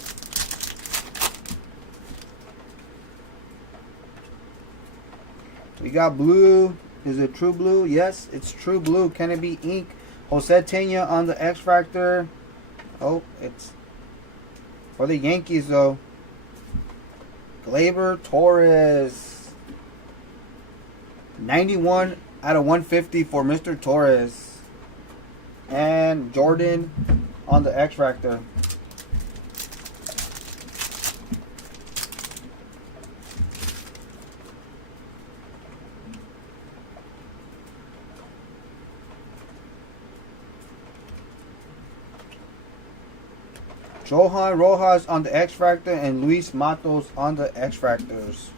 We got blue. Is it true blue? Yes, it's true blue. Can it be ink? Jose Tena on the X-Fractor. Oh, it's for the Yankees though. Gleyber Torres. 91 out of 150 for Mr. Torres. And Jordan on the X-Fractor. Johan Rojas on the X-Fractor and Luis Matos on the X-Fractors.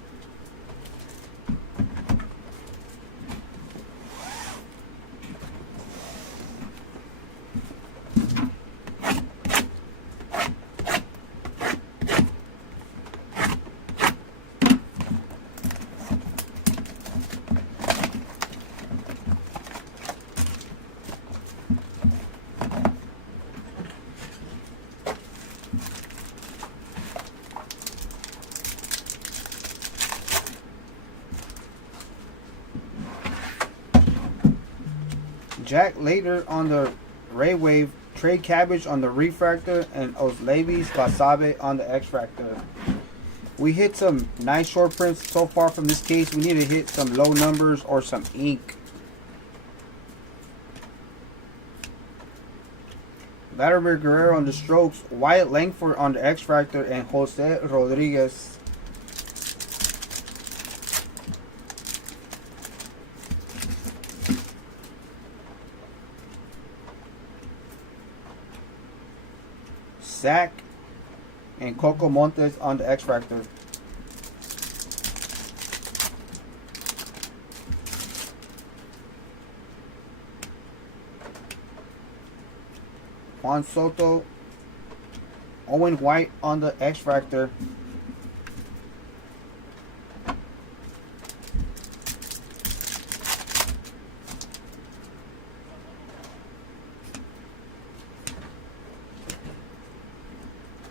Jack Later on the Ray Wave, Trey Cabbage on the refractor, and Oslevis Basabe on the X-Fractor. We hit some nice short prints so far from this case. We need to hit some low numbers or some ink. Vladimir Guerrero on the strokes, Wyatt Langford on the X-Fractor, and Jose Rodriguez. Zach and Coco Montes on the X-Fractor. Juan Soto, Owen White on the X-Fractor.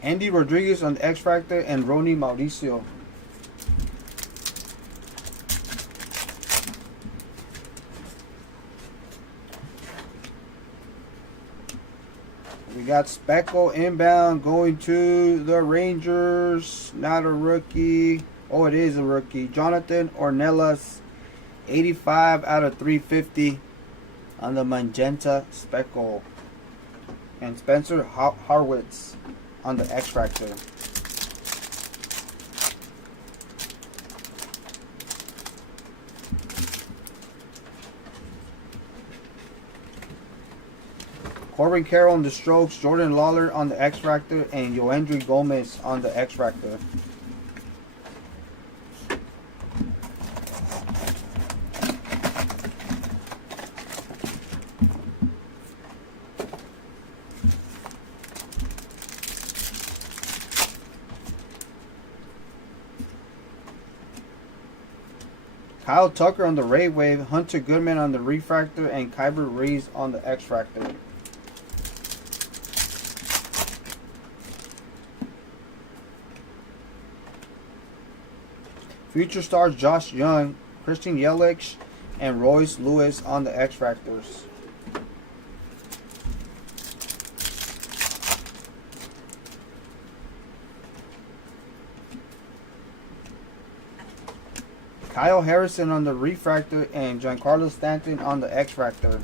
Andy Rodriguez on the X-Fractor and Ronnie Mauricio. We got Speckle inbound going to the Rangers. Not a rookie. Oh, it is a rookie. Jonathan Ornelas, 85 out of 350 on the magenta Speckle. And Spencer Harwitz on the X-Fractor. Corbin Carroll on the strokes, Jordan Lawler on the X-Fractor, and Yoendry Gomez on the X-Fractor. Kyle Tucker on the Ray Wave, Hunter Goodman on the Refractor, and Kyber Reeves on the X-Fractor. Future stars Josh Young, Christian Yelich, and Royce Lewis on the X-Fractors. Kyle Harrison on the Refractor and Giancarlo Stanton on the X-Fractor.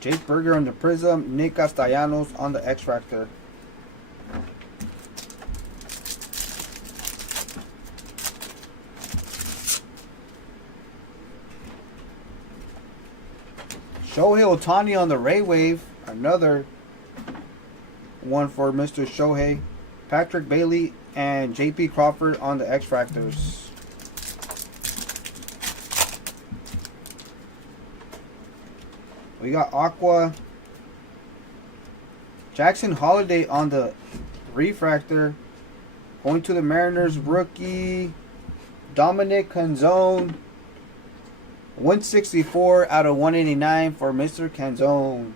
Jake Berger on the Prism, Nick Castellanos on the X-Fractor. Shohei Ohtani on the Ray Wave, another one for Mr. Shohei. Patrick Bailey and JP Crawford on the X-Fractors. We got Aqua. Jackson Holiday on the Refractor. Going to the Mariners, rookie Dominic Canzone. 164 out of 189 for Mr. Canzone.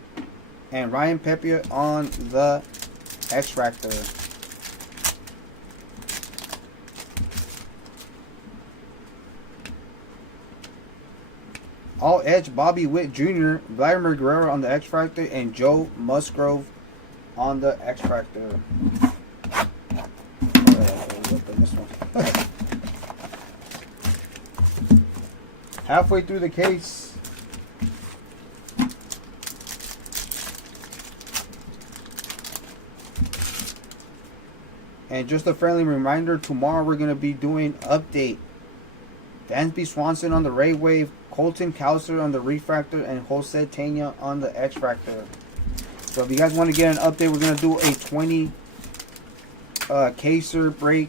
And Ryan Pepiot on the X-Fractor. All Edge Bobby Witt Jr., Vladimir Guerrero on the X-Fractor, and Joe Musgrove on the X-Fractor. Halfway through the case. And just a friendly reminder, tomorrow we're going to be doing update. Dansby Swanson on the Ray Wave, Colton Cowser on the Refractor, and Jose Tena on the X-Fractor. So if you guys want to get an update, we're going to do a 20 caser break.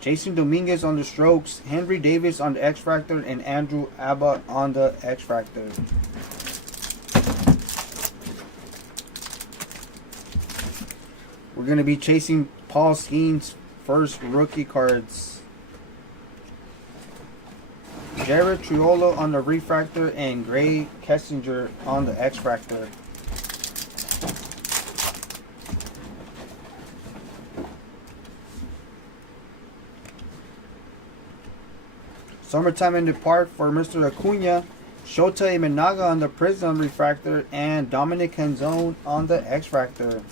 Jason Dominguez on the strokes, Henry Davis on the X-Fractor, and Andrew Abbott on the X-Fractor. We're going to be chasing Paul Skeen's first rookie cards. Jared Triolo on the Refractor and Gray Kessinger on the X-Fractor. Summertime in the Park for Mr. Acuna. Shota Imanaga on the Prism Refractor. And Dominic Canzone on the X-Fractor.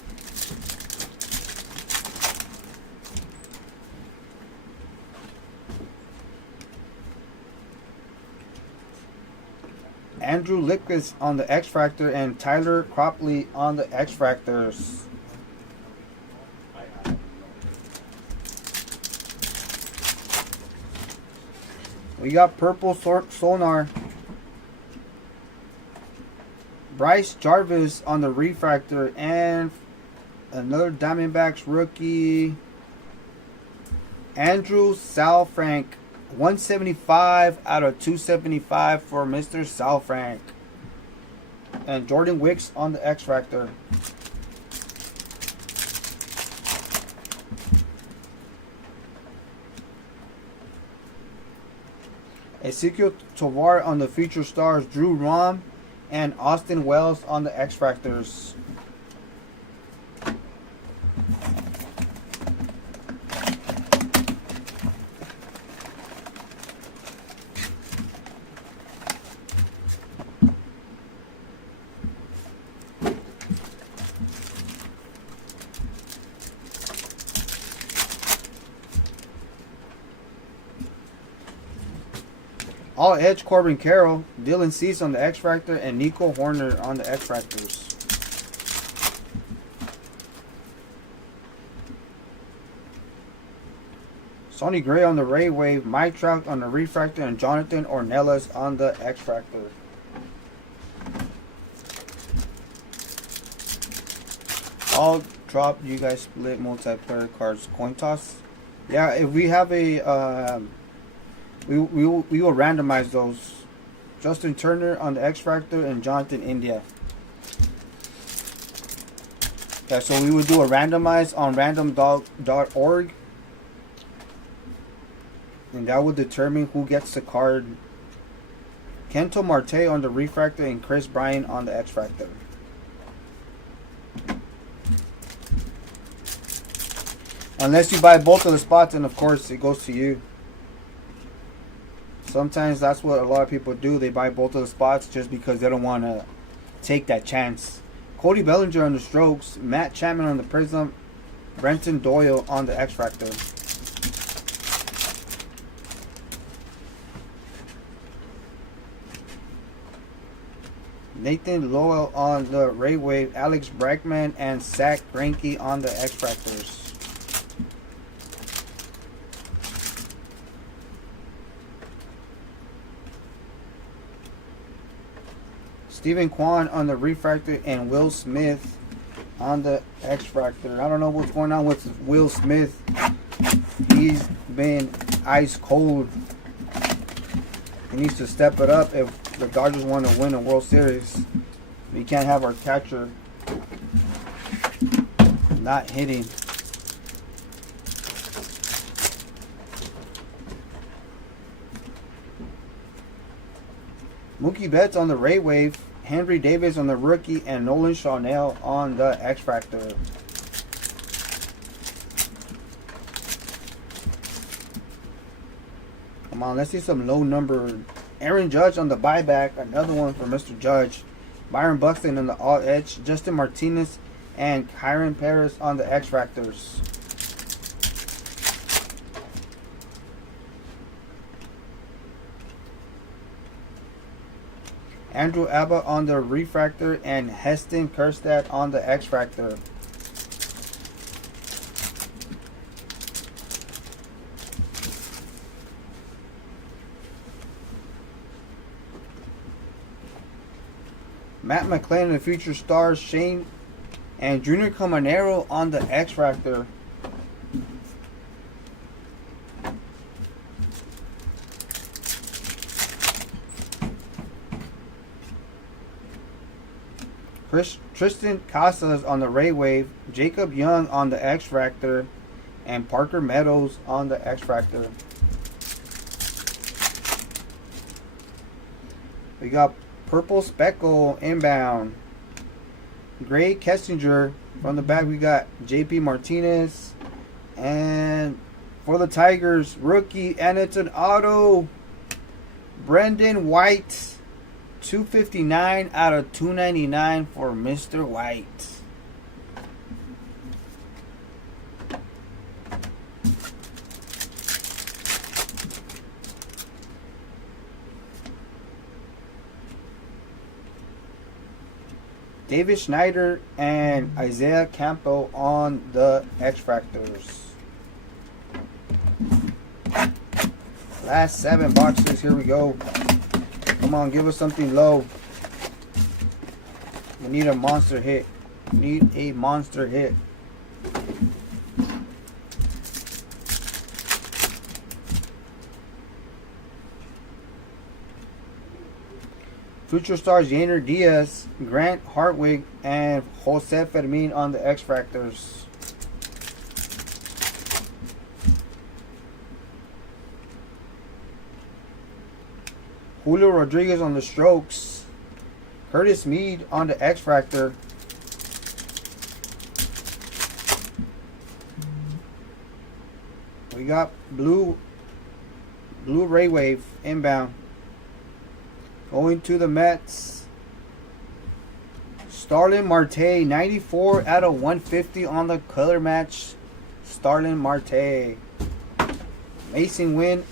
Andrew Lipkis on the X-Fractor and Tyler Cropley on the X-Fractors. We got Purple Sonar. Bryce Jarvis on the Refractor and another Diamondbacks rookie. Andrew Salfrank. 175 out of 275 for Mr. Salfrank. And Jordan Wicks on the X-Fractor. Ezekiel Tovar on the Future Stars. Drew Rom and Austin Wells on the X-Fractors. All Edge Corbin Carroll, Dylan Cease on the X-Fractor, and Nico Horner on the X-Fractors. Sonny Gray on the Ray Wave, Mike Trout on the Refractor, and Jonathan Ornelas on the X-Fractor. I'll drop you guys split multiplayer cards coin toss. Yeah, if we have a we will randomize those. Justin Turner on the X-Fractor and Jonathan India. Yeah, so we would do a randomize on random.org. And that would determine who gets the card. Kento Marte on the Refractor and Chris Bryan on the X-Fractor. Unless you buy both of the spots, and of course it goes to you. Sometimes that's what a lot of people do. They buy both of the spots just because they don't want to take that chance. Cody Bellinger on the Strokes. Matt Chapman on the Prism. Brenton Doyle on the X-Fractor. Nathan Lowell on the Ray Wave. Alex Bregman and Zach Greinke on the X-Fractors. Stephen Kwan on the Refractor and Will Smith on the X-Fractor. I don't know what's going on with Will Smith. He's been ice cold. He needs to step it up if the Dodgers want to win a World Series. We can't have our catcher not hitting. Mookie Betts on the Ray Wave. Henry Davis on the rookie, and Nolan Chanel on the X-Fractor. Come on, let's see some low number. Aaron Judge on the buyback, another one for Mr. Judge. Byron Buxton on the All Edge. Justin Martinez and Kyron Paris on the X-Fractors. Andrew Abba on the Refractor and Heston Kjerstad on the X-Fractor. Matt McClain and the Future Stars, Shane and Junior Caminero on the X-Fractor. Tristan Casas on the Ray Wave, Jacob Young on the X-Fractor, and Parker Meadows on the X-Fractor. We got Purple Speckle inbound. Gray Kessinger. From the back we got JP Martinez. And for the Tigers, rookie, and it's an auto. Brendan White, 259 out of 299 for Mr. White. David Schneider and Isaiah Campo on the X-Fractors. Last 7 boxes. Here we go. Come on, give us something low. We need a monster hit. Need a monster hit. Future stars Yainer Diaz, Grant Hartwig, and Jose Fermin on the X-Fractors. Julio Rodriguez on the Strokes. Curtis Mead on the X-Fractor. We got Blue Ray Wave inbound. Going to the Mets. Starlin Marte, 94 out of 150 on the color match. Starlin Marte. Mason Wynn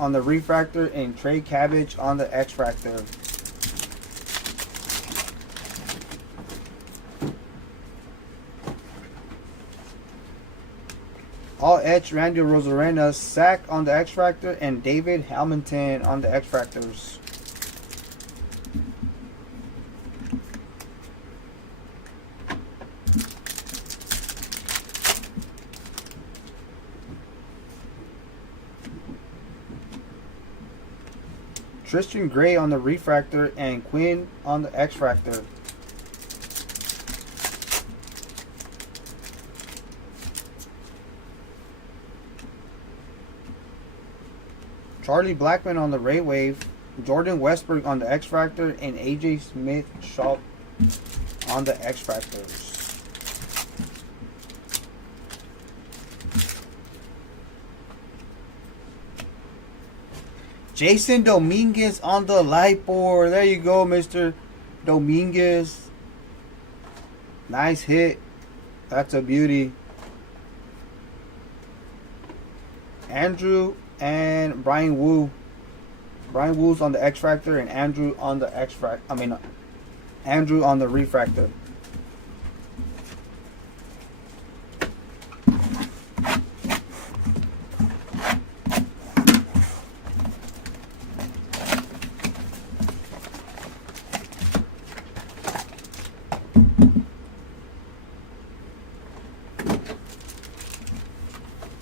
on the refractor and Trey Cabbage on the X-Fractor. All etched Randy Rosarena, Sack on the X-Fractor, and David Hamilton on the X-Fractors. Tristan Gray on the refractor and Quinn on the X-Fractor. Charlie Blackmon on the Ray Wave, Jordan Westbrook on the X-Fractor, and AJ Smith Sharp on the X-Fractors. Jason Dominguez on the light board. There you go, Mr. Dominguez. Nice hit. That's a beauty. Andrew and Brian Wu. Brian Wu's on the X-Fractor and Andrew on the Andrew on the refractor.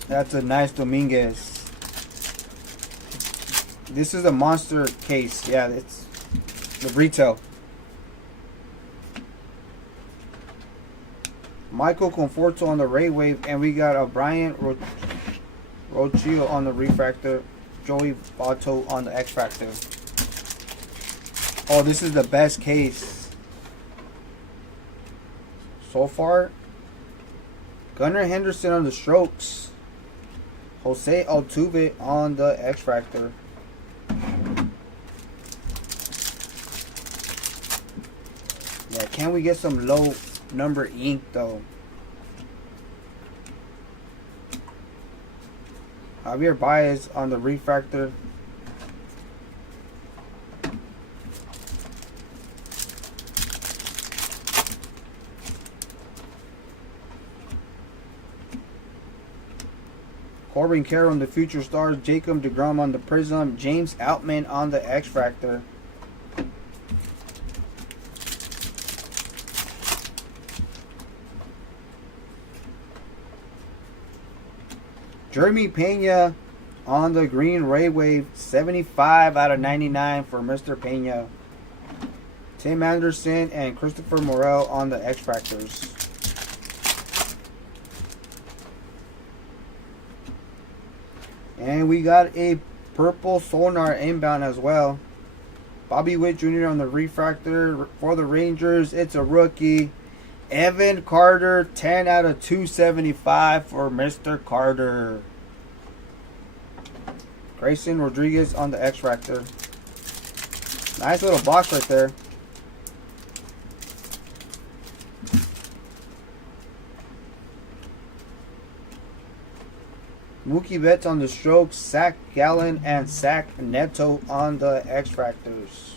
That's a nice Dominguez. This is a monster case. Yeah, it's the retail. Michael Conforto on the Ray Wave, and we got a Brian Rochio on the refractor, Joey Votto on the X-Fractor. Oh, this is the best case so far. Gunnar Henderson on the Strokes. Jose Altuve on the X-Fractor. Yeah, can we get some low number ink though? Javier Baez on the refractor. Corbin Carroll on the Future Stars, Jacob deGrom on the Prism, James Outman on the X-Fractor. Jeremy Pena on the Green Ray Wave, 75 out of 99 for Mr. Pena. Tim Anderson and Christopher Morel on the X-Fractors. And we got a purple Sonar inbound as well. Bobby Witt Jr. on the refractor for the Rangers. It's a rookie. Evan Carter, 10 out of 275 for Mr. Carter. Grayson Rodriguez on the X-Fractor. Nice little box right there. Mookie Betts on the strokes, Zach Gallen and Zach Neto on the X-Fractors.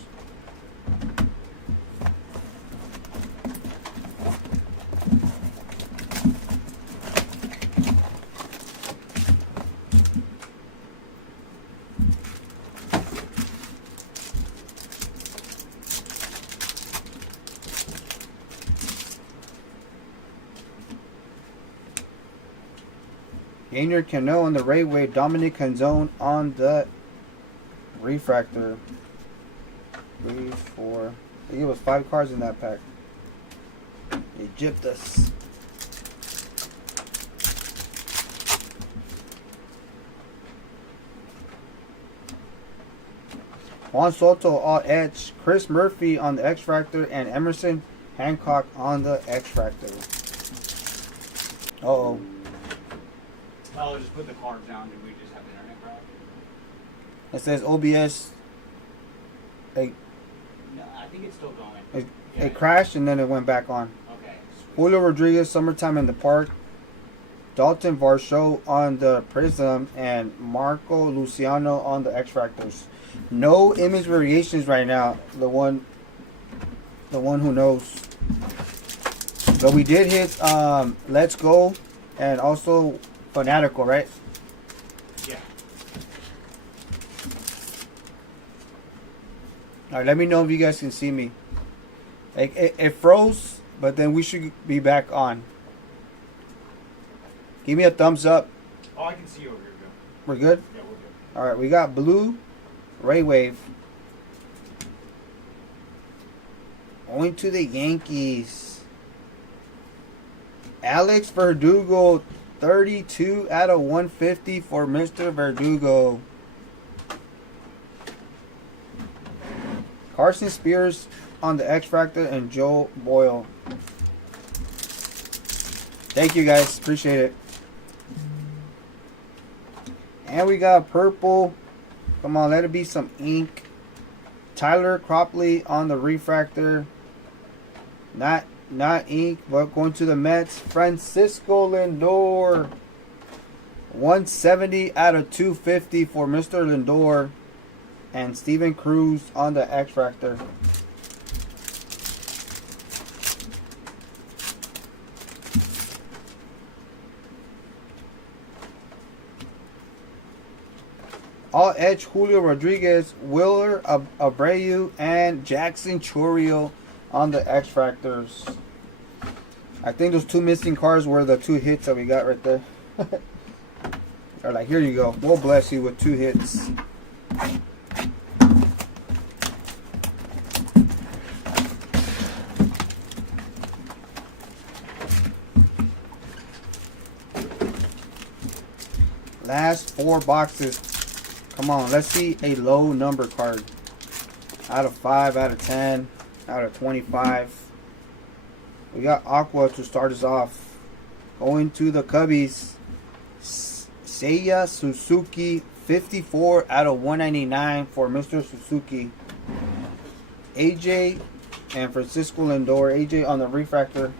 Yainer Cano on the Rayway, Dominic Canzone on the Refractor. 3, 4. I think it was 5 cards in that pack. Egyptus. Juan Soto all edge, Chris Murphy on the X-Fractor, and Emerson Hancock on the X-Fractor. Uh-oh. Oh, just put the cards down. Did we just have the internet crash? It says OBS. No, I think it's still going. It crashed and then it went back on. Okay. Sweet. Julio Rodriguez, Summertime in the Park. Dalton Varsho on the Prism, and Marco Luciano on the X-Fractors. No image variations right now. The one who knows. But we did hit Let's Go and also Fanatical, right? Yeah. Alright, let me know if you guys can see me. It froze, but then we should be back on. Give me a thumbs up. Oh, I can see you over here, Joe. We're good? Yeah, we're good. Alright, we got blue Ray Wave. Going to the Yankees. Alex Verdugo, 32 out of 150 for Mr. Verdugo. Carson Spears on the X-Fractor and Joe Boyle. Thank you guys. Appreciate it. And we got purple. Come on, let it be some ink. Tyler Cropley on the Refractor. Not ink, but going to the Mets. Francisco Lindor. 170 out of 250 for Mr. Lindor. And Steven Cruz on the X-Fractor. All edge Julio Rodriguez, Willer Abreu, and Jackson Chourio on the X-Fractors. I think those 2 missing cards were the 2 hits that we got right there. They're like, here you go. We'll bless you with 2 hits. Last 4 boxes. Come on, let's see a low number card. Out of 5, out of 10, out of 25. We got Aqua to start us off. Going to the Cubbies. Seiya Suzuki, 54 out of 199 for Mr. Suzuki. AJ and Francisco Lindor. AJ on the Refractor.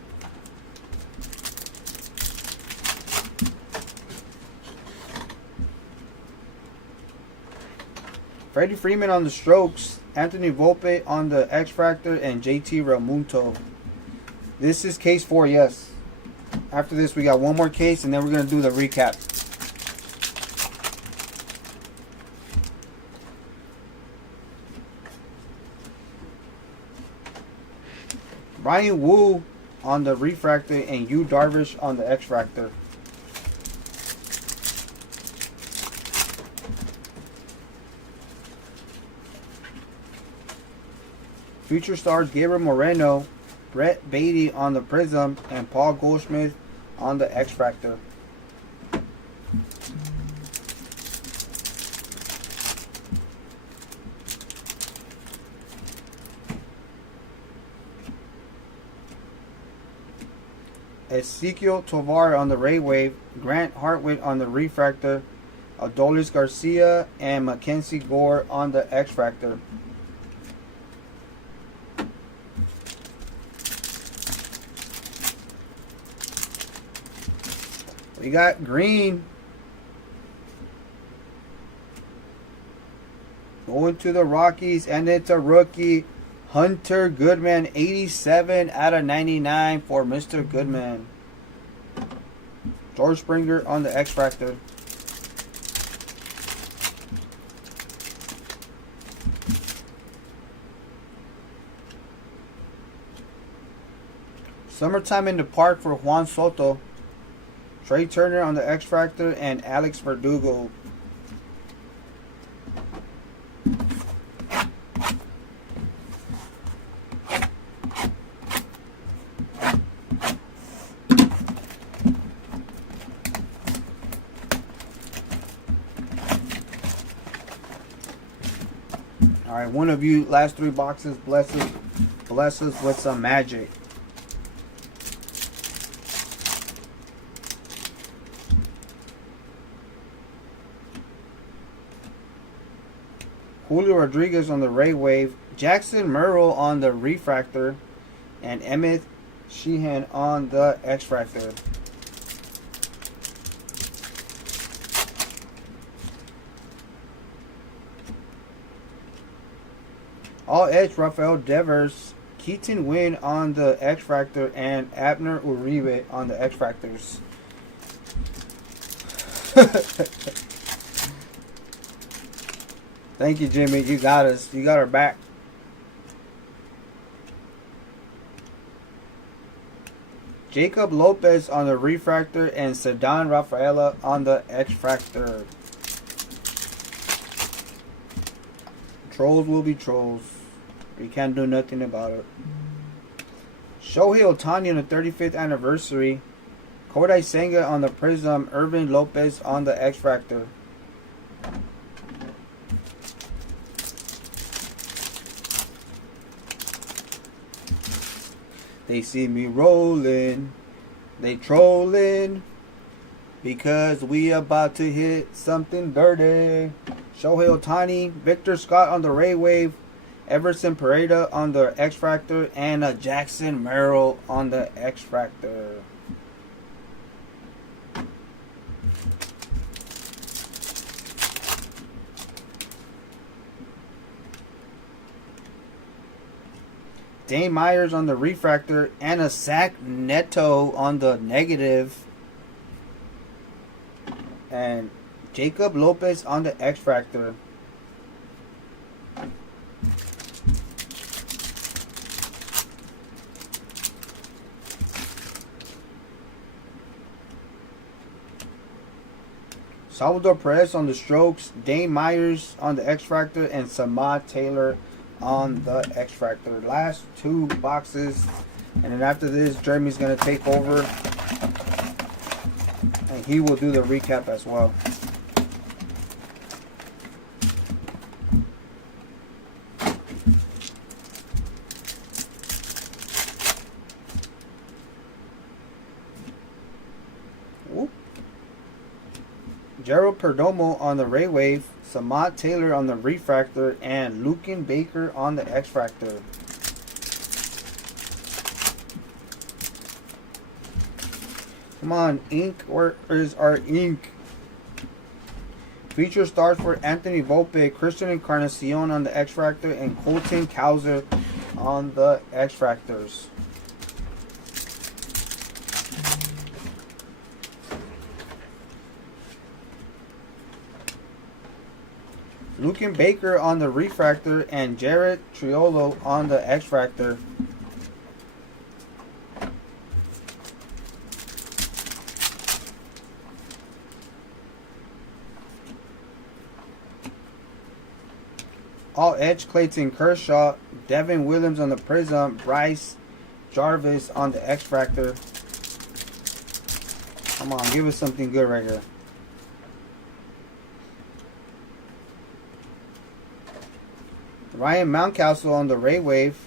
Freddie Freeman on the Strokes, Anthony Volpe on the X-Fractor, and JT Realmuto. This is case 4, yes. After this, we got one more case, and then we're going to do the recap. Ryan Wu on the Refractor, and Yu Darvish on the X-Fractor. Future stars Gabriel Moreno, Brett Beatty on the Prism, and Paul Goldschmidt on the X-Fractor. Ezekiel Tovar on the Ray Wave, Grant Hartwick on the Refractor, Adolis Garcia and Mackenzie Gore on the X-Fractor. We got green. Going to the Rockies, and it's a rookie. Hunter Goodman, 87 out of 99 for Mr. Goodman. George Springer on the X-Factor. Summertime in the Park for Juan Soto. Trey Turner on the X-Factor, and Alex Verdugo. Alright, one of you, last 3 boxes, bless us with some magic. Julio Rodriguez on the Ray Wave, Jackson Merrill on the Refractor, and Emmett Sheehan on the X-Fractor. All Edge Rafael Devers, Keaton Wynn on the X-Fractor, and Abner Uribe on the X-Fractors. Thank you, Jimmy. You got us. You got our back. Jacob Lopez on the Refractor, and Ceddanne Rafaela on the X-Fractor. Trolls will be trolls. We can't do nothing about it. Shohei Ohtani on the 35th anniversary. Kodai Senga on the Prism. Irvin Lopez on the X-Fractor. They see me rolling. They trolling. Because we about to hit something dirty. Shohei Ohtani, Victor Scott on the Ray Wave, Everson Pereira on the X-Fractor, and Jackson Merrill on the X-Fractor. Dane Myers on the Refractor, and Zach Neto on the negative. And Jacob Lopez on the X-Fractor. Salvador Perez on the Strokes, Dane Myers on the X-Factor, and Samad Taylor on the X-Factor. Last 2 boxes, and then after this, Jeremy's going to take over, and he will do the recap as well. Gerald Perdomo on the Ray Wave, Samad Taylor on the Refractor, and Lucan Baker on the X-Fractor. Come on, ink. Where is our ink? Feature stars for Anthony Volpe, Christian Encarnacion on the X-Fractor, and Colton Cowser on the X-Fractors. Lucan Baker on the Refractor, and Jared Triolo on the X-Fractor. All Edge Clayton Kershaw, Devin Williams on the Prism, Bryce Jarvis on the X-Fractor. Come on, give us something good right here. Ryan Mountcastle on the Ray Wave,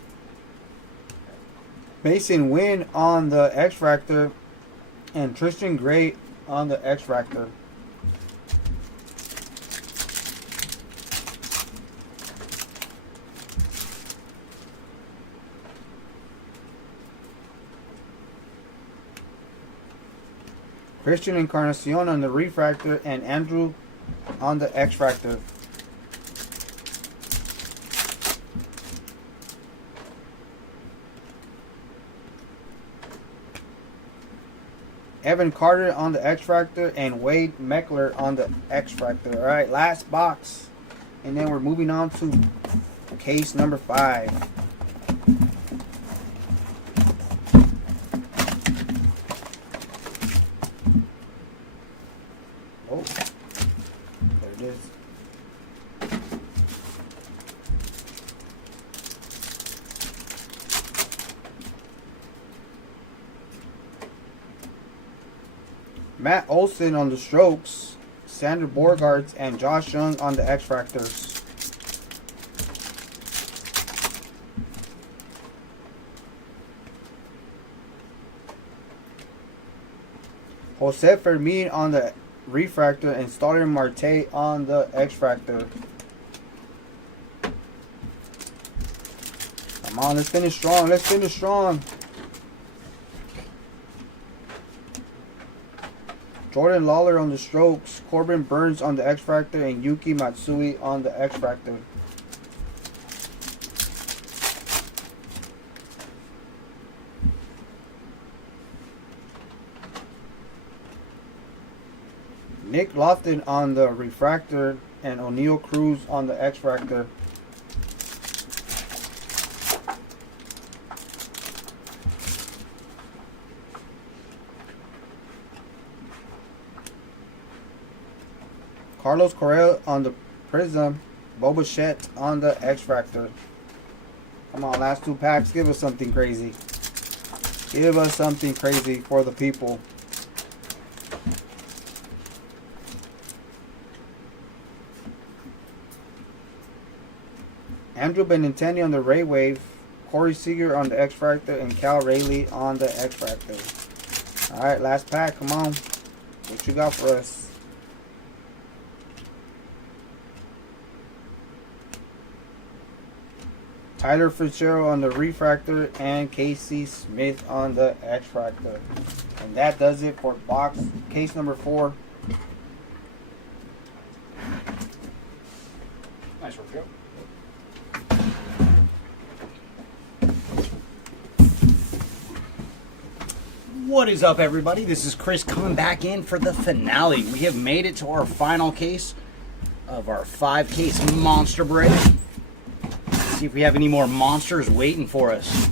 Mason Wynn on the X-Fractor, and Tristan Gray on the X-Fractor. Christian Encarnacion on the refractor, and Andrew on the X-Fractor. Evan Carter on the X-Fractor and Wade Meckler on the X-Fractor. Alright, last box. And then we're moving on to case number 5. Oh, there it is. Matt Olson on the Strokes, Sander Borghardt and Josh Young on the X-Fractors. Jose Fermin on the refractor and Starling Marte on the X-Fractor. Come on, let's finish strong. Let's finish strong. Jordan Lawler on the Strokes, Corbin Burns on the X-Fractor, and Yuki Matsui on the X-Fractor. Nick Lofton on the refractor and O'Neal Cruz on the X-Fractor. Carlos Correa on the Prism, Boba Fett on the X-Fractor. Come on, last 2 packs. Give us something crazy. Give us something crazy for the people. Andrew Benintendi on the Ray Wave, Corey Seager on the X-Fractor, and Cal Rayleigh on the X-Fractor. Alright, last pack. Come on. What you got for us? Tyler Fitzgerald on the refractor and Casey Smith on the X-Fractor. And that does it for box case number 4. Nice work, Joe. What is up, everybody? This is Chris coming back in for the finale. We have made it to our final case of our 5-case monster break. See if we have any more monsters waiting for us.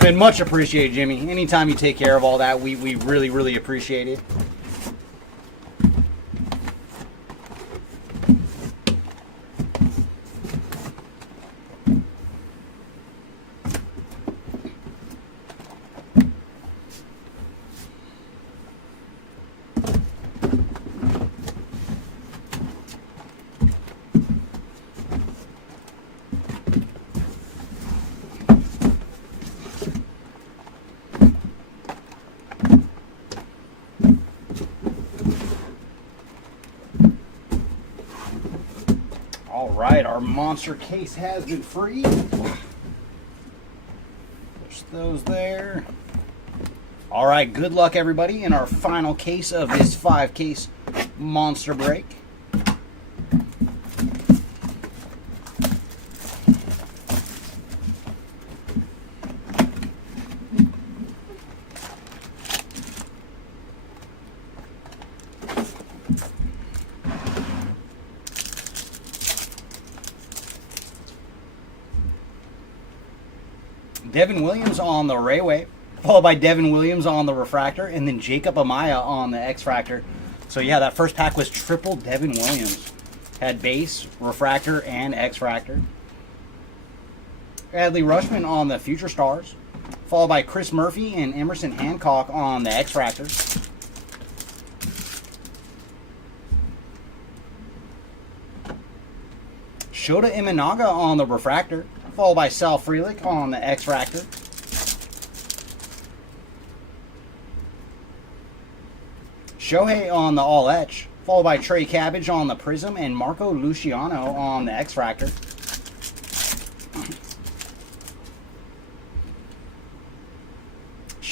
Been much appreciated, Jimmy. Anytime you take care of all that, we really, really appreciate it. Alright, our monster case has been freed. Push those there. Alright, good luck, everybody, in our final case of this 5-case monster break. Devin Williams on the Rayway, followed by Devin Williams on the Refractor, and then Jacob Amaya on the X-Fractor. So yeah, that first pack was triple Devin Williams. Had base, Refractor, and X-Fractor. Adley Rushman on the Future Stars, followed by Chris Murphy and Emerson Hancock on the X-Fractor. Shota Imanaga on the Refractor, followed by Sal Frelick on the X-Fractor. Shohei on the All Etch, followed by Trey Cabbage on the Prism and Marco Luciano on the X-Fractor.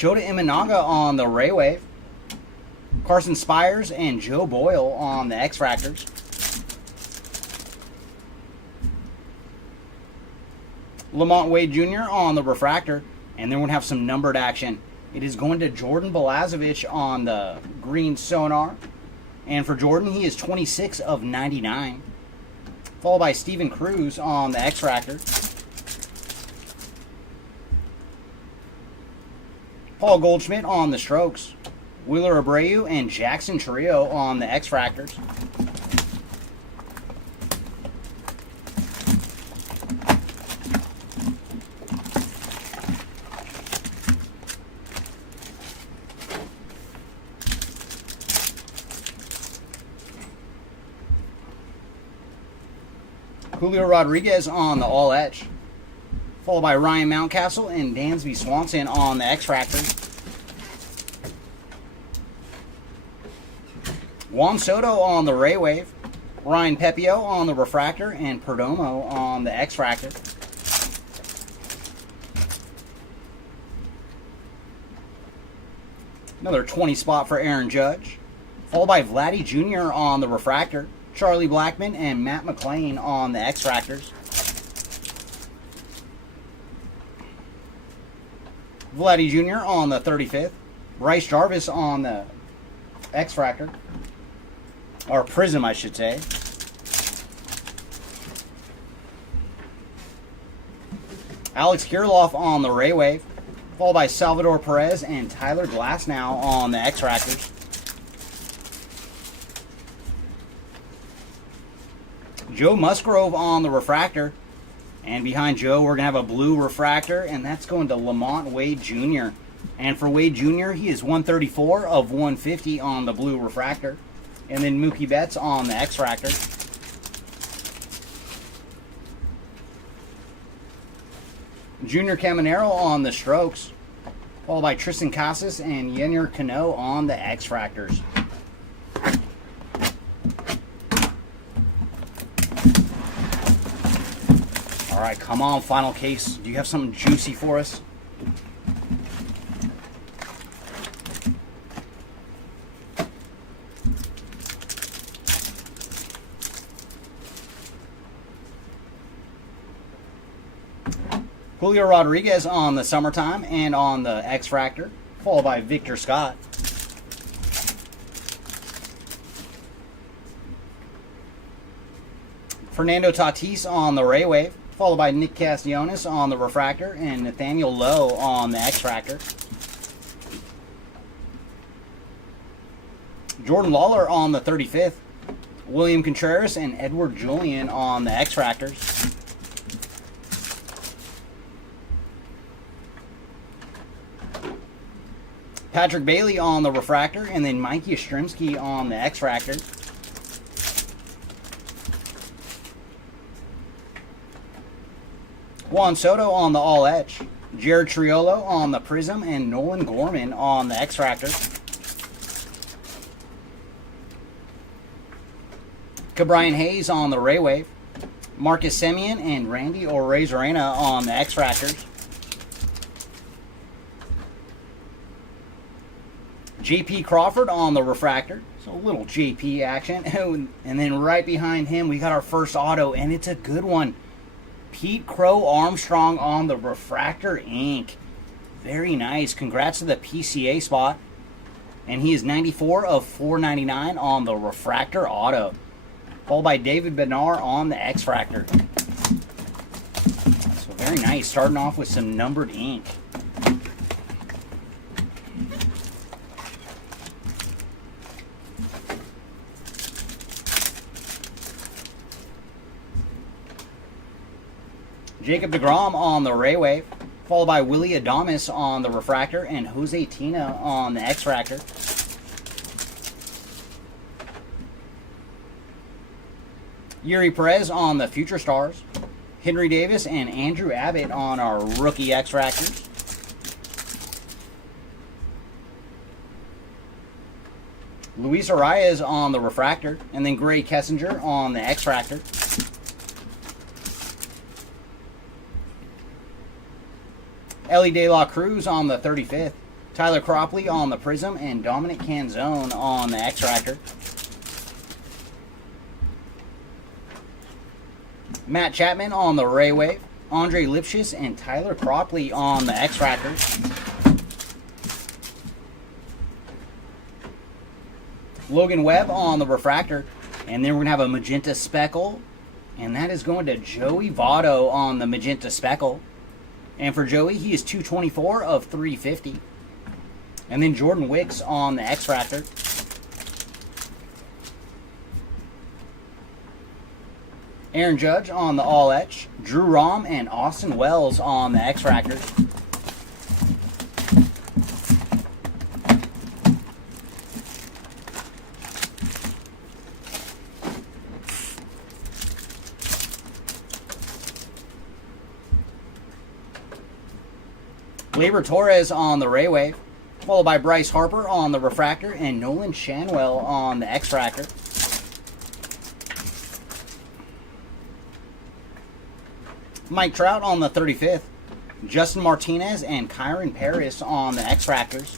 Shota Imanaga on the Ray Wave. Carson Spires and Joe Boyle on the X-Fractors. Lamont Wade Jr. on the Refractor. And then we're going to have some numbered action. It is going to Jordan Balazovic on the green Sonar. And for Jordan, he is 26 of 99. Followed by Steven Cruz on the X-Fractor. Paul Goldschmidt on the Strokes. Wheeler Abreu and Jackson Trio on the X-Fractors. Julio Rodriguez on the All Etch. Followed by Ryan Mountcastle and Dansby Swanson on the X-Fractors. Juan Soto on the Ray Wave. Ryan Pepio on the Refractor. And Perdomo on the X-Fractor. Another 20 spot for Aaron Judge. Followed by Vladdy Jr. on the Refractor. Charlie Blackmon and Matt McLean on the X-Fractors. Vladdy Jr. on the 35th. Bryce Jarvis on the X-Fractor. Or Prism, I should say. Alex Kirilloff on the Ray Wave. Followed by Salvador Perez and Tyler Glasnow on the X-Fractors. Joe Musgrove on the Refractor. And behind Joe, we're going to have a blue Refractor, and that's going to Lamont Wade Jr. And for Wade Jr., he is 134 of 150 on the blue Refractor. And then Mookie Betts on the X-Fractor. Junior Caminero on the Strokes. Followed by Tristan Casas and Yennier Cano on the X-Fractors. All right, come on, final case. Do you have something juicy for us? Julio Rodriguez on the Summertime and on the X-Fractor, followed by Victor Scott. Fernando Tatis on the Ray Wave, followed by Nick Castellanos on the Refractor and Nathaniel Lowe on the X-Fractor. Jordan Lawler on the 35th. William Contreras and Edward Julian on the X-Fractors. Patrick Bailey on the Refractor, and then Mike Yastrzemski on the X-Fractor. Juan Soto on the All Etch. Jared Triolo on the Prism, and Nolan Gorman on the X-Fractor. Cabrian Hayes on the Ray Wave. Marcus Semien and Randy Orezarena on the X-Fractors. JP Crawford on the Refractor. So a little JP action. And then right behind him, we got our first auto, and it's a good one. Pete Crow Armstrong on the Refractor Inc. Very nice. Congrats to the PCA spot. And he is 94 of 499 on the Refractor Auto. Followed by David Bednar on the X-Fractor. So very nice. Starting off with some numbered ink. Jacob deGrom on the Ray Wave, followed by Willie Adames on the Refractor and Jose Tina on the X-Fractor. Yuri Perez on the Future Stars, Henry Davis and Andrew Abbott on our rookie X-Fractors. Luis Arias on the Refractor, and then Gray Kessinger on the X-Fractor. Ellie De La Cruz on the 35th. Tyler Cropley on the Prism and Dominic Canzone on the X-Fractor. Matt Chapman on the Ray Wave. Andre Lipschitz and Tyler Cropley on the X-Fractor. Logan Webb on the Refractor. And then we're going to have a Magenta Speckle. And that is going to Joey Votto on the Magenta Speckle. And for Joey, he is 224 of 350. And then Jordan Wicks on the X-Fractor. Aaron Judge on the All Etch. Drew Rom and Austin Wells on the X-Fractor. Gleyber Torres on the Ray Wave, followed by Bryce Harper on the Refractor and Nolan Shanwell on the X-Fractor. Mike Trout on the 35th, Justin Martinez and Kyron Paris on the X-Fractors.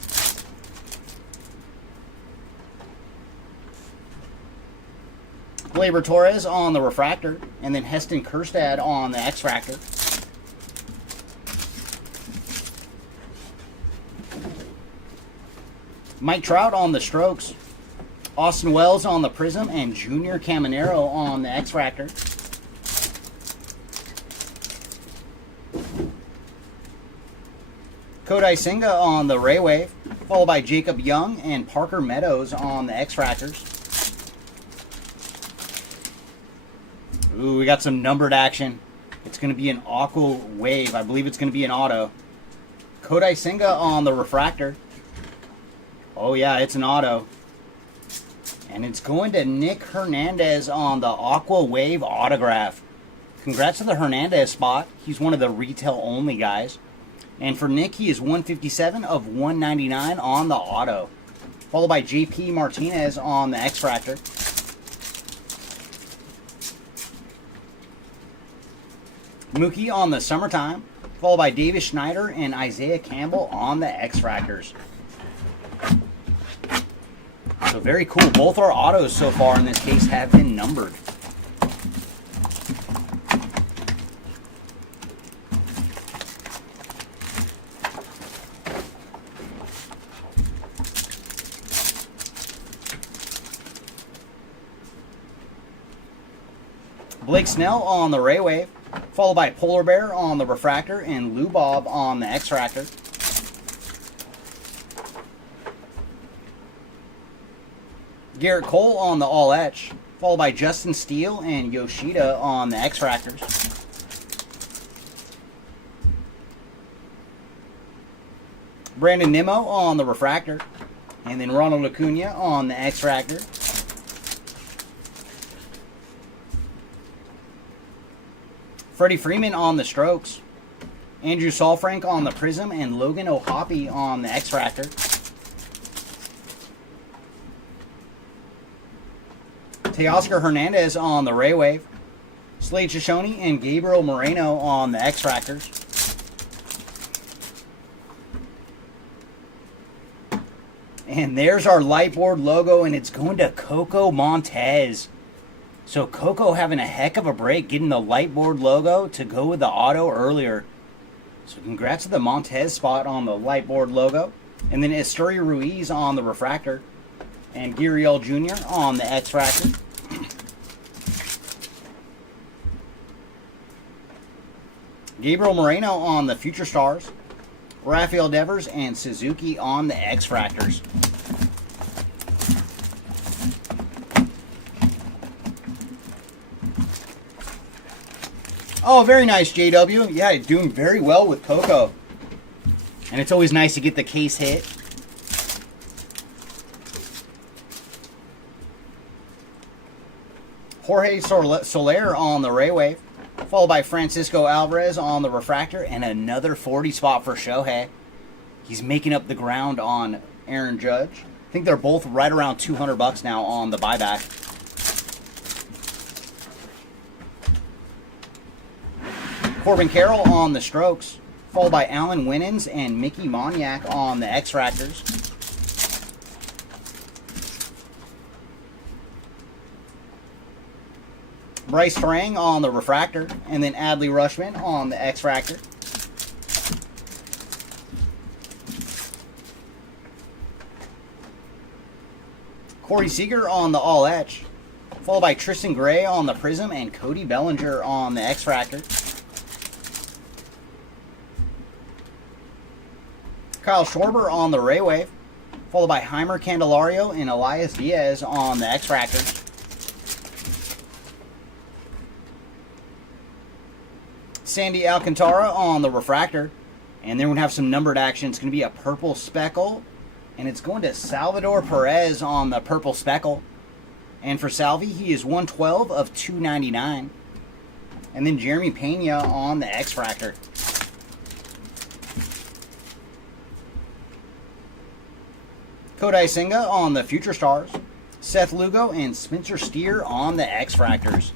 Gleyber Torres on the Refractor, and then Heston Kjerstad on the X-Fractor. Mike Trout on the Strokes, Austin Wells on the Prism, and Junior Caminero on the X-Fractor. Kodai Senga on the Ray Wave, followed by Jacob Young and Parker Meadows on the X-Fractors. Ooh, we got some numbered action. It's going to be an Aqua Wave. I believe it's going to be an auto. Kodai Senga on the Refractor. Oh yeah, it's an auto. And it's going to Nick Hernandez on the Aqua Wave autograph. Congrats to the Hernandez spot. He's one of the retail only guys. And for Nick, he is 157 of 199 on the auto. Followed by JP Martinez on the X-Fractor. Mookie on the Summertime. Followed by Davis Schneider and Isaiah Campbell on the X-Fractors. So very cool. Both our autos so far in this case have been numbered. Blake Snell on the Ray Wave, followed by Polar Bear on the Refractor and Lou Bob on the X-Fractor. Garrett Cole on the All Etch, followed by Justin Steele and Yoshida on the X-Fractors. Brandon Nimmo on the Refractor, and then Ronald Acuna on the X-Fractor. Freddie Freeman on the Strokes, Andrew Saalfrank on the Prism, and Logan O'Hoppe on the X-Fractor. Teoscar Hernandez on the Ray Wave, Slade Shoshone and Gabriel Moreno on the X-Fractors. And there's our Lightboard logo, and it's going to Coco Montez. So Coco having a heck of a break getting the Lightboard logo to go with the auto earlier. So congrats to the Montez spot on the Lightboard logo. And then Estuary Ruiz on the Refractor. And Gurriel Jr. on the X-Fractor. Gabriel Moreno on the Future Stars. Rafael Devers and Suzuki on the X-Fractors. Oh, very nice, JW. Yeah, doing very well with Coco. And it's always nice to get the case hit. Jorge Soler on the Ray Wave, followed by Francisco Alvarez on the Refractor, and another 40 spot for Shohei. He's making up the ground on Aaron Judge. I think they're both right around $200 now on the buyback. Corbin Carroll on the Strokes, followed by Alan Winans and Mickey Moniak on the X-Fractors. Bryce Strang on the Refractor, and then Adley Rushman on the X-Fractor. Corey Seager on the All Etch, followed by Tristan Gray on the Prism and Cody Bellinger on the X-Fractor. Kyle Schwarber on the Ray Wave, followed by Heimer Candelario and Elias Diaz on the X-Fractors. Sandy Alcantara on the Refractor, and then we're going to have some numbered action. It's going to be a purple speckle, and it's going to Salvador Perez on the purple speckle. And for Salvi, he is 112 of 299. And then Jeremy Pena on the X-Fractor. Kodai Senga on the Future Stars. Seth Lugo and Spencer Steer on the X-Fractors.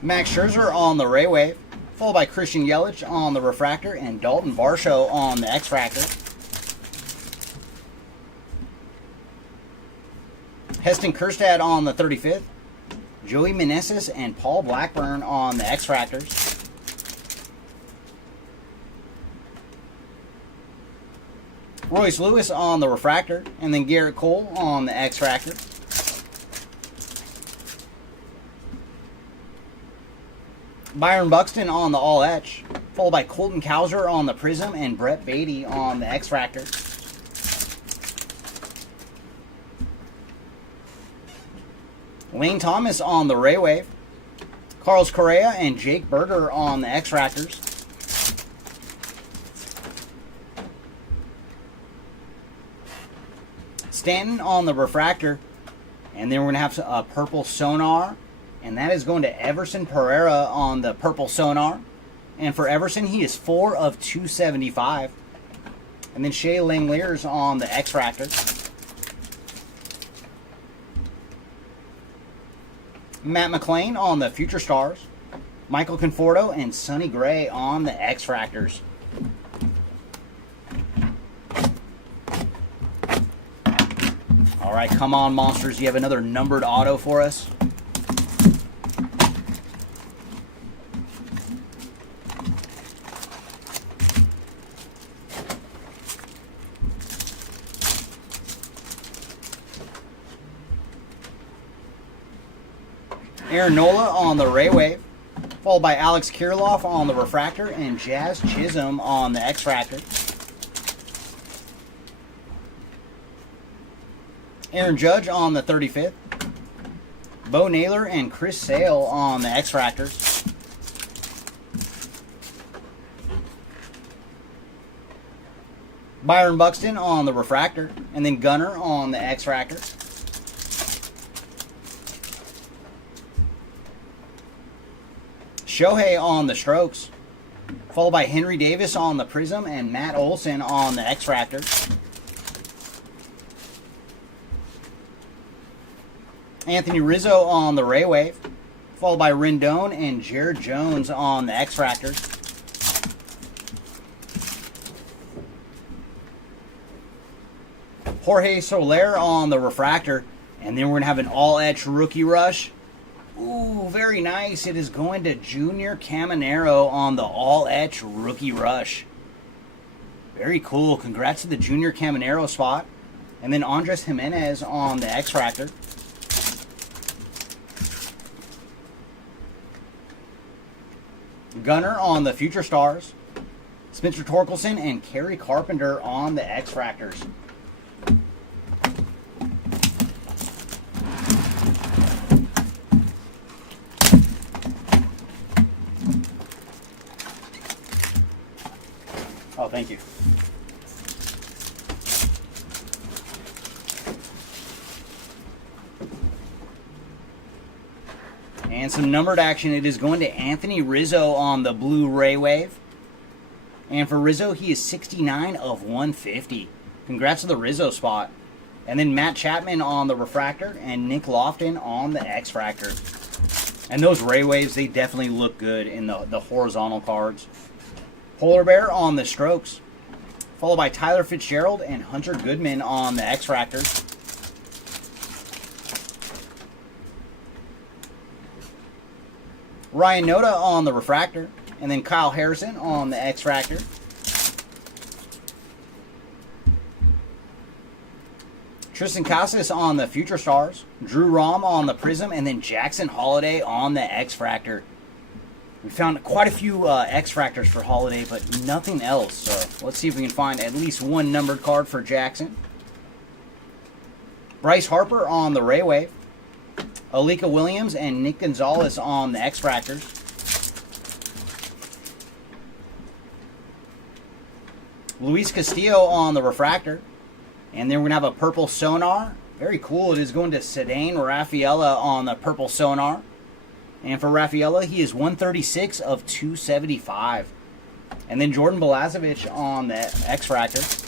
Max Scherzer on the Ray Wave, followed by Christian Yelich on the Refractor and Dalton Varsho on the X-Fractor. Heston Kjerstad on the 35th, Joey Meneses and Paul Blackburn on the X-Fractors. Royce Lewis on the Refractor, and then Garrett Cole on the X-Fractor. Byron Buxton on the All Etch, followed by Colton Cowser on the Prism and Brett Beatty on the X-Fractor. Lane Thomas on the Ray Wave, Carlos Correa and Jake Berger on the X-Fractors. Stanton on the Refractor, and then we're going to have a purple Sonar, and that is going to Everson Pereira on the purple Sonar. And for Everson, he is 4 of 275. And then Shea Langeliers on the X-Fractor. Matt McClain on the Future Stars. Michael Conforto and Sonny Gray on the X-Fractors. All right, come on, monsters. You have another numbered auto for us? Aaron Nola on the Ray Wave, followed by Alex Kirilloff on the Refractor and Jazz Chisholm on the X-Fractor. Aaron Judge on the 35th, Bo Naylor and Chris Sale on the X-Fractors. Byron Buxton on the Refractor, and then Gunner on the X-Fractor. Shohei on the Strokes, followed by Henry Davis on the Prism and Matt Olson on the X-Fractor. Anthony Rizzo on the Ray Wave, followed by Rendon and Jared Jones on the X-Fractor. Jorge Soler on the Refractor, and then we're going to have an all-etch rookie rush. Ooh, very nice. It is going to Junior Caminero on the all-etch rookie rush. Very cool. Congrats to the Junior Caminero spot. And then Andres Jimenez on the X-Fractor. Gunner on the Future Stars. Spencer Torkelson and Kerry Carpenter on the X-Fractors. Oh, thank you. And some numbered action. It is going to Anthony Rizzo on the blue Ray Wave, And for Rizzo, he is 69 of 150. Congrats to the Rizzo spot. And then Matt Chapman on the refractor and Nick Lofton on the X-Fractor. And those Ray Waves, they definitely look good in the horizontal cards. Polar Bear on the strokes, followed by Tyler Fitzgerald and Hunter Goodman on the X-Fractor. Ryan Noda on the refractor, and then Kyle Harrison on the X-Fractor. Tristan Casas on the Future Stars, Drew Rahm on the Prism, and then Jackson Holiday on the X-Fractor. We found quite a few X-Fractors for Holiday, but nothing else. So let's see if we can find at least one numbered card for Jackson. Bryce Harper on the Ray Wave, Alika Williams and Nick Gonzalez on the X-Fractors. Luis Castillo on the refractor. And then we're going to have a purple sonar. Very cool. It is going to Cedane Rafaela on the purple sonar. And for Rafaela, he is 136 of 275. And then Jordan Balazovic on the X-Fractor.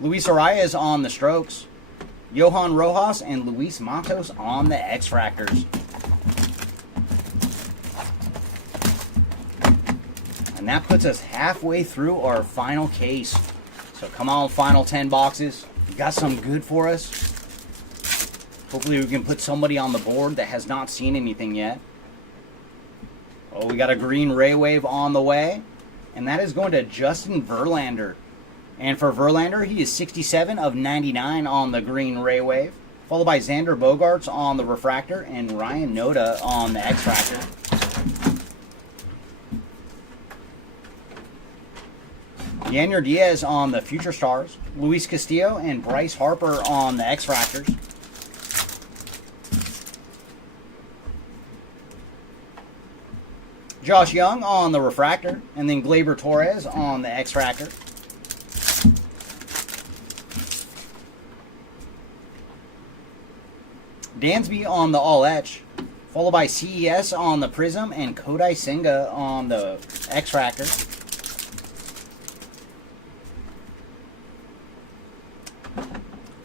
Luis Arias on the strokes. Johan Rojas and Luis Matos on the X-Fractors. And that puts us halfway through our final case. So come on, final 10 boxes. You got some good for us. Hopefully we can put somebody on the board that has not seen anything yet. Oh, we got a green Ray Wave on the way. And that is going to Justin Verlander. And for Verlander, he is 67 of 99 on the green Ray Wave. Followed by Xander Bogaerts on the refractor and Ryan Noda on the X-Fractor. Yanyer Diaz on the Future Stars, Luis Castillo and Bryce Harper on the X-Fractors. Josh Young on the refractor, and then Gleyber Torres on the X-Fractor. Dansby on the All Etch, followed by CES on the Prism and Kodai Senga on the X-Fractor.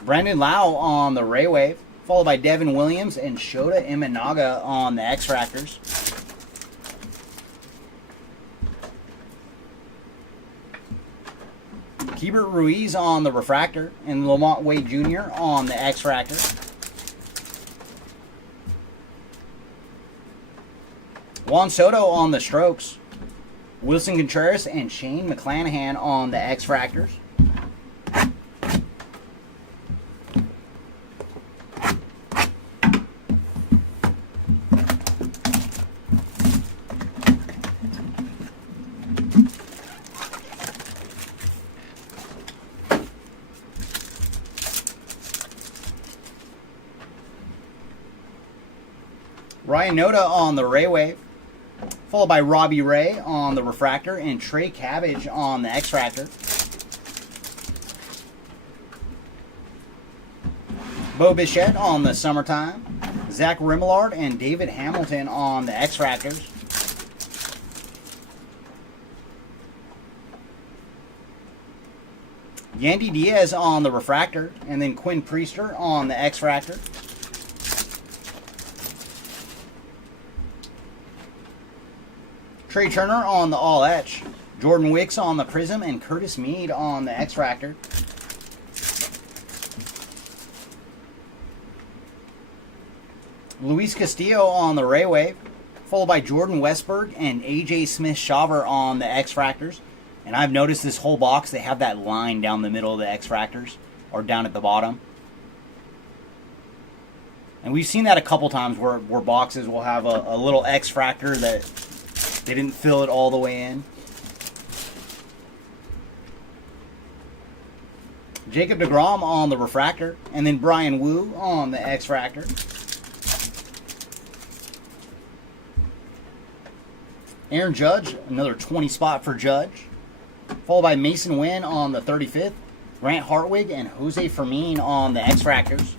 Brandon Lau on the Ray Wave, followed by Devin Williams and Shota Imanaga on the X-Fractors. Keibert Ruiz on the refractor and Lamont Wade Jr. on the X-Fractor. Juan Soto on the strokes. Wilson Contreras and Shane McClanahan on the X-Fractors. Ryan Noda on the Ray Wave, followed by Robbie Ray on the refractor and Trey Cabbage on the X-Fractor. Bo Bichette on the Summertime, Zach Rimillard and David Hamilton on the X-Fractors. Yandy Diaz on the refractor, and then Quinn Priester on the X-Fractor. Trey Turner on the All Etch, Jordan Wicks on the Prism, and Curtis Mead on the X-Fractor. Luis Castillo on the Ray Wave, followed by Jordan Westberg and AJ Smith-Shawver on the X-Fractors. And I've noticed this whole box, they have that line down the middle of the X-Fractors, or down at the bottom. And we've seen that a couple times where boxes will have a little X-Fractor that they didn't fill it all the way in. Jacob deGrom on the refractor, and then Brian Wu on the X-Fractor. Aaron Judge, another 20 spot for Judge. Followed by Mason Wynn on the 35th, Grant Hartwig and Jose Fermin on the X-Fractors.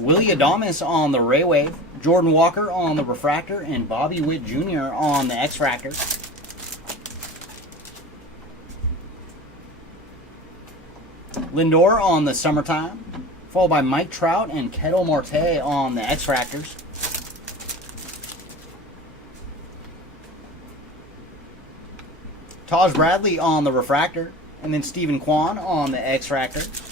Willie Adames on the Ray Wave, Jordan Walker on the Refractor, and Bobby Witt Jr. on the X-Fractor. Lindor on the Summertime, followed by Mike Trout and Ketel Marte on the X-Fractors. Taj Bradley on the Refractor, and then Stephen Kwan on the X-Fractor.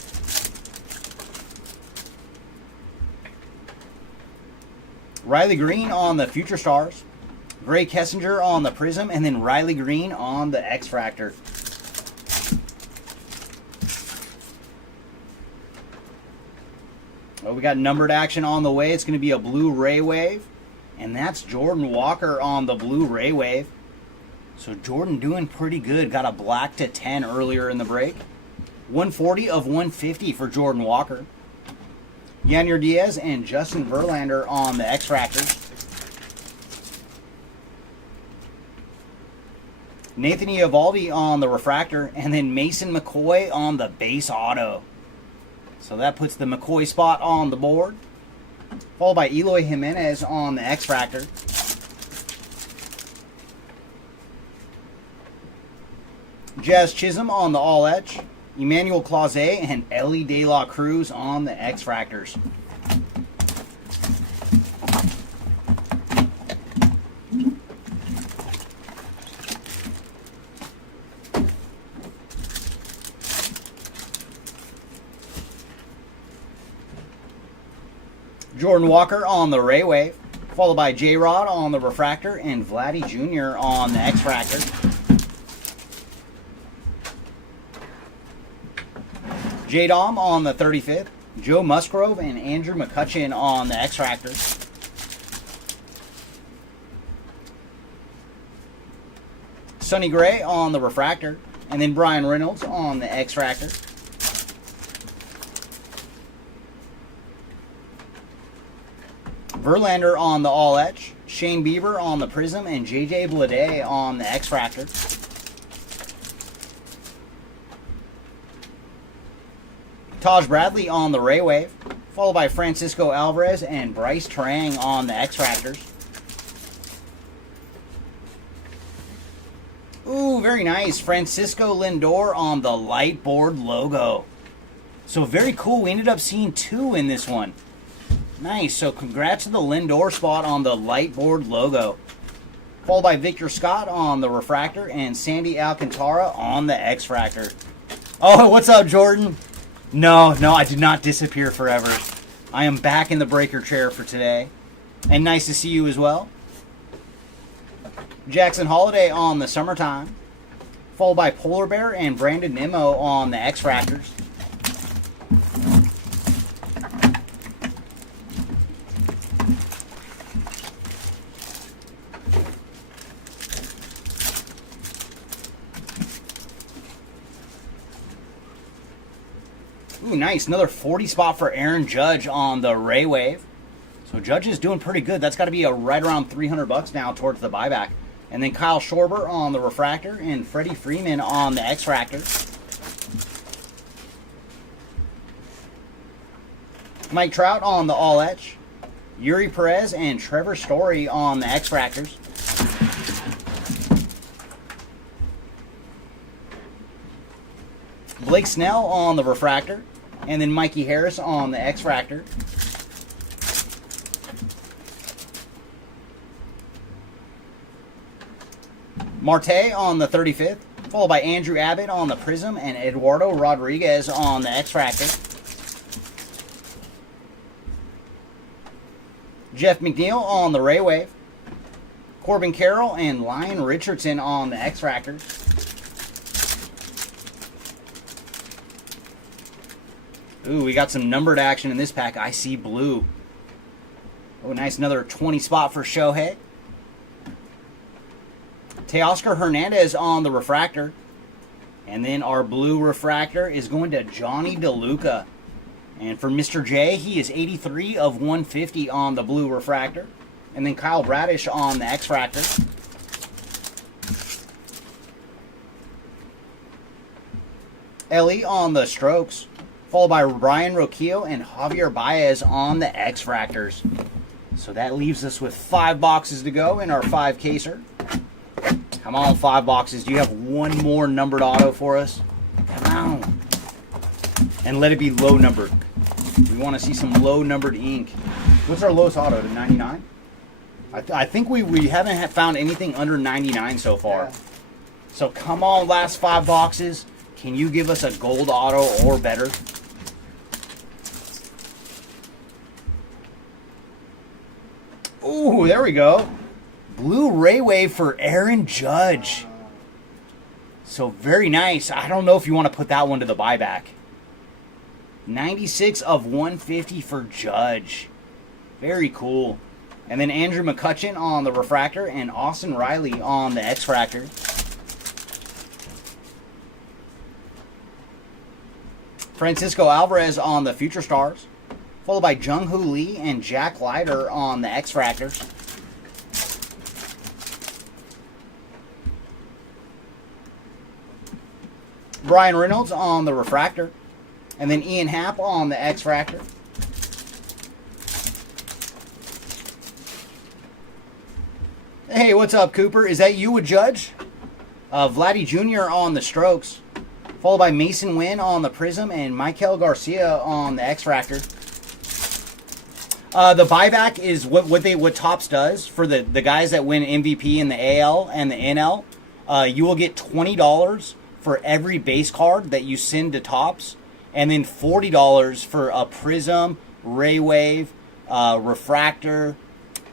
Riley Green on the Future Stars, Gray Kessinger on the Prism, and then Riley Green on the X-Fractor. Well, we got numbered action on the way. It's going to be a blue Ray Wave, and that's Jordan Walker on the blue Ray Wave. So Jordan doing pretty good. Got a black to 10 earlier in the break. 140 of 150 for Jordan Walker. Yanyer Diaz and Justin Verlander on the X-Fractors. Nathan Eovaldi on the Refractor, and then Mason McCoy on the base auto. So that puts the McCoy spot on the board. Followed by Eloy Jimenez on the X-Fractor. Jazz Chisholm on the All Etch. Emmanuel Clase and Ellie De La Cruz on the X-Fractors. Jordan Walker on the Ray Wave, followed by J-Rod on the Refractor and Vladdy Jr. on the X-Fractor. J-Dom on the 35th, Joe Musgrove and Andrew McCutchen on the X-Fractor. Sonny Gray on the Refractor, and then Brian Reynolds on the X-Fractor. Verlander on the All Etch, Shane Bieber on the Prism, and JJ Bleday on the X-Fractor. Taj Bradley on the Ray Wave, followed by Francisco Alvarez and Bryce Terang on the X-Fractors. Ooh, very nice. Francisco Lindor on the light board logo. So very cool. We ended up seeing two in this one. Nice. So congrats to the Lindor spot on the light board logo. Followed by Victor Scott on the Refractor and Sandy Alcantara on the X-Fractor. Oh, what's up, Jordan? No, I did not disappear forever. I am back in the breaker chair for today. And nice to see you as well. Jackson Holiday on the Summertime, followed by Polar Bear and Brandon Nimmo on the X-Fractors. Ooh, nice. Another 40 spot for Aaron Judge on the Ray Wave. So Judge is doing pretty good. That's got to be right around $300 now towards the buyback. And then Kyle Schwarber on the Refractor and Freddie Freeman on the X-Fractor. Mike Trout on the All Etch. Yuri Perez and Trevor Story on the X-Fractors. Blake Snell on the Refractor. And then Mikey Harris on the X-Fractor. Marte on the 35th, followed by Andrew Abbott on the Prism and Eduardo Rodriguez on the X-Fractor. Jeff McNeil on the Ray Wave. Corbin Carroll and Lyon Richardson on the X-Fractor. Ooh, we got some numbered action in this pack. I see blue. Oh, nice. Another 20 spot for Shohei. Teoscar Hernandez on the Refractor. And then our blue Refractor is going to Johnny DeLuca. And for Mr. J, he is 83 of 150 on the blue Refractor. And then Kyle Bradish on the X-Fractor. Ellie on the Strokes. followed by Ryan Roquillo and Javier Baez on the X-Fractors. So that leaves us with 5 boxes to go in our 5-caser. Come on, 5 boxes. Do you have one more numbered auto for us? Come on. And let it be low numbered. We want to see some low numbered ink. What's our lowest auto, to 99? I think we haven't found anything under 99 so far. Yeah. So come on, last 5 boxes. Can you give us a gold auto or better? Ooh, there we go. Blue Ray Wave for Aaron Judge. So very nice. I don't know if you want to put that one to the buyback. 96 of 150 for Judge. Very cool. And then Andrew McCutcheon on the refractor and Austin Riley on the X-Fractor. Francisco Alvarez on the Future Stars, followed by Jung Hoo Lee and Jack Leiter on the X-Fractors. Brian Reynolds on the refractor, and then Ian Happ on the X-Fractor. Hey, what's up, Cooper? Is that you with Judge? Vladdy Jr. on the Strokes, followed by Mason Wynn on the Prism and Michael Garcia on the X-Fractor. The buyback is what Topps does for the guys that win MVP in the AL and the NL. You will get $20 for every base card that you send to Topps, and then $40 for a Prism, Ray Wave, Refractor,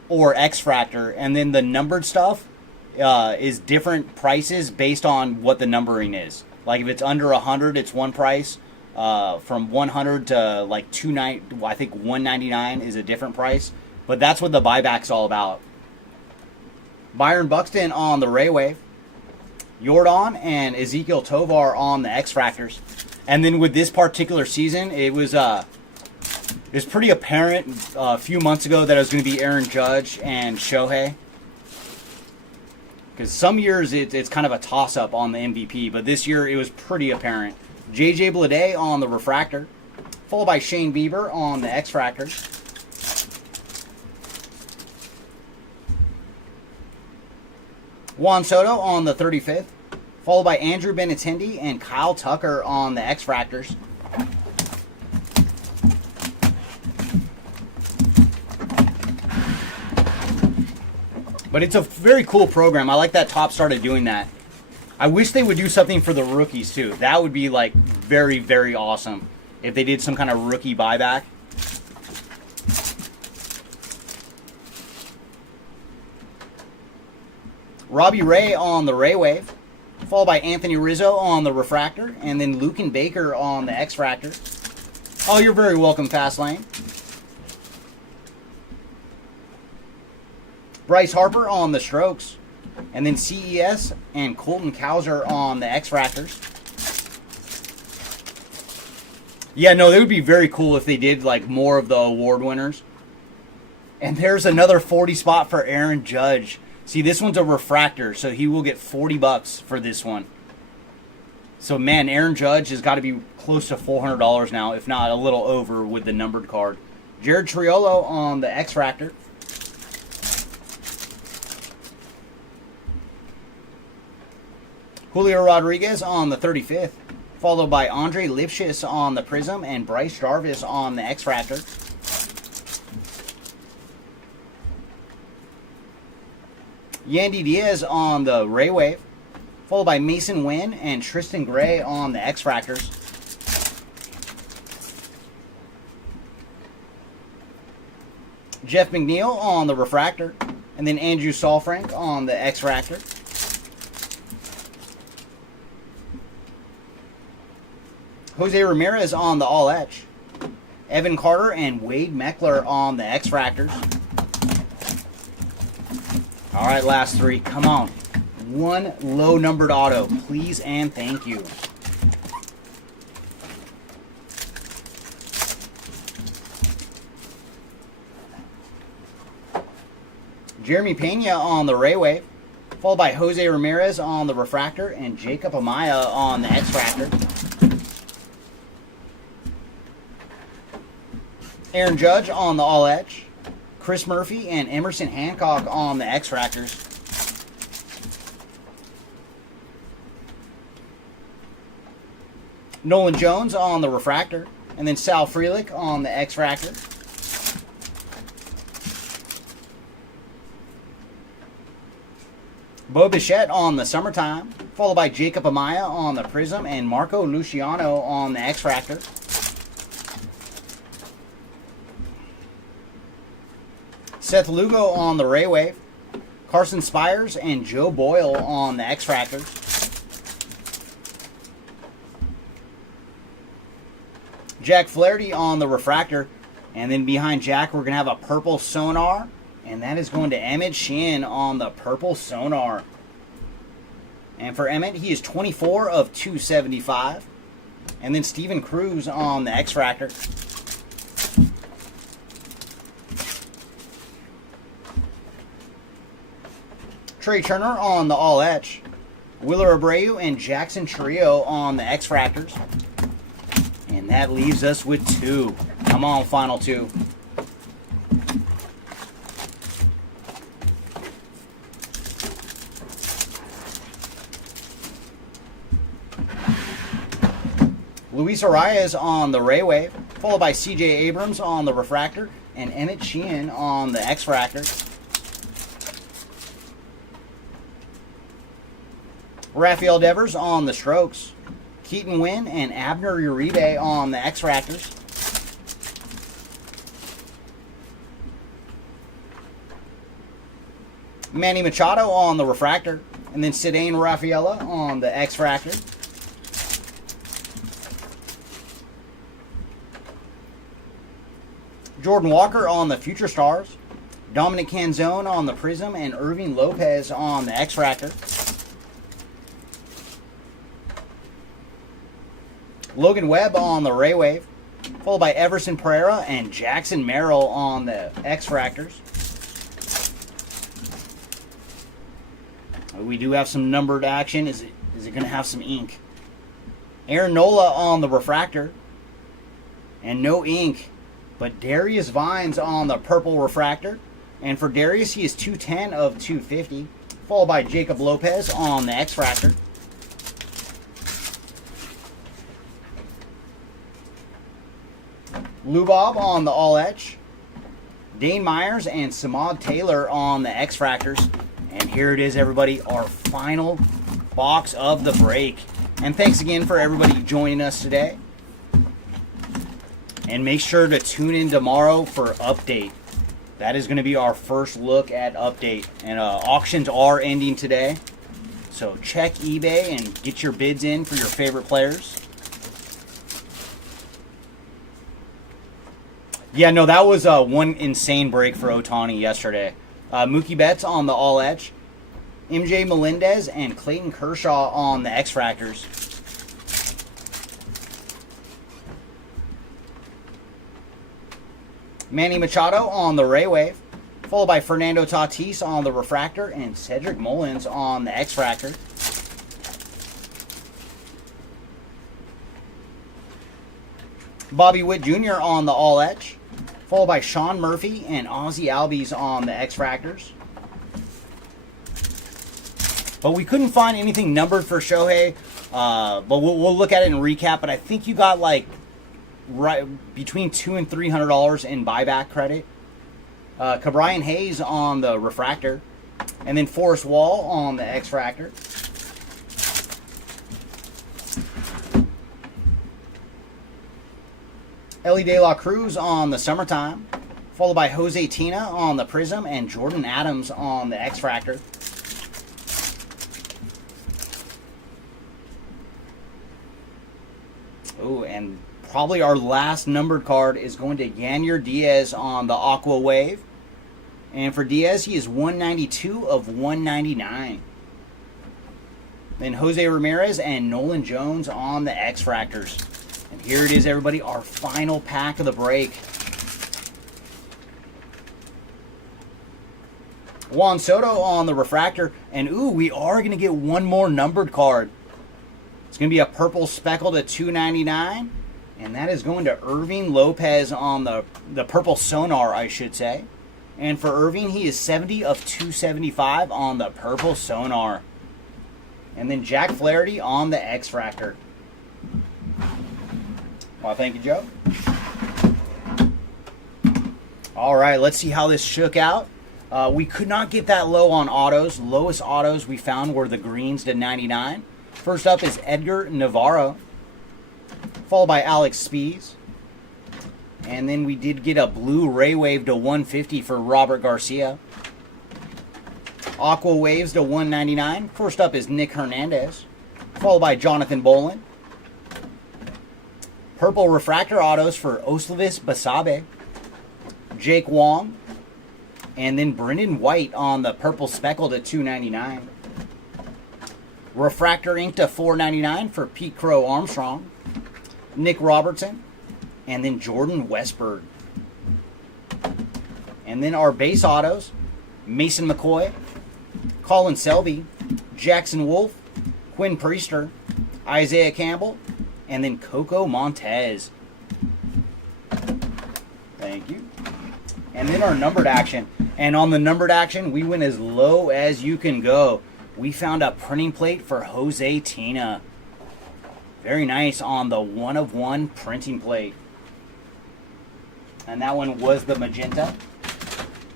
or X-Fractor. And then the numbered stuff is different prices based on what the numbering is. Like if it's under 100, it's one price. From 100 to like 290, I think 199 is a different price. But that's what the buyback's all about. Byron Buxton on the Ray Wave, Yordan and Ezekiel Tovar on the X-Fractors. And then with this particular season, it was pretty apparent a few months ago that it was going to be Aaron Judge and Shohei. Because some years it's kind of a toss-up on the MVP, but this year it was pretty apparent. JJ Bleday on the Refractor, followed by Shane Bieber on the X-Fractors. Juan Soto on the 35th, followed by Andrew Benintendi and Kyle Tucker on the X-Fractors. But it's a very cool program. I like that Topps started doing that. I wish they would do something for the rookies too. That would be like very, very awesome if they did some kind of rookie buyback. Robbie Ray on the Ray Wave, followed by Anthony Rizzo on the Refractor, and then Lucan Baker on the X-Fractor. Oh, you're very welcome, Fastlane. Bryce Harper on the Strokes, and then CES and Colton Cowser on the X-Fractors. Yeah, no, it would be very cool if they did like more of the award winners. And there's another 40 spot for Aaron Judge. See, this one's a refractor, so he will get $40 for this one. So, man, Aaron Judge has got to be close to $400 now, if not a little over with the numbered card. Jared Triolo on the X-Fractor. Julio Rodriguez on the 35th, followed by Andre Lipschitz on the Prism and Bryce Jarvis on the X-Fractor. Yandy Diaz on the Ray Wave, followed by Mason Wynn and Tristan Gray on the X-Fractors. Jeff McNeil on the Refractor, and then Andrew Saalfrank on the X-Fractor. Jose Ramirez on the All Etch, Evan Carter and Wade Meckler on the X-Fractors. All right, last 3. Come on. One low-numbered auto, please and thank you. Jeremy Pena on the Ray Wave, followed by Jose Ramirez on the Refractor and Jacob Amaya on the X-Fractor. Aaron Judge on the All Edge. Chris Murphy and Emerson Hancock on the X-Fractors. Nolan Jones on the Refractor. And then Sal Frelick on the X-Fractor. Bo Bichette on the Summertime, followed by Jacob Amaya on the Prism and Marco Luciano on the X-Fractor. Seth Lugo on the Raywave, Carson Spires and Joe Boyle on the X-Fractor. Jack Flaherty on the Refractor, and then behind Jack we're going to have a purple Sonar. And that is going to Emmett Sheehan on the purple Sonar. And for Emmett, he is 24 of 275. And then Steven Cruz on the X-Fractor. Trey Turner on the All Etch. Willer Abreu and Jackson Trio on the X-Fractors. And that leaves us with 2. Come on, final 2. Luis Arias on the Raywave, followed by CJ Abrams on the Refractor, and Emmett Sheehan on the X-Fractor. Rafael Devers on the Strokes, Keaton Wynn and Abner Uribe on the X-Fractors. Manny Machado on the Refractor, and then Cedane Rafaela on the X-Fractor. Jordan Walker on the Future Stars, Dominic Canzone on the Prism, and Irving Lopez on the X-Fractor. Logan Webb on the Raywave, followed by Everson Pereira and Jackson Merrill on the X-Fractors. We do have some numbered action. Is it going to have some ink? Aaron Nola on the Refractor, and no ink. But Darius Vines on the purple Refractor. And for Darius, he is 210 of 250. Followed by Jacob Lopez on the X-Fractor. Lubob on the All Etch. Dane Myers and Samad Taylor on the X-Fractors. And here it is, everybody, our final box of the break. And thanks again for everybody joining us today. And make sure to tune in tomorrow for Update. That is going to be our first look at Update. And auctions are ending today. So check eBay and get your bids in for your favorite players. Yeah, no, that was one insane break for Ohtani yesterday. Mookie Betts on the All Etch. MJ Melendez and Clayton Kershaw on the X-Fractors. Manny Machado on the Raywave, followed by Fernando Tatis on the Refractor and Cedric Mullins on the X-Fractor. Bobby Witt Jr. on the All Etch, followed by Sean Murphy and Ozzie Albies on the X-Fractors. But we couldn't find anything numbered for Shohei, but we'll look at it and recap. But I think you got like right between $200 and $300 in buyback credit. Cabrian Hayes on the Refractor, and then Forrest Wall on the X-Fractor. Ellie De La Cruz on the Summertime, followed by Jose Tina on the Prism and Jordan Adams on the X-Fractor. Oh, and probably our last numbered card is going to Yanier Diaz on the Aqua Wave. And for Diaz, he is 192 of 199. Then Jose Ramirez and Nolan Jones on the X-Fractors. And here it is, everybody, our final pack of the break. Juan Soto on the Refractor. And, ooh, we are going to get one more numbered card. It's going to be a purple speckled at $299. And that is going to Irving Lopez on the purple sonar, I should say. And for Irving, he is 70 of 275 on the purple sonar. And then Jack Flaherty on the X-Fractor. Well, thank you, Joe. All right, let's see how this shook out. We could not get that low on autos. Lowest autos we found were the greens to 99. First up is Edgar Navarro, followed by Alex Spees. And then we did get a blue Ray Wave to 150 for Robert Garcia. Aqua Waves to 199. First up is Nick Hernandez, followed by Jonathan Bolin. Purple Refractor Autos for Oslevis Basabe, Jake Wong, and then Brendan White on the Purple Speckled at 299. Refractor Ink to 499 for Pete Crow Armstrong, Nick Robertson, and then Jordan Westberg. And then our base autos, Mason McCoy, Colin Selby, Jackson Wolf, Quinn Priester, Isaiah Campbell, and then Coco Montez. Thank you. And then our numbered action. And on the numbered action, we went as low as you can go. We found a printing plate for Jose Tina. Very nice on the 1/1 printing plate. And that one was the magenta.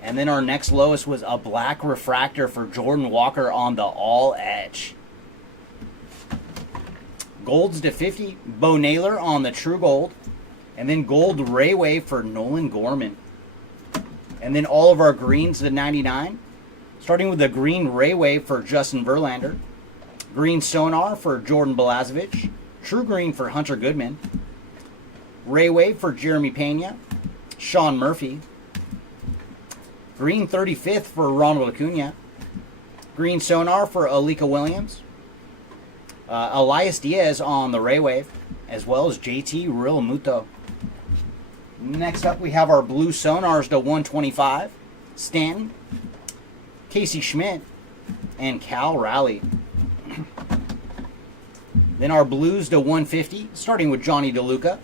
And then our next lowest was a black refractor for Jordan Walker on the all etch. Golds to 50, Bo Naylor on the true gold. And then gold Ray Wave for Nolan Gorman. And then all of our greens to 99. Starting with the green Ray Wave for Justin Verlander. Green Sonar for Jordan Balazovic. True green for Hunter Goodman. Ray Wave for Jeremy Pena. Sean Murphy. Green 35th for Ronald Acuna. Green Sonar for Alika Williams. Elias Diaz on the Ray Wave, as well as JT Realmuto. Next up, we have our blue Sonars to 125. Stanton, Casey Schmidt, and Cal Raleigh. Then our blues to 150, starting with Johnny DeLuca,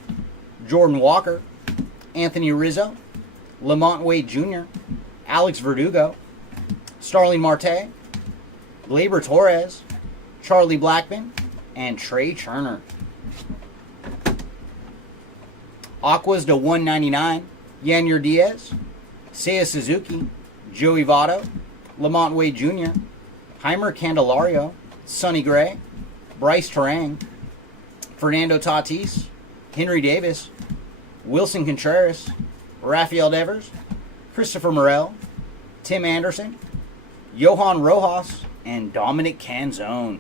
Jordan Walker, Anthony Rizzo, Lamont Wade Jr., Alex Verdugo, Starling Marte, Gleyber Torres, Charlie Blackmon, and Trey Turner. Aquas to 199, Yanyer Diaz, Seiya Suzuki, Joey Votto, Lamont Wade Jr., Heimer Candelario, Sonny Gray, Bryce Terang, Fernando Tatis, Henry Davis, Wilson Contreras, Rafael Devers, Christopher Morel, Tim Anderson, Johan Rojas, and Dominic Canzone.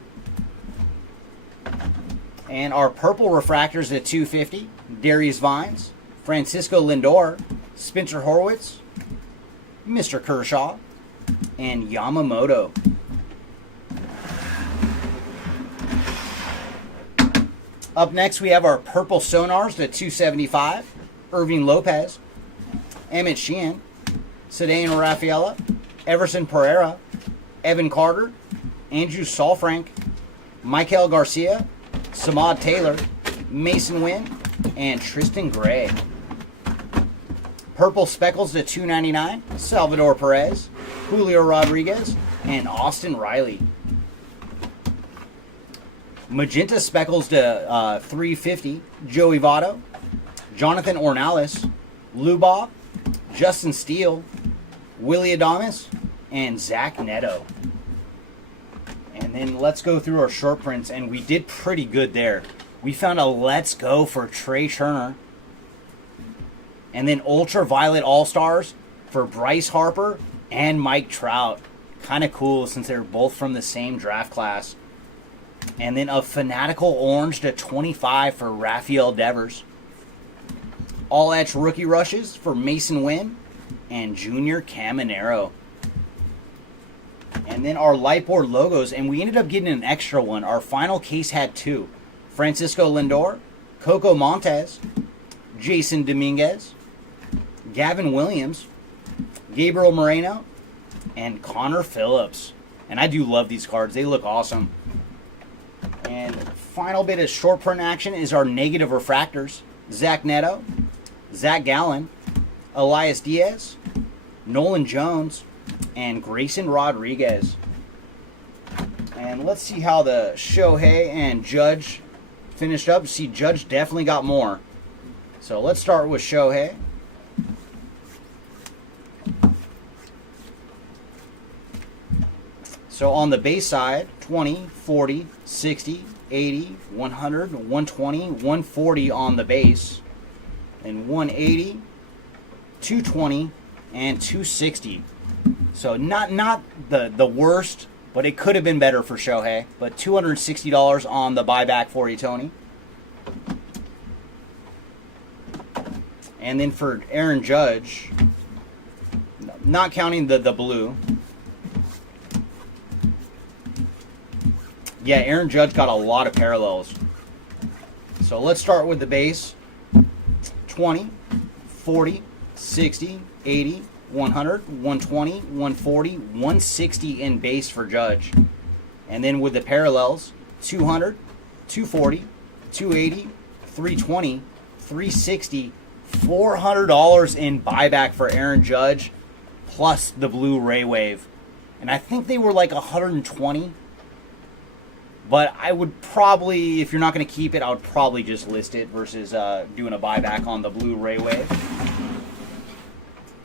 And our purple refractors at 250, Darius Vines, Francisco Lindor, Spencer Horwitz, Mr. Kershaw, and Yamamoto. Up next, we have our purple Sonars to 275, Irving Lopez, Emmett Sheehan, Ceddanne Rafaela, Everson Pereira, Evan Carter, Andrew Saalfrank, Michael Garcia, Samad Taylor, Mason Wynn, and Tristan Gray. Purple Speckles to 299, Salvador Perez, Julio Rodriguez, and Austin Riley. Magenta Speckles to 350, Joey Votto, Jonathan Ornelas, Lou Bob, Justin Steele, Willie Adames, and Zach Neto. And then let's go through our short prints, and we did pretty good there. We found a Let's Go for Trey Turner. And then Ultraviolet All-Stars for Bryce Harper and Mike Trout. Kind of cool since they're both from the same draft class. And then a Fanatical Orange to 25 for Rafael Devers. All Etch Rookie Rushes for Mason Wynn and Junior Caminero. And then our light board logos, and we ended up getting an extra one. Our final case had two. Francisco Lindor, Coco Montez, Jason Dominguez, Gavin Williams, Gabriel Moreno, and Connor Phillips. And I do love these cards. They look awesome. And final bit of short print action is our negative refractors. Zach Neto, Zach Gallen, Elias Diaz, Nolan Jones, and Grayson Rodriguez. And let's see how the Shohei and Judge finished up. See, Judge definitely got more. So let's start with Shohei. So on the base side, 20, 40, 60, 80, 100, 120, 140 on the base, and 180, 220, and 260. So not the worst, but it could have been better for Shohei. But $260 on the buyback for you, Tony. And then for Aaron Judge, not counting the blue. Yeah, Aaron Judge got a lot of parallels. So let's start with the base. 20, 40, 60, 80, 100, 120, 140, 160 in base for Judge. And then with the parallels, 200, 240, 280, 320, 360, $400 in buyback for Aaron Judge, plus the blue Ray Wave. And I think they were like 120. But I would probably, if you're not going to keep it, I would probably just list it versus doing a buyback on the blue Ray Wave.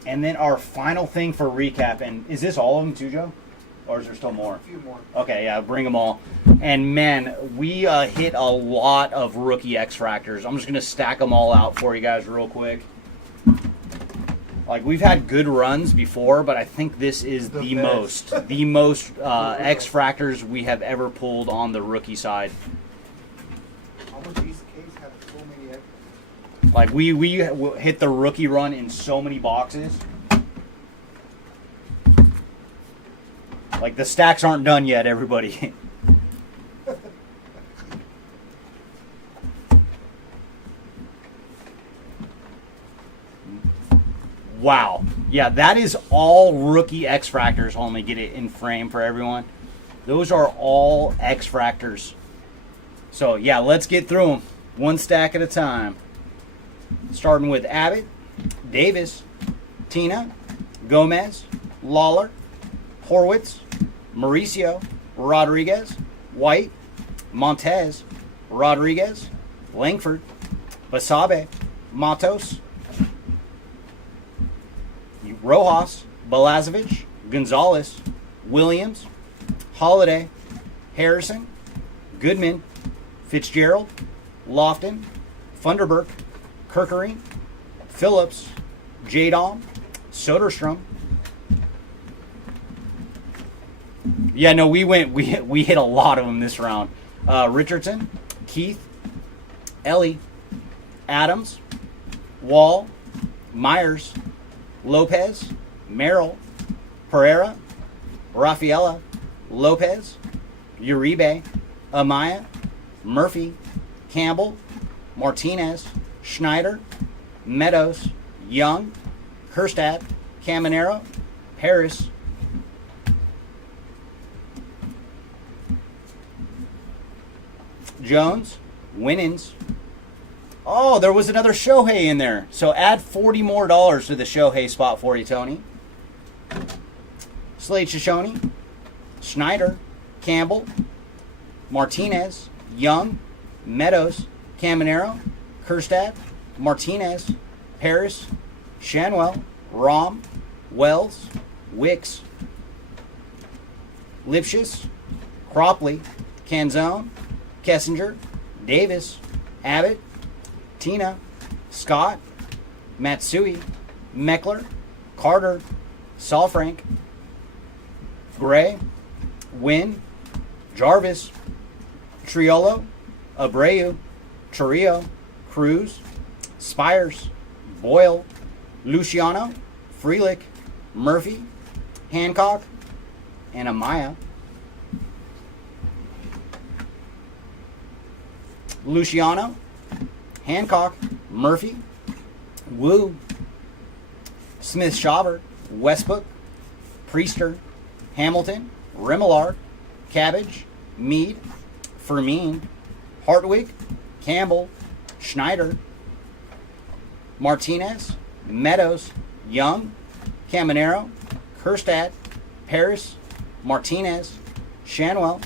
And then our final thing for recap, and is this all of them too, Joe? Or is there still more? A few more. Okay, yeah, bring them all. And man, we hit a lot of rookie X-Fractors. I'm just going to stack them all out for you guys real quick. Like, we've had good runs before, but I think this is the most X-Fractors we have ever pulled on the rookie side. How much East Case have so many X? Like, we hit the rookie run in so many boxes. Like, the stacks aren't done yet, everybody. Wow. Yeah, that is all rookie X-Fractors. Hold on, let me get it in frame for everyone. Those are all X-Fractors. So, yeah, let's get through them. One stack at a time. Starting with Abbott, Davis, Tina, Gomez, Lawler, Horwitz, Mauricio, Rodriguez, White, Montez, Rodriguez, Langford, Basabe, Matos, Rojas, Balazovic, Gonzalez, Williams, Holiday, Harrison, Goodman, Fitzgerald, Lofton, Funderburk, Kirkery, Phillips, Jadon, Soderstrom. Yeah, no, we hit a lot of them this round. Richardson, Keith, Ellie, Adams, Wall, Myers, Lopez, Merrill, Pereira, Rafaela, Lopez, Uribe, Amaya, Murphy, Campbell, Martinez, Schneider, Meadows, Young, Kerstad, Caminero, Harris, Jones, Winans. Oh, there was another Shohei in there. So add $40 more to the Shohei spot for you, Tony. Slade Shoshone, Schneider, Campbell, Martinez, Young, Meadows, Caminero, Kerstad, Martinez, Paris, Shanwell, Rom, Wells, Wicks, Lipschitz, Cropley, Canzone, Kessinger, Davis, Abbott, Tina, Scott, Matsui, Meckler, Carter, Salfrank, Gray, Wynn, Jarvis, Triolo, Abreu, Torrio, Cruz, Spires, Boyle, Luciano, Freelick, Murphy, Hancock, and Amaya. Luciano, Hancock, Murphy, Wu, Smith-Shawver, Westbrook, Priester, Hamilton, Remillard, Cabbage, Mead, Fermin, Hartwig, Campbell, Schneider, Martinez, Meadows, Young, Caminero, Kerstad, Paris, Martinez, Shanwell,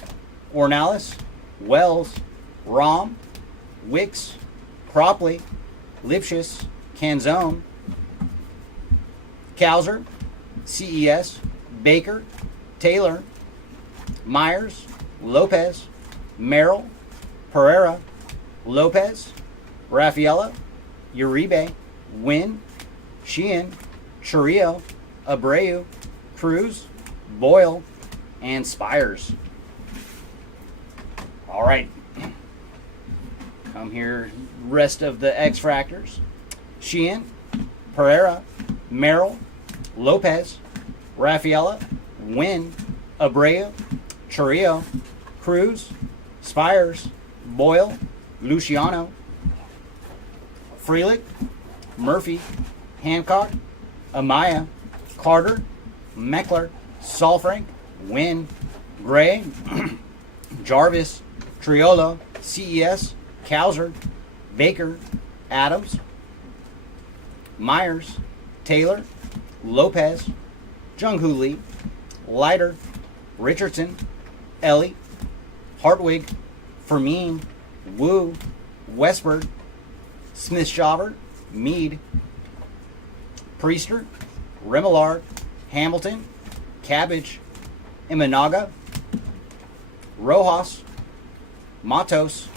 Ornelas, Wells, Rom, Wicks, Cropley, Lipschitz, Canzone, Cowser, CES, Baker, Taylor, Myers, Lopez, Merrill, Pereira, Lopez, Raffaella, Uribe, Wynn, Sheehan, Churrillo, Abreu, Cruz, Boyle, and Spires. All right. Come here, rest of the X-Fractors. Sheehan, Pereira, Merrill, Lopez, Raffaella, Wynn, Abreu, Churrillo, Cruz, Spires, Boyle, Luciano, Frelick, Murphy, Hancock, Amaya, Carter, Meckler, Salfrank, Wynn, Gray, Jarvis, Triolo, CES, Cowser, Baker, Adams, Myers, Taylor, Lopez, Jung-Hoo Lee, Leiter, Richardson, Ellie, Hartwig, Fermin, Wu, Westberg, Smith-Shawver, Meade, Priester, Remillard, Hamilton, Cabbage, Imanaga, Rojas, Matos,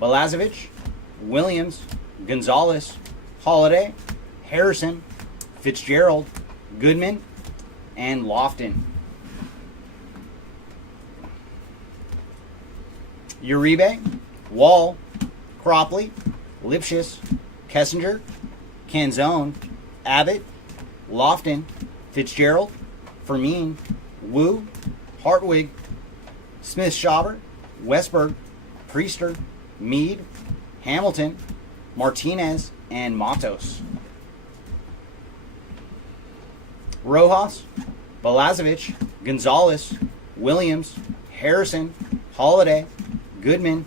Balazovic, Williams, Gonzalez, Holiday, Harrison, Fitzgerald, Goodman, and Lofton. Uribe, Wall, Cropley, Lipschitz, Kessinger, Canzone, Abbott, Lofton, Fitzgerald, Fermin, Wu, Hartwig, Smith-Shawver, Westberg, Priester, Meade, Hamilton, Martinez, and Matos. Rojas, Balazovic, Gonzalez, Williams, Harrison, Holiday, Goodman,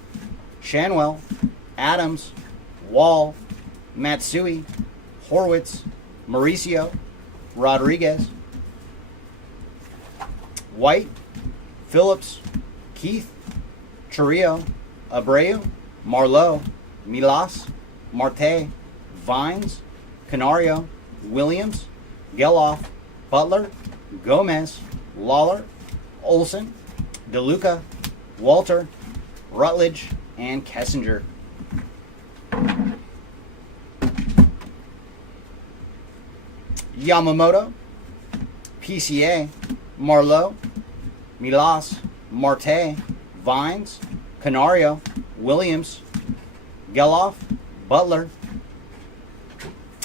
Shanwell, Adams, Wall, Matsui, Horwitz, Mauricio, Rodriguez, White, Phillips, Keith, Churrillo, Abreu, Marlowe, Milas, Marte, Vines, Canario, Williams, Geloff, Butler, Gomez, Lawler, Olson, DeLuca, Walter, Rutledge, and Kessinger. Yamamoto, PCA, Marlowe, Milas, Marte, Vines, Canario, Williams, Geloff, Butler,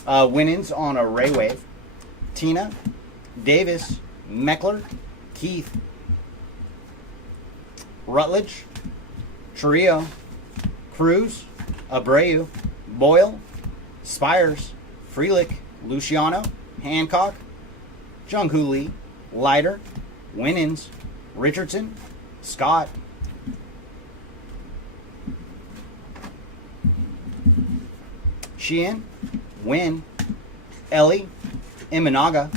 Winans on a Ray Wave, Tina, Davis, Meckler, Keith, Rutledge, Churrillo, Cruz, Abreu, Boyle, Spires, Frelick, Luciano, Hancock, Jung-Hoo Lee, Leiter, Winans, Richardson, Scott. Sheehan, Wynn, Ellie, Imanaga,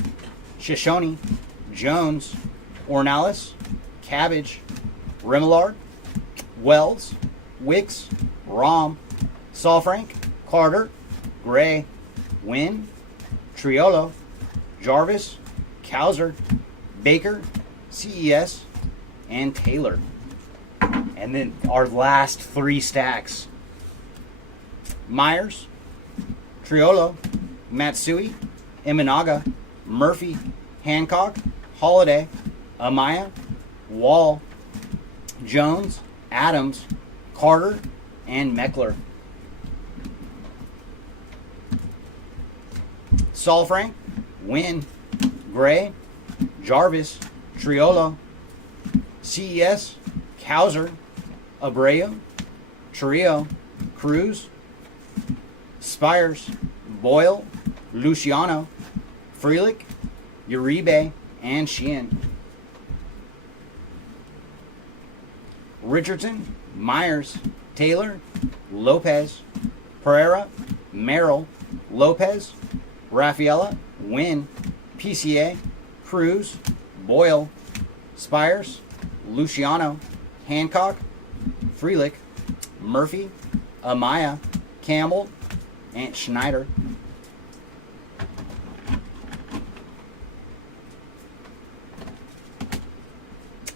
Shoshone, Jones, Ornelas, Cabbage, Remillard, Wells, Wicks, Rom, Salfrank, Carter, Gray, Wynn, Triolo, Jarvis, Cowser, Baker, CES, and Taylor. And then our last three stacks. Myers, Triolo, Matsui, Imanaga, Murphy, Hancock, Holiday, Amaya, Wall, Jones, Adams, Carter, and Meckler. Salfrank, Wynn, Gray, Jarvis, Triolo, CES, Cowser, Abreu, Churrillo, Cruz, Spires, Boyle, Luciano, Frelick, Uribe, and Sheehan. Richardson, Myers, Taylor, Lopez, Pereira, Merrill, Lopez, Rafaela, Wynn, PCA, Cruz, Boyle, Spires, Luciano, Hancock, Freelick, Murphy, Amaya, Campbell, and Schneider.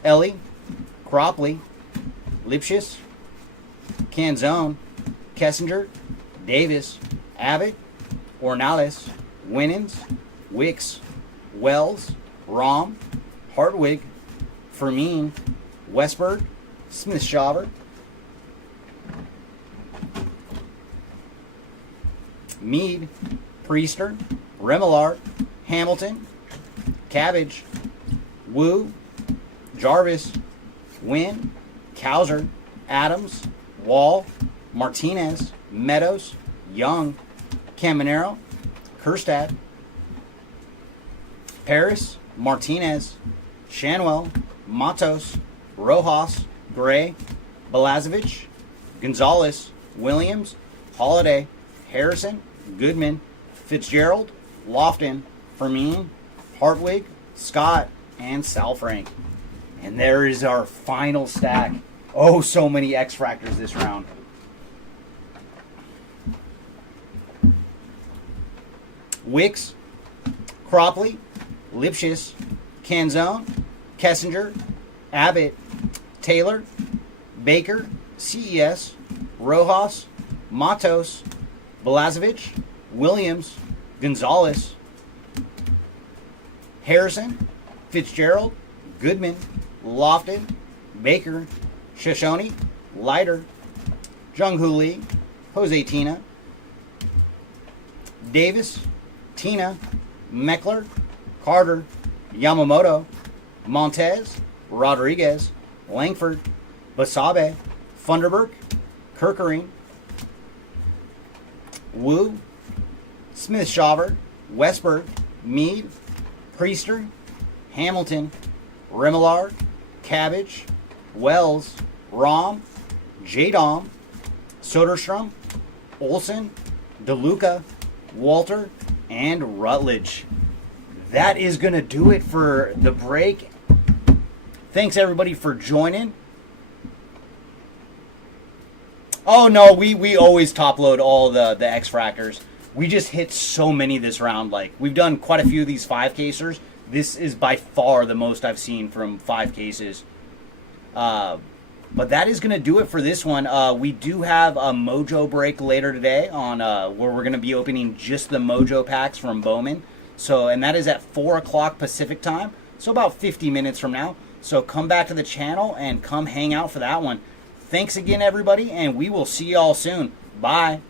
Ellie, Cropley, Lipschitz, Canzone, Kessinger, Davis, Abbott, Ornales, Winans, Wicks, Wells, Rom, Hartwig, Fermin, Westberg, Smith-Shaver, Mead, Priester, Remillard, Hamilton, Cabbage, Wu, Jarvis, Wynn, Cowser, Adams, Wall, Martinez, Meadows, Young, Caminero, Kerstad, Paris, Martinez, Shanwell, Matos, Rojas, Gray, Belazovic, Gonzalez, Williams, Holiday, Harrison, Goodman, Fitzgerald, Lofton, Fermin, Hartwig, Scott, and Salfrank. And there is our final stack. Oh, so many X-Fractors this round. Wicks, Cropley, Lipschitz, Canzone, Kessinger, Abbott, Taylor, Baker, CES, Rojas, Matos, Belazovic, Williams, Gonzalez, Harrison, Fitzgerald, Goodman, Lofton, Baker, Shoshone, Leiter, Jung-Hoo Lee, Jose Tina, Davis, Tina, Meckler, Carter, Yamamoto, Montez, Rodriguez, Langford, Basabe, Funderburk, Kirkering, Wu, Smith-Shaver, Westberg, Mead, Priester, Hamilton, Remillard, Cabbage, Wells, Rom, J-Dom, Soderstrom, Olson, DeLuca, Walter, and Rutledge. That is going to do it for the break. Thanks everybody for joining. Oh no, we always top load all the X-Fractors. We just hit so many this round. Like, we've done quite a few of these 5-casers. This is by far the most I've seen from 5 cases. But that is going to do it for this one. We do have a Mojo break later today on where we're going to be opening just the Mojo packs from Bowman. So, and that is at 4 o'clock Pacific time. So about 50 minutes from now. So come back to the channel and come hang out for that one. Thanks again, everybody, and we will see y'all soon. Bye.